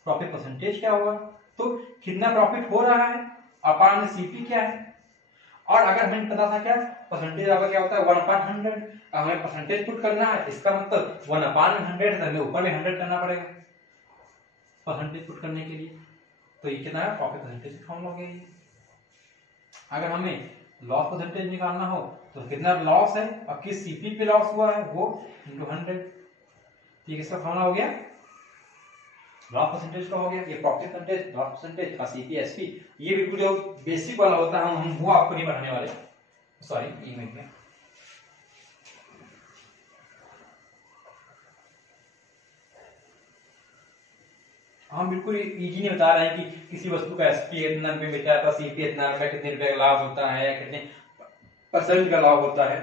प्रॉफिट परसेंटेज क्या होगा, तो कितना प्रॉफिट हो रहा है अपान सीपी क्या है। और अगर हमें पता था क्या परसेंटेज आपका क्या होता है 1/100, हमें परसेंटेज पुट करना है, इसका मतलब 1/100 हमें ऊपर में 100 करना पड़ेगा परसेंटेज पुट करने के लिए। तो ये कितना है, प्रॉफिट परसेंटेज का फॉर्मूला हो गया ये। अगर हमें लॉस परसेंटेज निकालना हो तो कितना लॉस है और किस सीपी पे लॉस हुआ है वो इंटू 100, ठीक है, इसका फॉर्मूला हो गया लॉस परसेंटेज का हो गया। ये प्रॉफिट परसेंटेज, लॉस परसेंटेज का सीपी एसपी, ये बिल्कुल जो बेसिक वाला होता है हम वो आपको नहीं पढ़ाने वाले, सॉरी ये मिल गया। हम बिल्कुल इजी नहीं बता रहे हैं कि किसी वस्तु का एसपी इतना रुपये बेचा है, सीपी इतना रुपया, कितने रुपए का लाभ होता है, कितने परसेंट का लाभ होता है।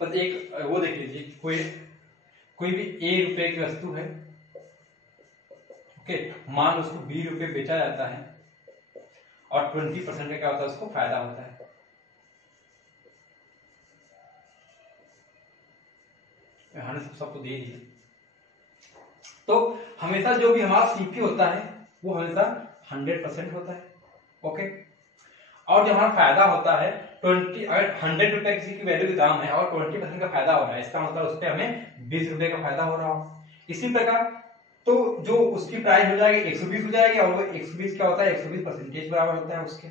बस एक वो देख लीजिए, कोई भी ए रुपए की वस्तु है, ओके, मान लो उसको 20 रुपए बेचा जाता है और 20% का क्या होता है, उसको फायदा होता है। हमने सबको दे दिया। तो हमेशा जो भी हमारा सीपी होता है वो हमेशा 100% होता है, ओके। और जो हमारा फायदा होता है 20, अगर 100 रुपए किसी की वैल्यू की दाम है और 20% का फायदा हो रहा है, इसका मतलब उस पर हमें 20 रुपए का फायदा हो रहा हो। इसी प्रकार तो जो उसकी प्राइस हो जाएगी 120 हो जाएगी, और वो 120 क्या होता है, 120 परसेंटेज बराबर होता है उसके।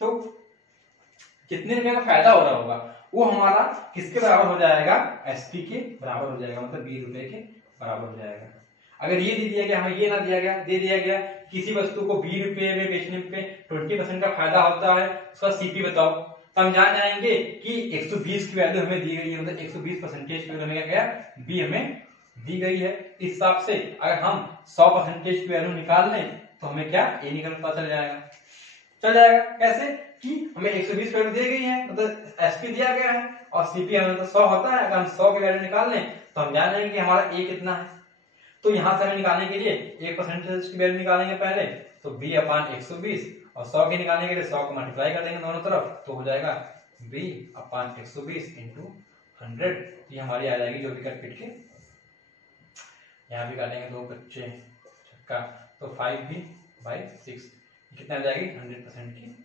तो कितने रुपए का फायदा हो रहा होगा वो हमारा किसके बराबर हो जाएगा, एसपी के बराबर हो जाएगा, मतलब 20 रुपए के बराबर हो जाएगा। अगर ये दे दिया गया, हमें ये ना दिया गया, दे दिया गया किसी वस्तु को 20 रुपए में बेचने पे 20% का फायदा होता है, उसका सीपी बताओ, तो हम जान जाएंगे कि 120 की वैल्यू हमें दी गई है, मतलब 120 परसेंटेज की वैल्यू हमें क्या बी हमें दी गई है। इस हिसाब से अगर हम 100% की वैल्यू निकाल लें तो हमें क्या ए निकल पता चल जाएगा। कैसे कि हमें 120 वैल्यू दी गई है, मतलब एसपी दिया गया है और सीपी हमें तो 100 होता है। अगर हम 100 की वैल्यू निकाल लें तो हम जान जाएंगे कि हमारा ए कितना है। तो यहां से हमें निकालने के लिए 1% की वैल्यू निकालेंगे पहले, तो b अपान 120, और 100 की निकालने के लिए 100 को मल्टीप्लाई कर देंगे दोनों तरफ, तो हो जाएगा b अपान 120 इंटू 100। ये हमारी आ जाएगी जो भी कट पिट के यहाँ भी काटेंगे 2 बच्चे छक्का, तो 5b/6 कितना आ जाएगी 100% की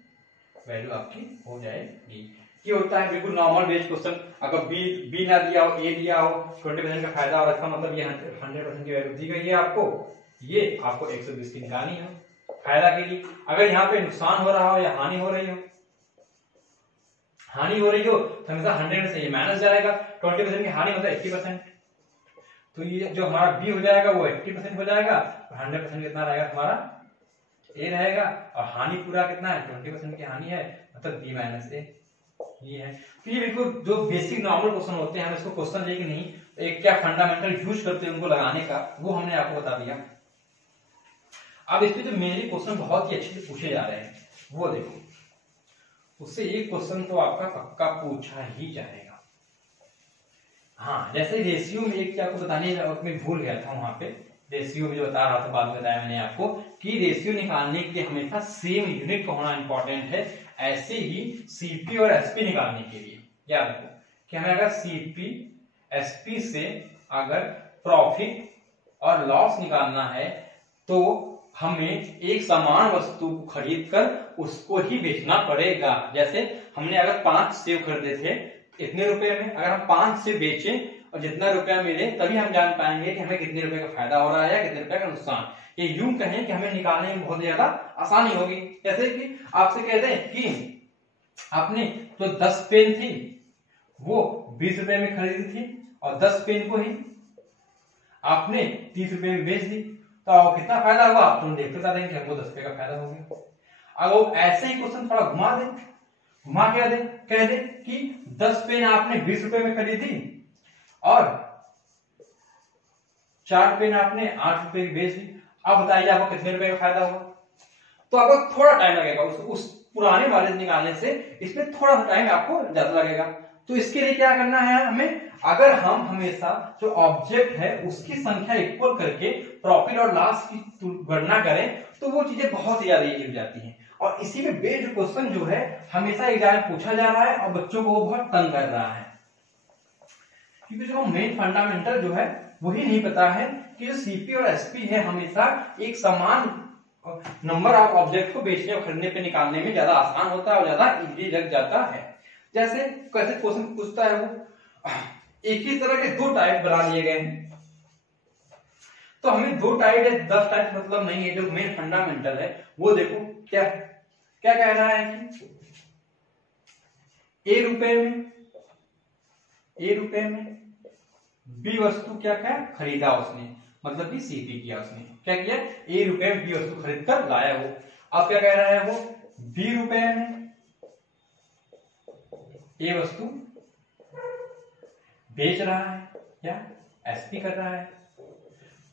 वैल्यू आपकी हो जाएगी। ये होता है बिल्कुल नॉर्मल बेस्ड क्वेश्चन। अगर बी ना दिया हो, ए दिया हो, 20% का फायदा हो रखा, मतलब ये 100% की वैल्यू दी गई है आपको, ये आपको 120 की निकालनी है फायदा के लिए। अगर यहाँ पे नुकसान हो रहा हो या हानि हो रही हो, तो हमेशा 100 से ये माइनस जाएगा। 20% की हानि होता है 80%, तो ये जो हमारा बी हो जाएगा वो 80% हो जाएगा, 100% कितना रहेगा हमारा ए रहेगा, और हानि पूरा कितना है 20% की हानि है, मतलब बी माइनस ए ये है। तो ये बिल्कुल जो बेसिक नॉर्मल क्वेश्चन होते हैं, हम इसको क्वेश्चन लेके नहीं, एक क्या फंडामेंटल यूज करते हैं उनको लगाने का, वो हमने आपको बता दिया। अब इस पे जो मेनली क्वेश्चन बहुत ही अच्छे से पूछे जा रहे हैं वो देखो, उससे एक क्वेश्चन तो आपका पक्का पूछा ही जाएगा। हाँ, जैसे रेशियो में एक आपको बताने में भूल गया था, वहां पे रेशियो में जो बता रहा था, बाद में बताया मैंने आपको कि रेशियो निकालने के लिए हमेशा सेम यूनिट का होना इंपॉर्टेंट है। ऐसे ही सीपी और एसपी निकालने के लिए याद रखो कि हमें अगर सीपी एसपी से अगर प्रॉफिट और लॉस निकालना है तो हमें एक समान वस्तु को खरीद कर उसको ही बेचना पड़ेगा। जैसे हमने अगर 5 सेब खरीदे थे इतने रुपए में, अगर हम 5 से बेचें और जितना रुपया मिले तभी हम जान पाएंगे कि हमें कितने रुपए का फायदा हो रहा है या कितने रुपए का नुकसान। ये यूं कहें कि हमें निकालने में बहुत ज्यादा आसानी होगी। जैसे कि आपसे कहते हैं कि आपने जो 10 पेन थी वो 20 रुपए में खरीदी थी और 10 पेन को ही आपने 30 रुपए में बेच दी, तो आपको कितना फायदा हुआ तुम देखते बता देंगे कि हमको 10 रुपए का फायदा हो गया। अगर वो ऐसे ही क्वेश्चन थोड़ा घुमा दें, घुमा क्या दे, कह दे कि 10 पेन आपने 20 रुपए में खरीदी और 4 पेन आपने 8 रुपए की बेच दी। अब बताइए आपको कितने रुपए का फायदा होगा। तो आपको थोड़ा टाइम लगेगा उस पुराने वाले निकालने से, इसमें थोड़ा सा टाइम आपको ज्यादा लगेगा। तो इसके लिए क्या करना है हमें, अगर हम हमेशा जो ऑब्जेक्ट है उसकी संख्या इक्वल करके प्रॉफिट और लॉस की गणना करें तो वो चीजें बहुत ज्यादा इजी हो जाती हैं। और इसी में बेस्ड क्वेश्चन जो है हमेशा एग्जाम में पूछा जा रहा है और बच्चों को वो बहुत तंग कर रहा है, क्योंकि जो मेन फंडामेंटल जो है वही नहीं पता है कि जो सीपी और एसपी है हमेशा एक समान नंबर ऑफ ऑब्जेक्ट को बेचने और खरीदने पे निकालने में ज्यादा आसान होता है और ज्यादा इजी लग जाता है। जैसे कैसे क्वेश्चन पूछता है वो, एक ही तरह के 2 टाइप बना लिए गए हैं, तो हमें 2 टाइप है 10 टाइप मतलब नहीं है। जो मेन फंडामेंटल है वो देखो क्या क्या कह रहा है कि ए रुपए में बी वस्तु क्या क्या खरीदा उसने, मतलब कि सीपी किया उसने, क्या किया, ए रुपए में बी वस्तु खरीद कर लाया वो। अब क्या कह रहा है वो, बी रुपए में ए वस्तु बेच रहा है या एसपी कर रहा है,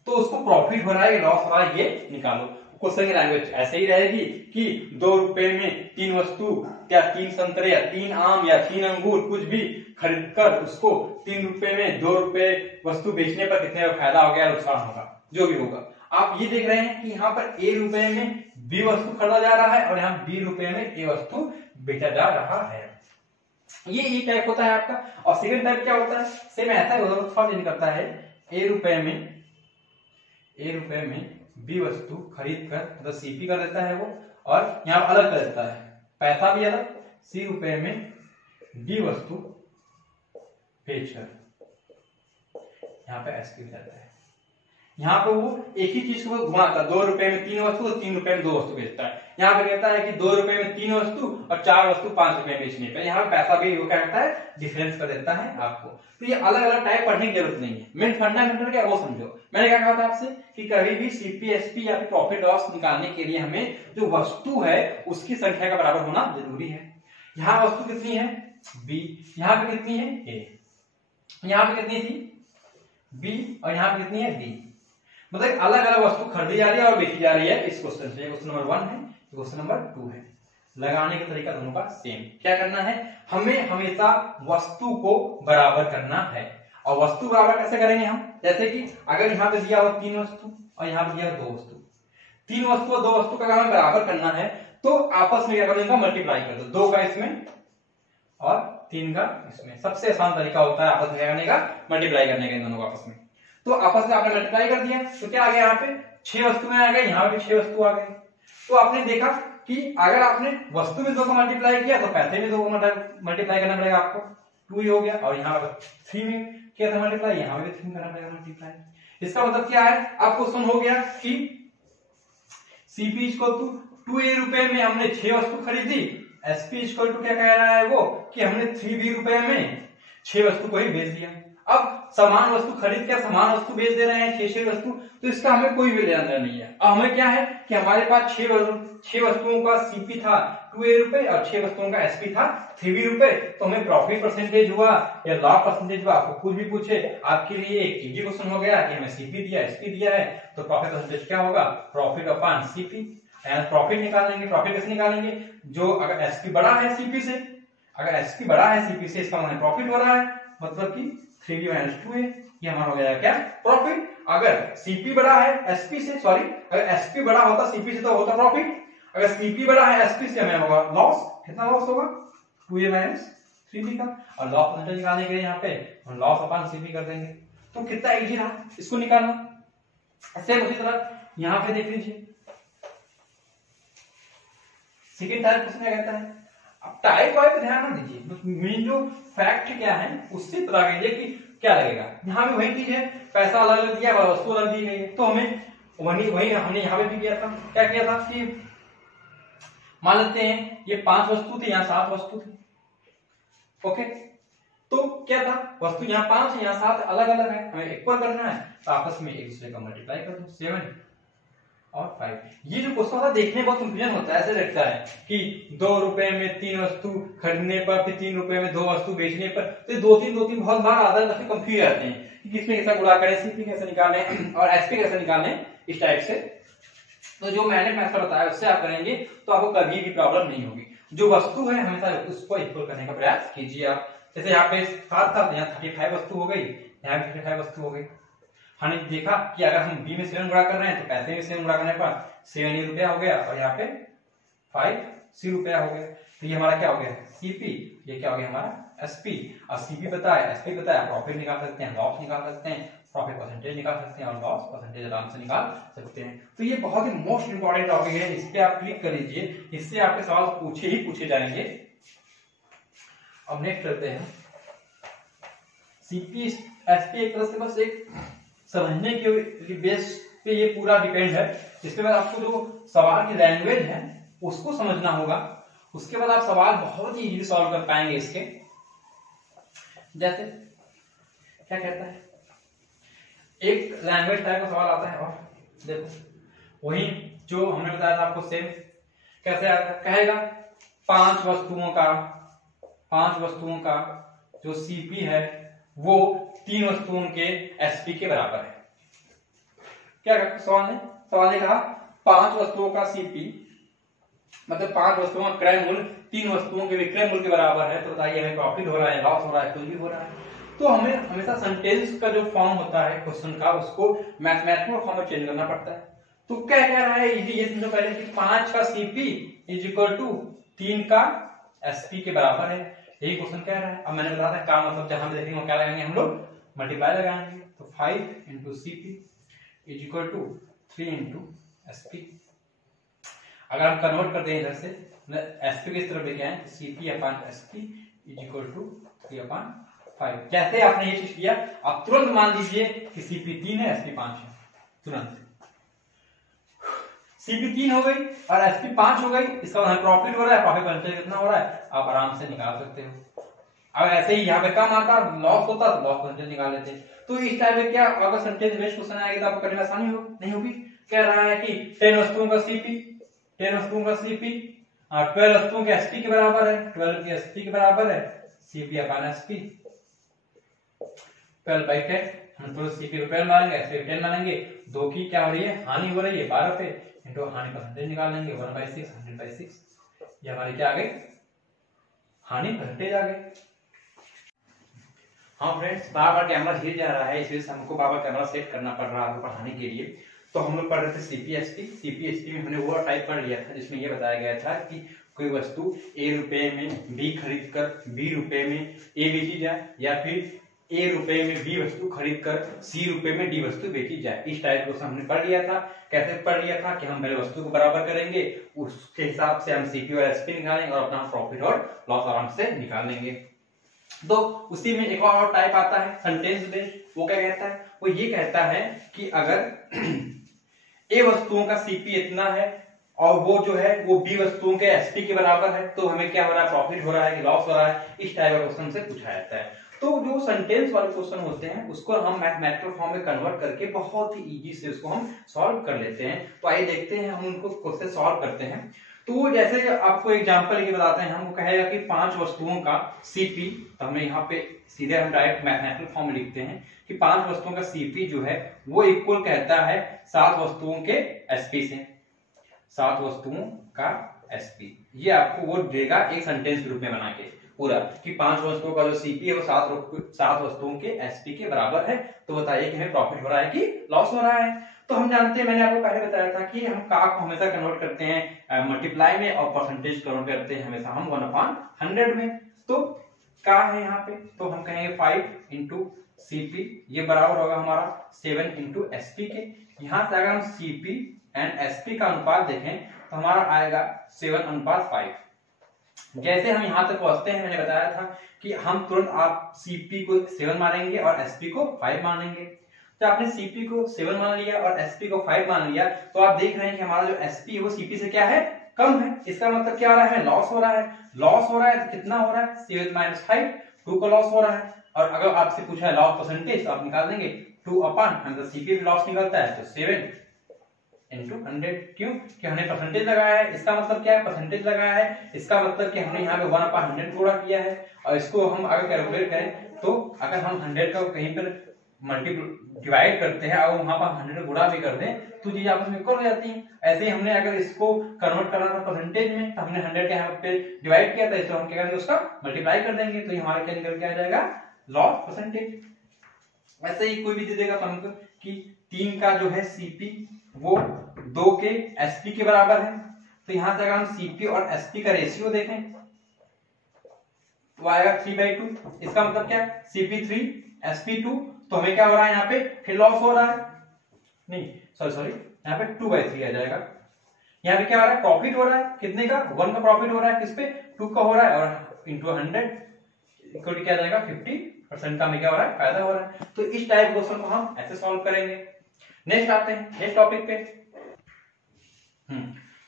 तो उसको प्रॉफिट हो रहा है लॉस हो रहा है ये निकालो। क्वेश्चन की लैंग्वेज ऐसे ही रहेगी कि 2 रुपए में 3 वस्तु, क्या 3 संतरे या 3 आम या 3 अंगूर कुछ भी खरीद कर उसको 3 रुपए में 2 रुपए वस्तु बेचने पर कितने का फायदा हो गया, नुकसान होगा, जो भी होगा। आप ये देख रहे हैं कि यहाँ पर ए रुपए में बी वस्तु खरीदा जा रहा है और यहाँ बी रुपए में ए वस्तु बेचा जा रहा है। ये टाइप होता है आपका। और सेकंड टाइप क्या होता है, सेम ऐसा ही होता है, थोड़ा चेंज करता है। ए रुपए में बी वस्तु खरीद कर मतलब सीपी कर देता है वो, और यहाँ अलग कर देता है, पैसा भी अलग। सी रुपए में बी वस्तु बेचकर यहाँ पे एसपी हो जाता है। यहाँ पे वो एक ही चीज को घुमाता, 2 रुपए में 3 वस्तु और 3 रुपए में 2 वस्तु बेचता है। यहाँ पे कहता है कि 2 रुपए में 3 वस्तु और 4 वस्तु 5 रुपए बेचने पे, यहाँ पैसा भी वो क्या करता है, डिफरेंस कर देता है आपको। तो ये अलग अलग टाइप पढ़ने की जरूरत नहीं है, मेन फंडामेंटल क्या वो समझो। मैंने क्या कहा था आपसे कि कभी भी सीपी एसपी या फिर प्रॉफिट लॉस निकालने के लिए हमें जो वस्तु है उसकी संख्या का बराबर होना जरूरी है। यहाँ वस्तु कितनी है बी, यहाँ पे कितनी है ए, यहाँ पे कितनी थी बी और यहाँ पे कितनी है डी, मतलब अलग अलग वस्तु खरीदी जा रही है और बेची जा रही है इस क्वेश्चन से। क्वेश्चन नंबर 1 है, क्वेश्चन नंबर 2 है। लगाने का तरीका दोनों का सेम। क्या करना है, हमें हमेशा वस्तु को बराबर करना है। और वस्तु बराबर कैसे करेंगे हम, जैसे कि अगर यहाँ पे दिया हुआ 3 वस्तु और यहाँ पे दिया 2 वस्तु, 3 वस्तु और 2 वस्तु का हमें बराबर करना है तो आपस में क्या करो, इनका मल्टीप्लाई कर दो, 2 का इसमें और 3 का इसमें। सबसे आसान तरीका होता है आपस में क्या करने का, मल्टीप्लाई करने का इन दोनों को आपस में। तो आपस में आपने मल्टीप्लाई कर दिया तो क्या आ गया, यहाँ पे 6 वस्तुएं आ गई, यहाँ पे 6 वस्तु आ गई। तो आपने देखा कि अगर आपने वस्तु में 2 को मल्टीप्लाई किया तो पैसे में 2 को मल्टीप्लाई करना पड़ेगा आपको, 2 ही हो गया। और यहाँ पर 3 में किया था मल्टीप्लाई, यहाँ पे 3 करना पड़ेगा मल्टीप्लाई। इसका मतलब क्या है, आपको क्वेश्चन हो गया कि सीपी इक्वल टू 2 रुपए में हमने 6 वस्तु खरीदी, एसपी इक्वल टू क्या कह रहा है वो कि हमने 3 रुपए में 6 वस्तु को ही बेच दिया। अब समान वस्तु खरीद के समान वस्तु बेच दे रहे हैं 6 वस्तु, तो इसका हमें कोई भी लेना देना नहीं है। अब हमें क्या है कि हमारे पास 6 वस्तुओं का सीपी था 2 रुपए और 6 वस्तुओं का एसपी था 3 रुपए। तो हमें प्रॉफिट परसेंटेज हुआ या लॉस परसेंटेज हुआ, आपको कुछ भी पूछे आपके लिए एक इजी क्वेश्चन हो गया कि हमें सीपी दिया एसपी दिया है तो प्रॉफिट परसेंटेज क्या होगा, प्रॉफिट अपॉन सीपी। प्रॉफिट निकालेंगे, प्रॉफिट कैसे निकालेंगे, जो अगर एसपी बड़ा है सीपी से, अगर एसपी बड़ा है सीपी से इसका मतलब प्रॉफिट हो रहा है, मतलब कि 3b - 2a, ये हमारा हो गया क्या, प्रॉफिट। अगर सीपी बड़ा है एसपी से, सॉरी अगर एसपी बड़ा होता सीपी से तो होता प्रॉफिट, अगर सीपी बड़ा है एसपी से हमें होगा लॉस। कितना लॉस होगा, 2a - 3b का। और लॉस परसेंटेज निकालने के लिए यहाँ पे हम लॉस अपॉन सीपी कर देंगे। तो कितना इजी रहा इसको निकालना। सेम उसी तरह यहाँ पे देख लीजिए, सेकंड टाइप क्वेश्चन क्या कहता है। अब टाइप वाइज ध्यान ना दीजिए, मेन जो फैक्ट क्या है उससे पता कीजिए कि क्या लगेगा। यहाँ भी वही चीज है, पैसा अलग अलग दिया है, वस्तु अलग दी गई है, तो हमें वही हमने यहाँ पे भी किया था। क्या किया था कि मान लेते हैं ये 5 वस्तु थी, यहाँ 7 वस्तु थी, ओके। तो क्या था, वस्तु यहाँ 5 है यहाँ 7 अलग अलग है, हमें इक्वल करना है तो आपस में एक दूसरे का मल्टीप्लाई कर दो। 7 और 5। ये जो क्वेश्चन होता है देखने में बहुत कंफ्यूजन होता है, ऐसे लगता है कि 2 रुपए में 3 वस्तु खरीदने पर, फिर 3 रुपए में 2 वस्तु बेचने पर, तो 2-3 बहुत बार आता है, काफी कंफ्यूज जाते हैं कि किसमें कैसा गुणा करें, सीपी कैसे निकालें और एसपी कैसे निकालें, इस टाइप से। तो जो मैंने मेथड बताया उससे आप करेंगे तो आपको कभी भी प्रॉब्लम नहीं होगी। जो वस्तु है हमेशा उसको इक्वल करने का प्रयास कीजिए आप। जैसे यहाँ पे 7 था, यहाँ 35 वस्तु हो गई, यहाँ भी 35 वस्तु हो गई। हमने देखा कि अगर हम बी में 7 गुणा कर रहे हैं तो पैसे में 7 गुणा करने पर 7 ही रुपया हो गया और यहाँ पे 5 सी रुपया हो गया। तो ये हमारा क्या हो गया, सीपी, ये क्या हो गया हमारा एसपी। और सीपी पता है, एसपी पता है, प्रॉफिट निकाल सकते हैं, लॉस निकाल सकते हैं, प्रॉफिट परसेंटेज निकाल सकते हैं और लॉस परसेंटेज आराम से निकाल सकते हैं। तो ये बहुत ही मोस्ट इंपॉर्टेंट टॉपिक है, इस पे आप क्लिक कर लीजिए, इससे आपके सवाल पूछे जाएंगे। अब नेक्स्ट करते हैं सीपी एसपी। एक तरह से बस एक समझने के बेस पे ये पूरा डिपेंड है। इसके बाद आपको जो सवाल की लैंग्वेज है उसको समझना होगा, उसके बाद आप सवाल बहुत ही इजीली सॉल्व कर पाएंगे इसके। जैसे क्या कहता है, एक लैंग्वेज टाइप का सवाल आता है और देखो वही जो हमने बताया था आपको सेम कैसे आता है, कहेगा 5 वस्तुओं का जो सीपी है वो 3 वस्तुओं के एसपी के बराबर है। क्या सवाल ने कहा 5 वस्तुओं का सीपी मतलब 5 वस्तुओं का क्रय मूल्य 3 वस्तुओं के विक्रय मूल्य के बराबर है। तो बताइए हमें प्रॉफिट हो रहा है, लॉस हो रहा है, कुछ भी हो रहा है। तो हमें हमेशा सेंटेंस का जो फॉर्म होता है क्वेश्चन का उसको मैथमेटिकल फॉर्म में चेंज करना पड़ता है। तो क्या कह रहा है, ये समझो पहले कि 5 का सीपी इज इक्वल टू 3 का एसपी के बराबर है, यही क्वेश्चन कह रहा है। अब मैंने बताया था का मतलब जहां हम देखेंगे क्या लगाएंगे, हम लोग मल्टीप्लाई लगाएंगे। तो 5 into CP is equal to 3 into SP. अगर हम कन्वर्ट कर दें इधर से एसपी की तरफ लेके आए, CP upon SP is equal to 3/5। कैसे आपने ये चीज किया, आप तुरंत मान लीजिए कि सीपी 3 है, एसपी 5 है। तुरंत सीपी 3 हो गई और एसपी 5 हो गई, इसका मतलब प्रॉफिट हो रहा है, प्रॉफिट परसेंटेज कितना हो रहा है आप आराम से निकाल सकते हो। अब ऐसे ही यहाँ पे कम आता, लॉस होता तो लॉस परसेंटेज निकाल लेते। तो इस टाइप में क्या, अगर सेंटेंस बेस्ड क्वेश्चन आएगा तो आपको करने में आसानी नहीं होगी। कह रहा है कि 10 वस्तुओं का सीपी 12 वस्तुओं के एसपी के बराबर है, 12 के एसपी के बराबर है सीपी अपॉन एसपी 12/10। हम तो सीपी को 12 मानेंगे, एसपी को 10 मानेंगे। 2 की क्या हो रही है, हानि हो रही है 12 पे, इंटू हानि परसेंटेज निकाल लेंगे 1/6 100/6। ये हमारी क्या आ गई, हानि परसेंटेज आ गई। हाँ फ्रेंड्स, बार बार कैमरा हिल जा रहा है, इसलिए हमको बार बार कैमरा सेट करना पड़ रहा है पढ़ाने के लिए। तो हम लोग पढ़ रहे थे सीपीएसटी में हमने वो टाइप पढ़ लिया था जिसमें ये बताया गया था कि कोई वस्तु ए रुपए में बी खरीद कर बी रुपए में ए बेची जाए, या फिर ए रुपए में बी वस्तु खरीद कर सी रुपए में डी वस्तु बेची जाए। इस टाइप को हमने पढ़ लिया था। कैसे पढ़ लिया था कि हम पहले वस्तु को बराबर करेंगे, उसके हिसाब से हम सीपी और एसपी निकालेंगे और अपना प्रॉफिट और लॉस आराम से निकाल लेंगे। तो उसी में एक और टाइप आता है सेंटेंस बेस्ड। वो क्या कहता है, वो ये कहता है कि अगर ए वस्तुओं का सीपी इतना है और वो जो है वो बी वस्तुओं के एसपी के बराबर है, तो हमें क्या हो रहा है, प्रॉफिट हो रहा है कि लॉस हो रहा है। इस टाइप का क्वेश्चन से पूछा जाता है। तो जो सेंटेंस वाले क्वेश्चन होते हैं उसको हम मैथमेटिकल फॉर्म में कन्वर्ट करके बहुत ही इजी से उसको हम सॉल्व कर लेते हैं। तो आइए देखते हैं हम उनको क्वेश्चन सॉल्व करते हैं। तो जैसे आपको एग्जांपल ये बताते हैं, हमको कहेगा कि 5 वस्तुओं का सीपी, तो हमने यहाँ पे सीधे हम डायरेक्ट मैथमेटिकल फॉर्म में लिखते हैं कि 5 वस्तुओं का सीपी जो है वो इक्वल कहता है 7 वस्तुओं के एसपी से। 7 वस्तुओं का एसपी, ये आपको वो देगा एक सेंटेंस रूप में बना के पूरा कि 5 वस्तुओं का जो सीपी है वो 7 वस्तुओं के एसपी के बराबर है। तो बताइए कि हमें प्रॉफिट हो रहा है कि लॉस हो रहा है। तो हम जानते हैं, मैंने आपको पहले बताया था कि हम का को हमेशा कन्वर्ट करते हैं मल्टीप्लाई में और परसेंटेज कन्वर्ट करते हैं हमेशा हम 1/100 में। तो का है यहाँ पे, तो हम कहेंगे 5 इंटू सीपी, ये बराबर होगा हमारा 7 इंटू एसपी के। यहाँ से अगर हम सीपी एंड एसपी का अनुपात देखें तो हमारा आएगा 7:5। जैसे हम यहाँ तक पहुंचते हैं, मैंने बताया था कि हम तुरंत आप सीपी को 7 मानेंगे और एसपी को 5 मानेंगे। तो आपने सीपी को 7 मान लिया और एसपी को 5 मान लिया, तो आप देख रहे हैं कि हमारा जो एसपी है वो सीपी से क्या है, कम है। इसका मतलब क्या हो रहा है, लॉस हो रहा है। लॉस हो रहा है तो कितना हो रहा है, 7 - 5 2 का लॉस हो रहा है। और अगर आपसे पूछा है लॉस परसेंटेज तो आप निकाल देंगे 2 अपॉन, मतलब सीपी भी लॉस निकलता है तो 7 इंटू 100। क्यों? कि हमने परसेंटेज लगाया है। इसका मतलब क्या है? परसेंटेज लगाया है, इसका मतलब कि हमने यहाँ पे 1/100 गुणा किया है। और इसको हम अगर कैलकुलेट करें तो अगर हम 100 का कहीं पर डिवाइड करते हैं और वहां पर 100 गुणा भी कर दें तो चीज आपस में इक्वल हो जाती है। ऐसे ही हमने अगर इसको कन्वर्ट करना था परसेंटेज में तो हमने 100 के यहाँ पे डिवाइड किया था, इसको हम क्या करेंगे? उसका मल्टीप्लाई कर देंगे तो ये हमारा क्या निकल के आ जाएगा? Loss percentage. ऐसे ही कोई भी दे देगा तो हमको कि 3 का जो है सीपी वो 2 के एसपी के बराबर है, तो यहां से अगर हम सीपी और एसपी का रेशियो देखें तो आएगा 3/2। इसका मतलब क्या है? CP3 SP2, तो हमें क्या हो रहा है यहाँ पे? फिर लॉस हो रहा है, नहीं सॉरी यहाँ पे 2/3 आ जाएगा। यहाँ पे क्या हो रहा है? प्रॉफिट हो रहा है। कितने का? 1 का प्रॉफिट हो रहा है। किस पे? 2 का हो रहा है, और इंटू 100 इक्वल क्या जाएगा? 50% का हमें क्या हो रहा है? फायदा हो रहा है। तो इस टाइप क्वेश्चन को हम ऐसे सॉल्व करेंगे। नेक्स्ट आते हैं नेक्स्ट टॉपिक पे।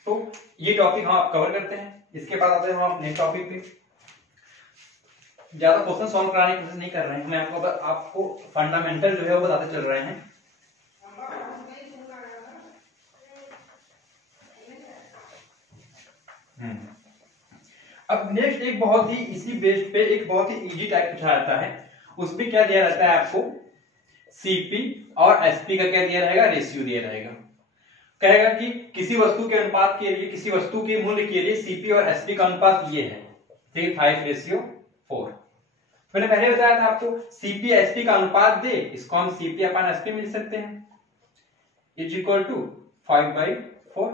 तो ये टॉपिक हम कवर करते हैं, इसके बाद आते हैं हम नेक्स्ट टॉपिक पे। ज्यादा क्वेश्चन सॉल्व कराने की कोशिश नहीं कर रहे हैं, मैं आपको फंडामेंटल जो है वो बताते चल रहे हैं। अब नेक्स्ट एक बहुत ही इसी बेस पे एक बहुत ही इजी टाइप पूछा जाता है। उसमें क्या दिया रहता है आपको? सीपी और एसपी का क्या दिया रहेगा? रेशियो दिया रहेगा। कहेगा कि किसी वस्तु के अनुपात के लिए, किसी वस्तु के मूल्य के लिए सीपी और एसपी का अनुपात ये है 3:5:4। मैंने पहले बताया था आपको सीपी एसपी का अनुपात दे, इसको हम सीपी अपन एसपी मिल सकते हैं, इज इक्वल टू 5/4।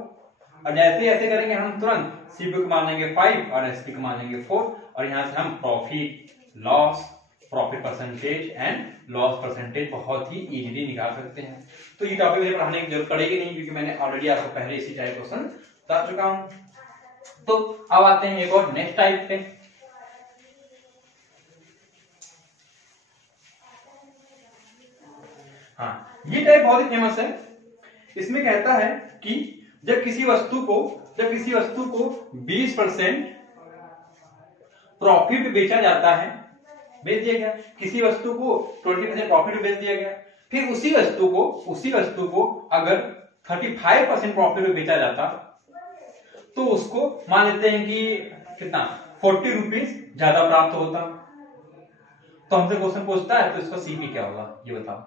और जैसे ऐसे करेंगे हम तुरंत सीपी को मान लेंगे 5 और एसपी को मान लेंगे 4, और यहां से हम profit loss, profit percentage and loss percentage बहुत ही इजीली निकाल सकते हैं। तो ये टॉपिक मुझे पढ़ाने की जरूरत पड़ेगी नहीं, क्योंकि मैंने ऑलरेडी आपको पहले इसी टाइप क्वेश्चन बता चुका हूं। तो अब आते हैं एक और नेक्स्ट टाइप पे। हाँ, ये टाइप बहुत ही फेमस है। इसमें कहता है कि जब किसी वस्तु को 20% प्रॉफिट बेचा जाता है, बेच दिया गया, किसी वस्तु को 20% प्रॉफिट बेच दिया गया, फिर उसी वस्तु को अगर 35% प्रॉफिट में बेचा जाता तो उसको मान लेते हैं कि कितना 40 रुपीज ज्यादा प्राप्त होता। तो हमसे क्वेश्चन पूछता है तो इसका सीपी क्या होगा ये बताओ।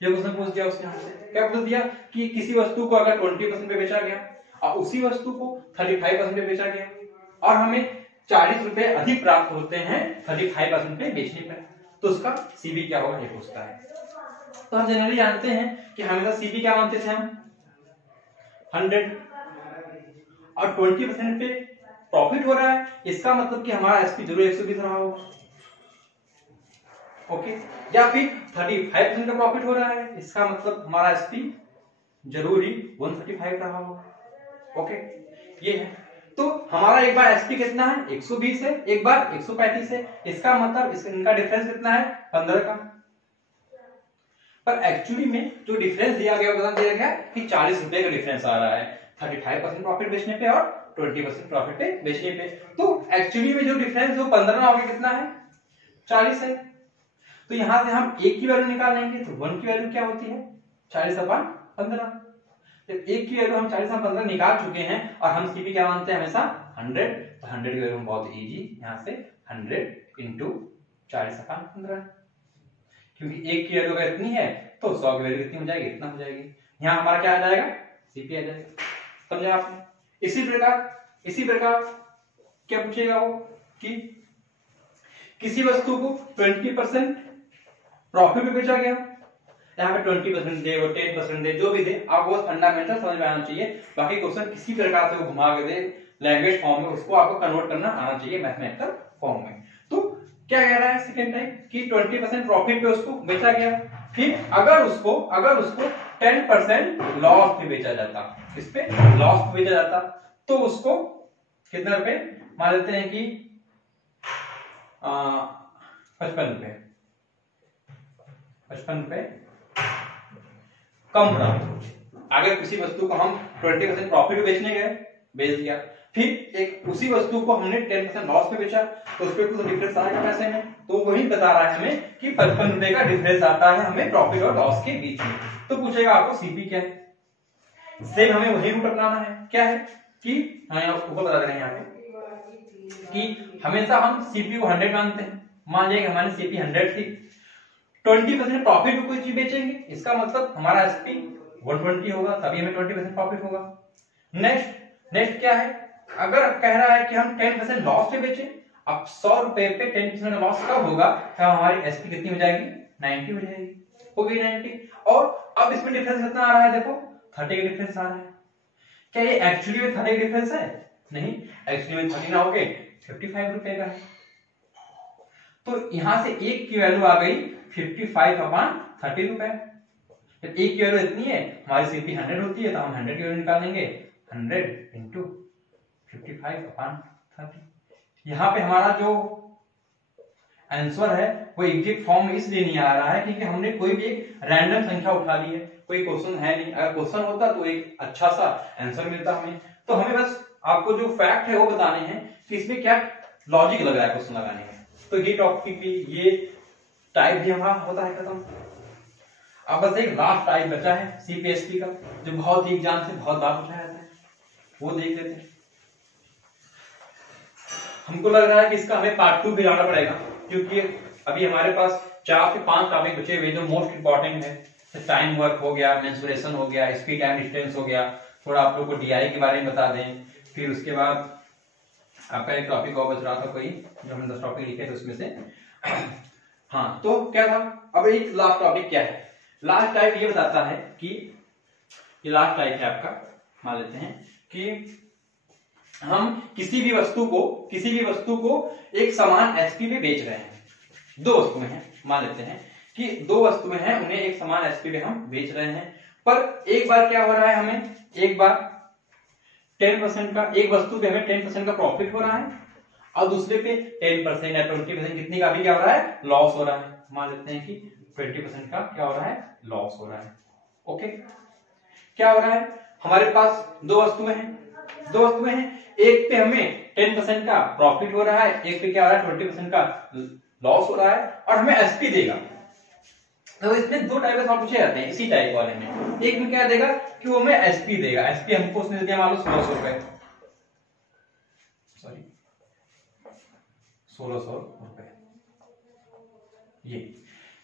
ये क्वेश्चन पूछ दिया उसने हमसे, क्या पूछ दिया कि किसी वस्तु को अगर 20% पे बेचा गया और उसी वस्तु को 35% पे बेचा गया और हमें 40 रुपए अधिक प्राप्त होते हैं 35% पे बेचने पर, तो उसका सीबी क्या होगा ये पूछता है। तो हम जनरली जानते हैं कि हमेशा सीबी क्या मानते थे हम 100, और 20% पे प्रॉफिट हो रहा है, इसका मतलब कि हमारा एसपी जरूर 120 रहा होगा। ओके, या फिर 35% का प्रॉफिट हो रहा है, इसका मतलब हमारा एसपी जरूर ही 135 रहा होगा। ओके, ये है। तो हमारा एक बार एसपी कितना है 120 है, एक बार 135 है, इसका मतलब इनका डिफरेंस कितना है 15 का। पर एक्चुअली में जो डिफरेंस दिया गया बता दिया गया कि 40 रुपए का डिफरेंस आ रहा है 35% प्रॉफिट बेचने पे और 20% प्रॉफिट पे बेचने पे। तो एक्चुअली में जो डिफरेंस वो 15 में होगा कितना है 40 है। तो यहां से हम एक की वैल्यू निकालेंगे तो 1 की वैल्यू क्या होती है 40/15। जब एक की वैल्यू हम 40/15 निकाल चुके हैं और हम सीपी क्या मानते हैं हमेशा 100, तो 100 की वैल्यू बहुत इजी, यहां से 100 इंटू 40/15, क्योंकि एक की वैल्यू अगर इतनी है तो 100 की वैल्यू कितनी हो जाएगी, इतना हो जाएगी। यहाँ हमारा क्या आ जाएगा सीपी आ जाएगा। समझे आपने? इसी प्रकार क्या पूछेगा वो कि किसी वस्तु को 20% प्रॉफिट में बेचा गया, यहाँ पे 20% दे वो 10% दे जो भी दे, आपको बस फंडामेंटल समझ में आना चाहिए। बाकी क्वेश्चन किसी प्रकार से वो घुमा के दे लैंग्वेज फॉर्म में, उसको आपको कन्वर्ट करना आना चाहिए मैथमेटिकल फॉर्म में। तो क्या कह रहा है सेकंड टाइप कि 20% प्रॉफिट पे उसको बेचा गया, फिर अगर उसको 10% लॉस पे बेचा जाता, इस पे लॉस पे बेचा जाता तो उसको कितना रुपए मान लेते हैं कि 55 रुपए कम प्राप्त। अगर किसी वस्तु को हम 20% प्रॉफिट बेचने गए, बेच दिया, फिर एक उसी वस्तु को हमने 10% लॉस पे बेचा तो उस पर कुछ डिफरेंस आएगा पैसे में, तो वही बता रहा है हमें कि 55 रुपए का डिफरेंस आता है हमें प्रॉफिट और लॉस के बीच में। तो पूछेगा आपको सीपी क्या है। सेम हमें वही रूट अपनाना है। क्या है कि हमें ऊपर बता दे रहे हैं यहाँ पे कि हमेशा हम सीपी को 100 मानते हैं। मान लिया कि हमारी सीपी 100 थी, 20% प्रॉफिट में कोई चीज बेचेंगे, इसका मतलब हमारा एसपी 120 होगा, तभी हमें 20% प्रॉफिट होगा। नेक्स्ट क्या है, अगर कह रहा है कि हम 10% लॉस पे बेचें, अब 100 रुपए पे 10% का लॉस कब होगा, तब हमारी एसपी कितनी हो जाएगी, 90 हो जाएगी, हो गई 90। और अब इसमें डिफरेंस कितना आ रहा है, देखो 30 का डिफरेंस आ रहा है। क्या ये एक्चुअली में 30 का डिफरेंस है? नहीं, एक्चुअली में 30 ना होके 55 रुपए का है। तो यहां से एक की वैल्यू आ गई 55/30 रुपए। जब एक की वैल्यू इतनी है, हमारी सीपी 100 होती है, तो हम 100 की वैल्यू निकालेंगे, 100 इंटू 55/30। यहाँ पे हमारा जो आंसर है वो एग्जैक्ट फॉर्म में इसलिए नहीं आ रहा है क्योंकि हमने कोई भी एक रैंडम संख्या उठा ली है, कोई क्वेश्चन है नहीं। अगर क्वेश्चन होता तो एक अच्छा सा आंसर मिलता हमें। तो हमें बस आपको जो फैक्ट है वो बताने हैं कि इसमें क्या लॉजिक लग रहा है क्वेश्चन लगाने में। तो ये टॉपिक भी, ये टाइप भी हमारा होता है खत्म। अब बस एक लास्ट टाइप बचा है सीपीएसपी का, जो बहुत ही एग्जाम से बहुत बार पूछा जाता है, वो देख लेते हैं। हमको लग रहा है कि इसका हमें पार्ट 2 भी लाना पड़ेगा, क्योंकि अभी हमारे पास 4 से 5 टॉपिक बचे हुए जो मोस्ट इंपॉर्टेंट है। टाइम वर्क हो गया, मेंसुरेशन हो गया, स्पीड टाइम डिस्टेंस हो गया, थोड़ा आप लोगों को डीआई के बारे में बता दें। फिर उसके बाद आपका एक टॉपिक और बच रहा था कोई, जो हमने 10 टॉपिक लिखे थे उसमें से। हाँ, तो क्या था, अब एक लास्ट टॉपिक क्या है, लास्ट टाइप ये बताता है कि ये लास्ट टाइप है आपका, मान लेते हैं कि हम किसी भी वस्तु को एक समान एसपी पे बेच रहे हैं। 2 वस्तुएं हैं, मान लेते हैं कि 2 वस्तुएं हैं, उन्हें एक समान एसपी पे हम बेच रहे हैं। पर एक बार क्या हो रहा है, हमें एक बार 10% का, एक वस्तु पे हमें 10% का प्रॉफिट हो रहा है, और दूसरे पे 10% या 20% कितनी का भी क्या हो रहा है, लॉस हो रहा है। मान लेते हैं कि 20% का क्या हो रहा है, लॉस हो रहा है। ओके, क्या हो रहा है, हमारे पास 2 वस्तुएं हैं, एक पे हमें 10% का प्रॉफिट हो रहा है, एक पे क्या हो रहा है, 20% का लॉस हो रहा है, और हमें एसपी देगा। तो इसमें 2 टाइप का पूछे जाते हैं इसी टाइप वाले में। एक में क्या देगा कि वो हमें एसपी देगा, एसपी हमको उसने दिया मान लो 1600 रुपए, सॉरी 1600 रुपए। ये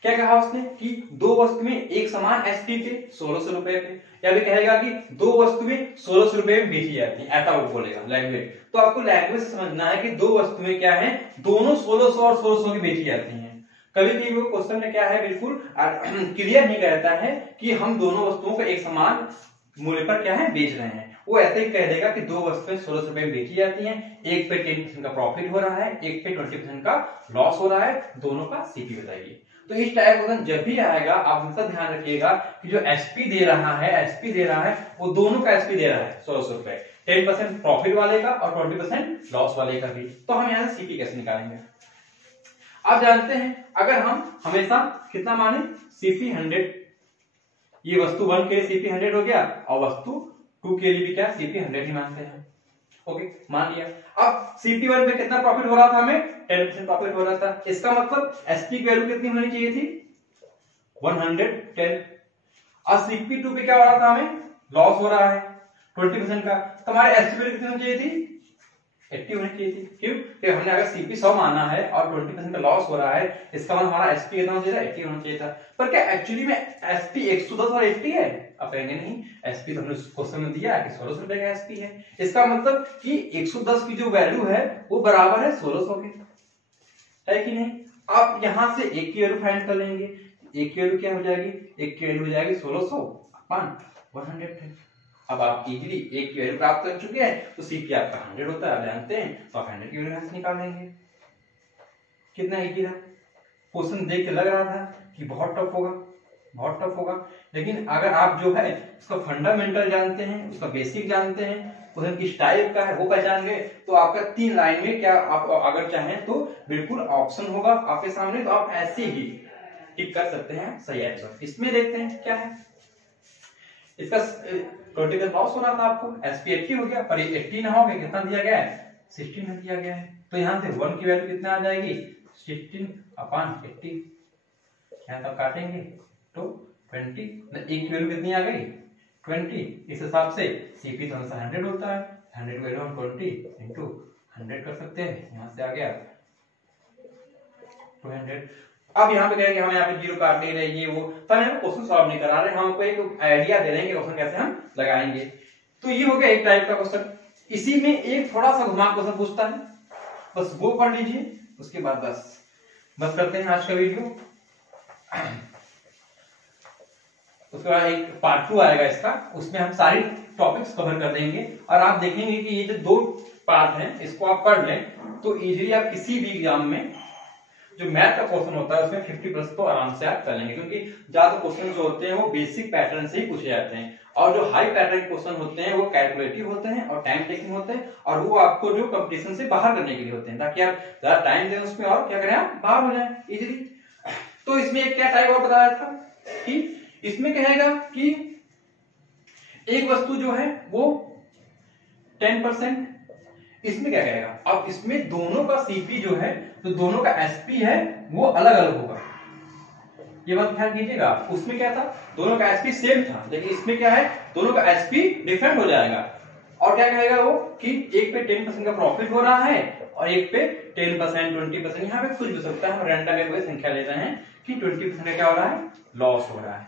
क्या कहा उसने कि 2 वस्तुएं एक समान एसपी पे 1600 रुपए पे, या फिर कहेगा कि 2 वस्तुएं 1600 रुपए में बेची जाती हैं, ऐसा वो बोलेगा लैंग्वेज। तो आपको लैंग्वेज समझना है कि 2 वस्तुएं क्या है, दोनों 1600 और 1600 की बेची जाती हैं। कभी भी वो क्वेश्चन में क्या है, बिल्कुल क्लियर नहीं कहता है कि हम दोनों वस्तुओं को एक समान मूल्य पर क्या है बेच रहे हैं। वो ऐसे ही कह देगा कि 2 वस्तुएं 1600 रुपए में बेची जाती हैं, एक पे 10% का प्रॉफिट हो रहा है, एक पे 20% का लॉस हो रहा है, दोनों का सीपी बताइए। तो इस टाइप क्वेश्चन जब भी आएगा, आप हमेशा ध्यान रखिएगा कि जो एसपी दे रहा है वो दोनों का एसपी दे रहा है 1600 रुपए, 10% प्रॉफिट वाले का और 20% लॉस वाले का भी। तो हम यहाँ से सीपी कैसे निकालेंगे, आप जानते हैं अगर हम हमेशा कितना माने, सीपी 100, ये वस्तु 1 के लिए सीपी 100 हो गया, और वस्तु 2 के लिए भी क्या सीपी 100 ही मानते हैं। ओके, मान लिया। अब सीपी 1 पे कितना प्रॉफिट हो रहा था, हमें 10% प्रॉफिट हो रहा था, इसका मतलब एसपी की वैल्यू कितनी होनी चाहिए थी, 110। और सीपी 2 पे क्या हो रहा था, हमें लॉस हो रहा है 20% का, तो हमारे एसपी वैल्यू कितनी होनी चाहिए थी, 80 होनी चाहिए थी। क्यों, क्योंकि हमने अगर सीपी 100 माना है और 20% का लॉस हो रहा है, इसका मतलब हमारा एसपी कितना होना चाहिए था, 80 होना चाहिए था। पर क्या एक्चुअली में एसपी 110 और 80 है, आप कहेंगे नहीं, एसपी तो हमने क्वेश्चन में दिया कि 1600 रुपए का एसपी है, इसका मतलब कि 110 की जो वैल्यु है वो बराबर है 1600 के, है कि नहीं। आप यहां से एक की वैल्यू फाइंड कर लेंगे, एक की वैल्यू क्या हो जाएगी, एक की वैल्यू हो जाएगी 1600/110। अब आप इजीली एक की वैल्यू प्राप्त कर चुके हैं, तो सीपी आपका 100 होता है, आप जानते हैं, तो आप 100 की वैल्यू निकाल लेंगे। कितना इजी था, क्वेश्चन देख के लग रहा था कि बहुत टफ होगा, लेकिन अगर आप जो है उसका फंडामेंटल जानते हैं, उसका बेसिक जानते हैं, क्वेश्चन किस टाइप का है वो पहचान गए, तो आपका 3 लाइन में क्या आप अगर चाहें तो बिल्कुल ऑप्शन होगा आपके सामने, तो आप ऐसे ही टिक कर सकते हैं सही आंसर। इसमें देखते हैं क्या है, इसका 20% लॉस हो रहा था आपको, एसपी 80 हो गया, पर 80 ना हो गया, कितना दिया गया है, 16 दिया गया है। तो यहां से 1 की वैल्यू कितना आ जाएगी, 16/80, यहां तक काटेंगे तो 20, एक की वैल्यू कितनी आ गई, 20, इस हिसाब से सीपी तो हमेशा 100 होता है, 100 को हम 20 इंटू 100 कर सकते हैं, यहाँ से आ गया 200। अब यहाँ पे कहेंगे हमें यहाँ पे जीरो काट दे रहे ये वो, पर हम क्वेश्चन सॉल्व नहीं करा रहे, हम आपको एक आइडिया दे रहे हैं कि क्वेश्चन कैसे हम लगाएंगे। तो ये हो गया एक टाइप का क्वेश्चन। इसी में एक थोड़ा सा घुमा क्वेश्चन पूछता है, बस वो पढ़ लीजिए, उसके बाद बस करते हैं आज का वीडियो। उसके बाद एक पार्ट 2 आएगा इसका, उसमें हम सारी टॉपिक्स कवर कर देंगे और आप देखेंगे कि ये जो 2 पार्ट हैं इसको आप पढ़ लें तो इजीली आप किसी भी एग्जाम में जो मैथ का क्वेश्चन होता है उसमें 50+ तो आराम से आप कर लेंगे, क्योंकि ज्यादा क्वेश्चन जो होते हैं वो बेसिक पैटर्न से ही पूछे जाते हैं और जो हाई पैटर्न क्वेश्चन होते हैं वो कैलकुलेटिव होते हैं और टाइम टेकिंग होते हैं और वो आपको जो कंपटीशन से बाहर करने के लिए होते हैं, ताकि आप ज्यादा टाइम दें उसमें और क्या करें आप बाहर हो जाए इजीली। तो इसमें एक क्या टाइप और बताया था कि इसमें कहेगा कि एक वस्तु जो है वो 10%, इसमें क्या कहेगा, अब इसमें दोनों का सीपी जो है तो दोनों का एसपी है वो अलग अलग होगा, ये बात ध्यान कीजिएगा। उसमें क्या था, दोनों का एसपी सेम था, लेकिन इसमें क्या है, दोनों का एसपी डिफरेंट हो जाएगा। और क्या कहेगा वो कि एक पे 10% का प्रॉफिट हो रहा है और एक पे 10%, 20%, यहाँ पे कुछ भी सकता है, हम रैंडम में कोई संख्या ले रहे हैं कि 20% का क्या हो रहा है, लॉस हो रहा है,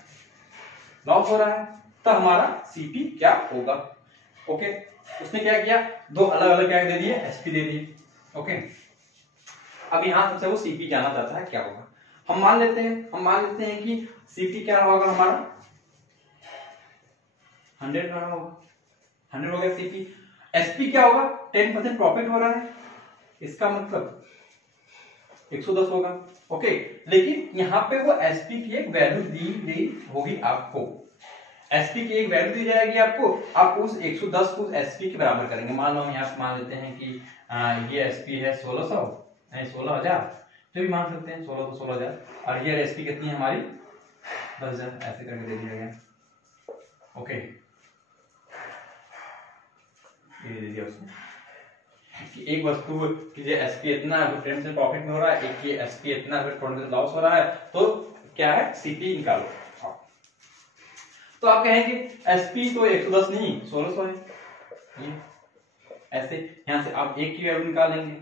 लॉस हो रहा है, तो हमारा सीपी क्या होगा। ओके, उसने क्या किया, 2 अलग अलग क्या दे दिए, एसपी दे दिए। ओके, अब यहां सबसे वो सीपी जानना चाहता है क्या होगा। हम मान लेते हैं कि सीपी क्या होगा हमारा 100 रहा होगा, 100 हो गया सीपी। एसपी क्या होगा, 10% प्रॉफिट हो रहा है, इसका मतलब 110 होगा। ओके, लेकिन यहाँ पे वो एसपी की एक वैल्यू दी गई होगी आपको, एसपी की एक वैल्यू दी जाएगी आपको, आप उस 110 को एसपी के बराबर करेंगे। मान लो हम यहाँ मान लेते हैं कि ये एसपी है 1600 यानी 16000, जो भी मान सकते हैं 16 तो 16000, और ये एसपी कितनी है हमारी 10000, ऐसे करके दे दिया गया। ओके, ये दे दिया उसने कि एक वस्तु की जो एसपी इतना है तो 10% प्रॉफिट में हो रहा है, एक की एसपी इतना है तो 20% लॉस हो रहा है, तो क्या है सीपी निकालो। तो आप कहेंगे एसपी तो 110 नहीं 1600 है, ये ऐसे यहां से आप एक की वैल्यू निकालेंगे,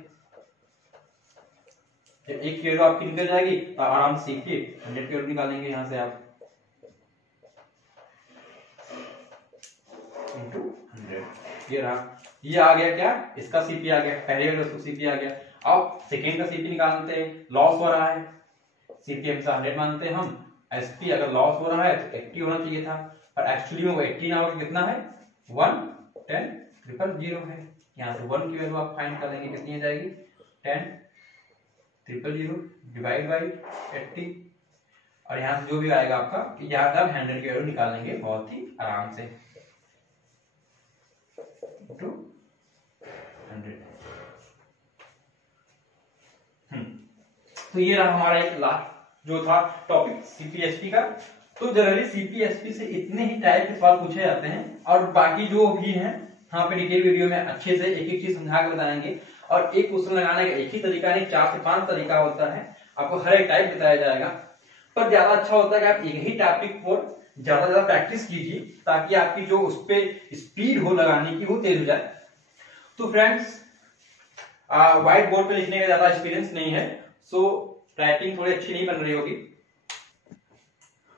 जब एक की वैल्यू आपकी निकल जाएगी तो आराम से सीखिए 100 की वैल्यू निकालेंगे यहां से आप इंटू 100, ये रहा, ये आ गया क्या, इसका सीपी आ गया, पहले वाले उसको सीपी आ गया। अब सेकेंड का सीपी निकालते हैं, लॉस हो रहा है, सीपी हमेशा 100 मानते हैं हम, एसपी अगर लॉस हो रहा है तो 80 होना चाहिए था, पर एक्चुअली में वो 80 ना होकर कितना है 110,000 है। यहाँ से 1 की वैल्यू आप फाइंड कर लेंगे, कितनी आ जाएगी 10,000 डिवाइड बाई 80, और यहाँ से जो भी आएगा आपका कि यहाँ आप 100 की वैल्यू निकाल लेंगे बहुत ही आराम से, टू 100। तो ये रहा हमारा एक लास्ट जो था टॉपिक सीपीएसपी का। तो जनरली सीपीएसपी से इतने ही टाइप के सवाल पूछे जाते हैं और बाकी जो भी हैं यहाँ पे डिटेल वीडियो में अच्छे से एक एक चीज समझा कर बताएंगे, और एक क्वेश्चन लगाने का एक ही तरीका नहीं 4 से 5 तरीका होता है, आपको हर एक टाइप बताया जाएगा। पर ज्यादा अच्छा होता है कि आप एक ही टॉपिक पर ज्यादा प्रैक्टिस कीजिए ताकि आपकी जो उस पर स्पीड हो लगाने की वो तेज हो जाए। तो फ्रेंड्स व्हाइट बोर्ड पे लिखने का ज्यादा एक्सपीरियंस नहीं है, सो राइटिंग थोड़ी अच्छी नहीं बन रही होगी।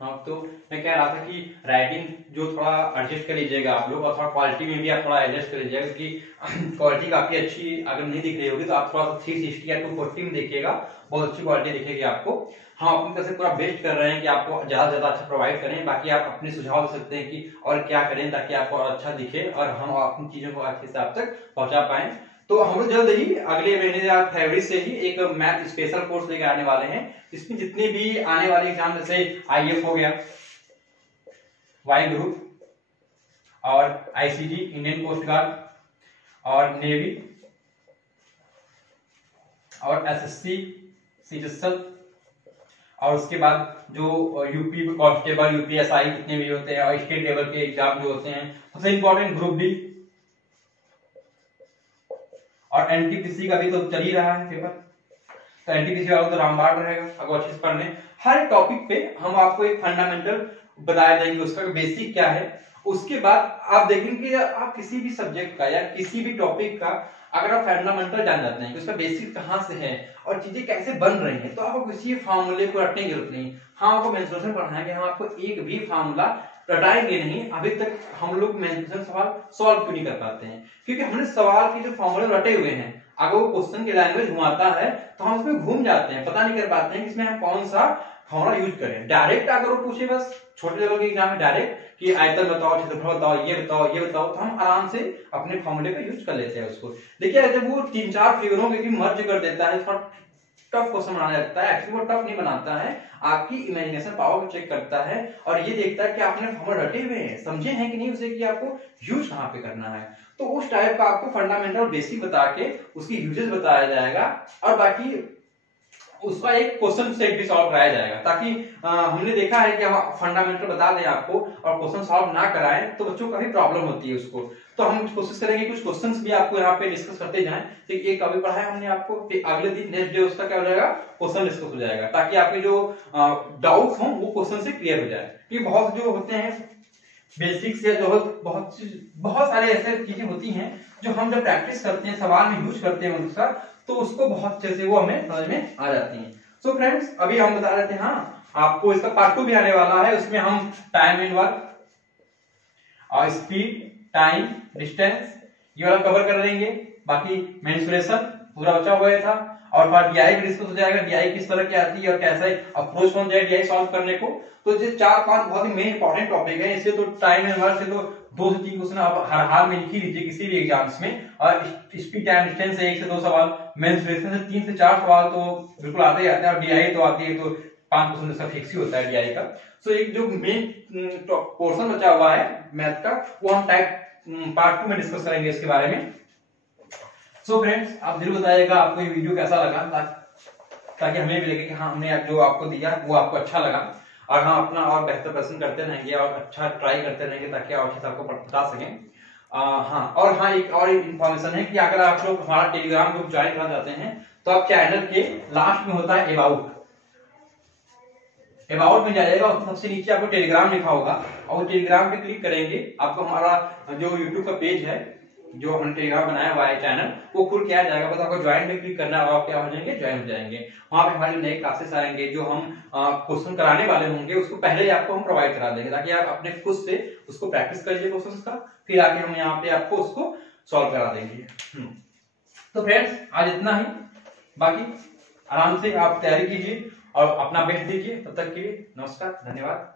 हाँ, तो मैं कह रहा था कि राइटिंग जो थोड़ा एडजस्ट कर लीजिएगा आप लोग, और थोड़ा क्वालिटी में भी आप थोड़ा एडजस्ट कर लीजिएगा, क्योंकि क्वालिटी काफी अच्छी अगर नहीं दिख रही होगी तो आप थोड़ा सा 360 या 240 में देखिएगा, बहुत अच्छी क्वालिटी दिखेगी आपको। हम अपनी तरफ से पूरा बेस्ट कर रहे हैं कि आपको ज्यादा से ज्यादा अच्छा प्रोवाइड करें, बाकी आप अपने सुझाव दे सकते हैं कि और क्या करें ताकि आपको और अच्छा दिखे और हम अपनी चीजों को अच्छे से आप तक पहुंचा पाए। तो हम लोग जल्द ही अगले महीने या फरवरी से ही एक मैथ स्पेशल कोर्स लेकर आने वाले हैं, इसमें जितने भी आने वाले एग्जाम जैसे आईएएफ हो गया, वाई ग्रुप और आईसीडी इंडियन कोस्ट गार्ड और नेवी और एसएससी सीटीएसएल, और उसके बाद जो यूपी कांस्टेबल यूपीएसआई जितने भी होते हैं और स्टेट लेवल के एग्जाम जो होते हैं, सबसे इंपॉर्टेंट ग्रुप डी और एनटीपीसी का भी तो चल ही रहा है पेपर, तो एनटीपीसी वाला तो रामबाण रहेगा, अगर अच्छे से पढ़ने हर टॉपिक पे हम आपको एक फंडामेंटल बताया देंगे उसका बेसिक क्या है उसके बाद आप देखेंगे कि आप किसी भी सब्जेक्ट का या किसी भी टॉपिक का अगर आप फंडामेंटल जान जाते हैं कि उसका बेसिक कहाँ से है और चीजें कैसे बन रही हैं, तो आपको किसी फार्मूले को रटने की जरूरत नहीं। हाँ, आपको मेंसुरेशन पढ़ाएंगे, हम आपको एक भी फार्मूला रटाएंगे नहीं। अभी तक हम लोग मेंसुरेशन सवाल सॉल्व क्यों नहीं कर पाते हैं? क्योंकि हमने सवाल के जो फॉर्मूले रटे हुए हैं, अगर वो क्वेश्चन की लैंग्वेज घुमाता है तो हम उसमें घूम जाते हैं, पता नहीं कर पाते हैं कि इसमें हम कौन सा फॉर्मूला यूज करें। डायरेक्ट अगर वो पूछे बस छोटे लेवल के एग्जाम में डायरेक्ट कि आयतन बताओ, क्षेत्रफल बताओ, ये बताओ, ये बताओ, तो हम आराम से अपने फॉर्मूले का यूज कर लेते हैं उसको। देखिए जब वो 3-4 फिगरों के मर्ज कर देता है, थोड़ा टफ क्वेश्चन बनाने लगता है। एक्चुअली वो टफ नहीं बनाता है, आपकी इमेजिनेशन पावर को चेक करता है और ये देखता है कि आपने फॉर्मूला रटे हुए हैं, समझे हैं कि नहीं उसे, कि आपको यूज कहाँ पे करना है। तो उस टाइप का आपको फंडामेंटल बेसिक बता के उसकी यूजेस बताया जाएगा और बाकी उसका एक क्वेश्चन सेट भी सॉल्व कराया जाएगा, ताकि हमने देखा है कि हम फंडामेंटल बता दें आपको और क्वेश्चन सॉल्व ना कराएं तो बच्चों को काफी प्रॉब्लम होती है उसको। तो हम कोशिश करेंगे कुछ क्वेश्चंस भी आपको यहाँ पे डिस्कस करते जाएं। तो एक अभी पढ़ा है हमने आपको, अगले दिन नेक्स्ट डे उसका क्या हो जाएगा, क्वेश्चन डिस्कस हो जाएगा, ताकि आपके जो डाउट्स हों वो क्वेश्चन से क्लियर हो जाए। क्योंकि बहुत जो होते हैं बेसिक से जो बहुत सारे ऐसे चीजें होती हैं जो हम जब प्रैक्टिस करते हैं, सवाल में यूज करते हैं उसका, तो उसको बहुत अच्छे से वो हमें समझ में आ जाती हैं। सो फ्रेंड्स, अभी हम बता रहे थे, हाँ आपको इसका पार्ट 2 भी आने वाला है, उसमें हम टाइम एंड वर्क और स्पीड, टाइम, डिस्टेंस ये वाला कवर कर लेंगे। बाकी मेंसुरेशन पूरा बचा हुआ था और बाद डीआई भी डिस्कस हो जाएगा, डीआई किस तरह की आती है और कैसे अप्रोच होना चाहिए डीआई सॉल्व करने को। तो ये 4-5 बहुत ही मेन इंपॉर्टेंट टॉपिक है। इससे तो टाइम एंड वर्क से तो 2 से 3 क्वेश्चन आप हर हाल में लिख ही लीजिए किसी भी एग्जाम्स में, और स्पीड, टाइम, डिस्टेंस से 1 से 2 सवाल, मेंसुरेशन से 3 से 4 सवाल तो बिल्कुल आते ही आते हैं, और डीआई तो आती है तो 5% इसका फिक्स ही होता है डीआई का। सो एक जो मेन पोर्शन बचा हुआ है मैथ का, वो हम पार्ट 2 में डिस्कस करेंगे इसके बारे में। सो फ्रेंड्स, आप जरूर बताइएगा आपको ये वीडियो कैसा लगा, ताकि हमें भी लगे कि हाँ हमने जो आपको दिया वो आपको अच्छा लगा, और हम अपना और बेहतर प्रश्न करते रहेंगे और अच्छा ट्राई करते रहेंगे ताकि और अच्छे आपको बता सकें। हाँ, एक और इन्फॉर्मेशन है कि अगर आप लोग हमारा टेलीग्राम ग्रुप ज्वाइन करना चाहते हैं तो आप चैनल के लास्ट में होता है अबाउट में जाइएगा और सबसे नीचे आपको टेलीग्राम लिखा होगा, और टेलीग्राम पे क्लिक करेंगे आपको हमारा जो यूट्यूब का पेज है, जो हमने टेलीग्राम बनाया हुआ है चैनल, वो खुल के आ जाएगा। बस आपको ज्वाइन पे क्लिक करना है और आप क्या हो जाएंगे, ज्वाइन हो जाएंगे। वहां पे हमारे नए क्लासेस आएंगे, जो हम क्वेश्चन कराने वाले होंगे उसको पहले ही आपको हम प्रोवाइड करा देंगे, ताकि आप अपने खुद से उसको प्रैक्टिस करिए क्वेश्चन का, फिर आगे हम यहाँ पे आपको उसको सॉल्व करा देंगे। तो फ्रेंड्स, आज इतना ही, बाकी आराम से आप तैयारी कीजिए और अपना बेस्ट दीजिए। तब तक के लिए नमस्कार, धन्यवाद।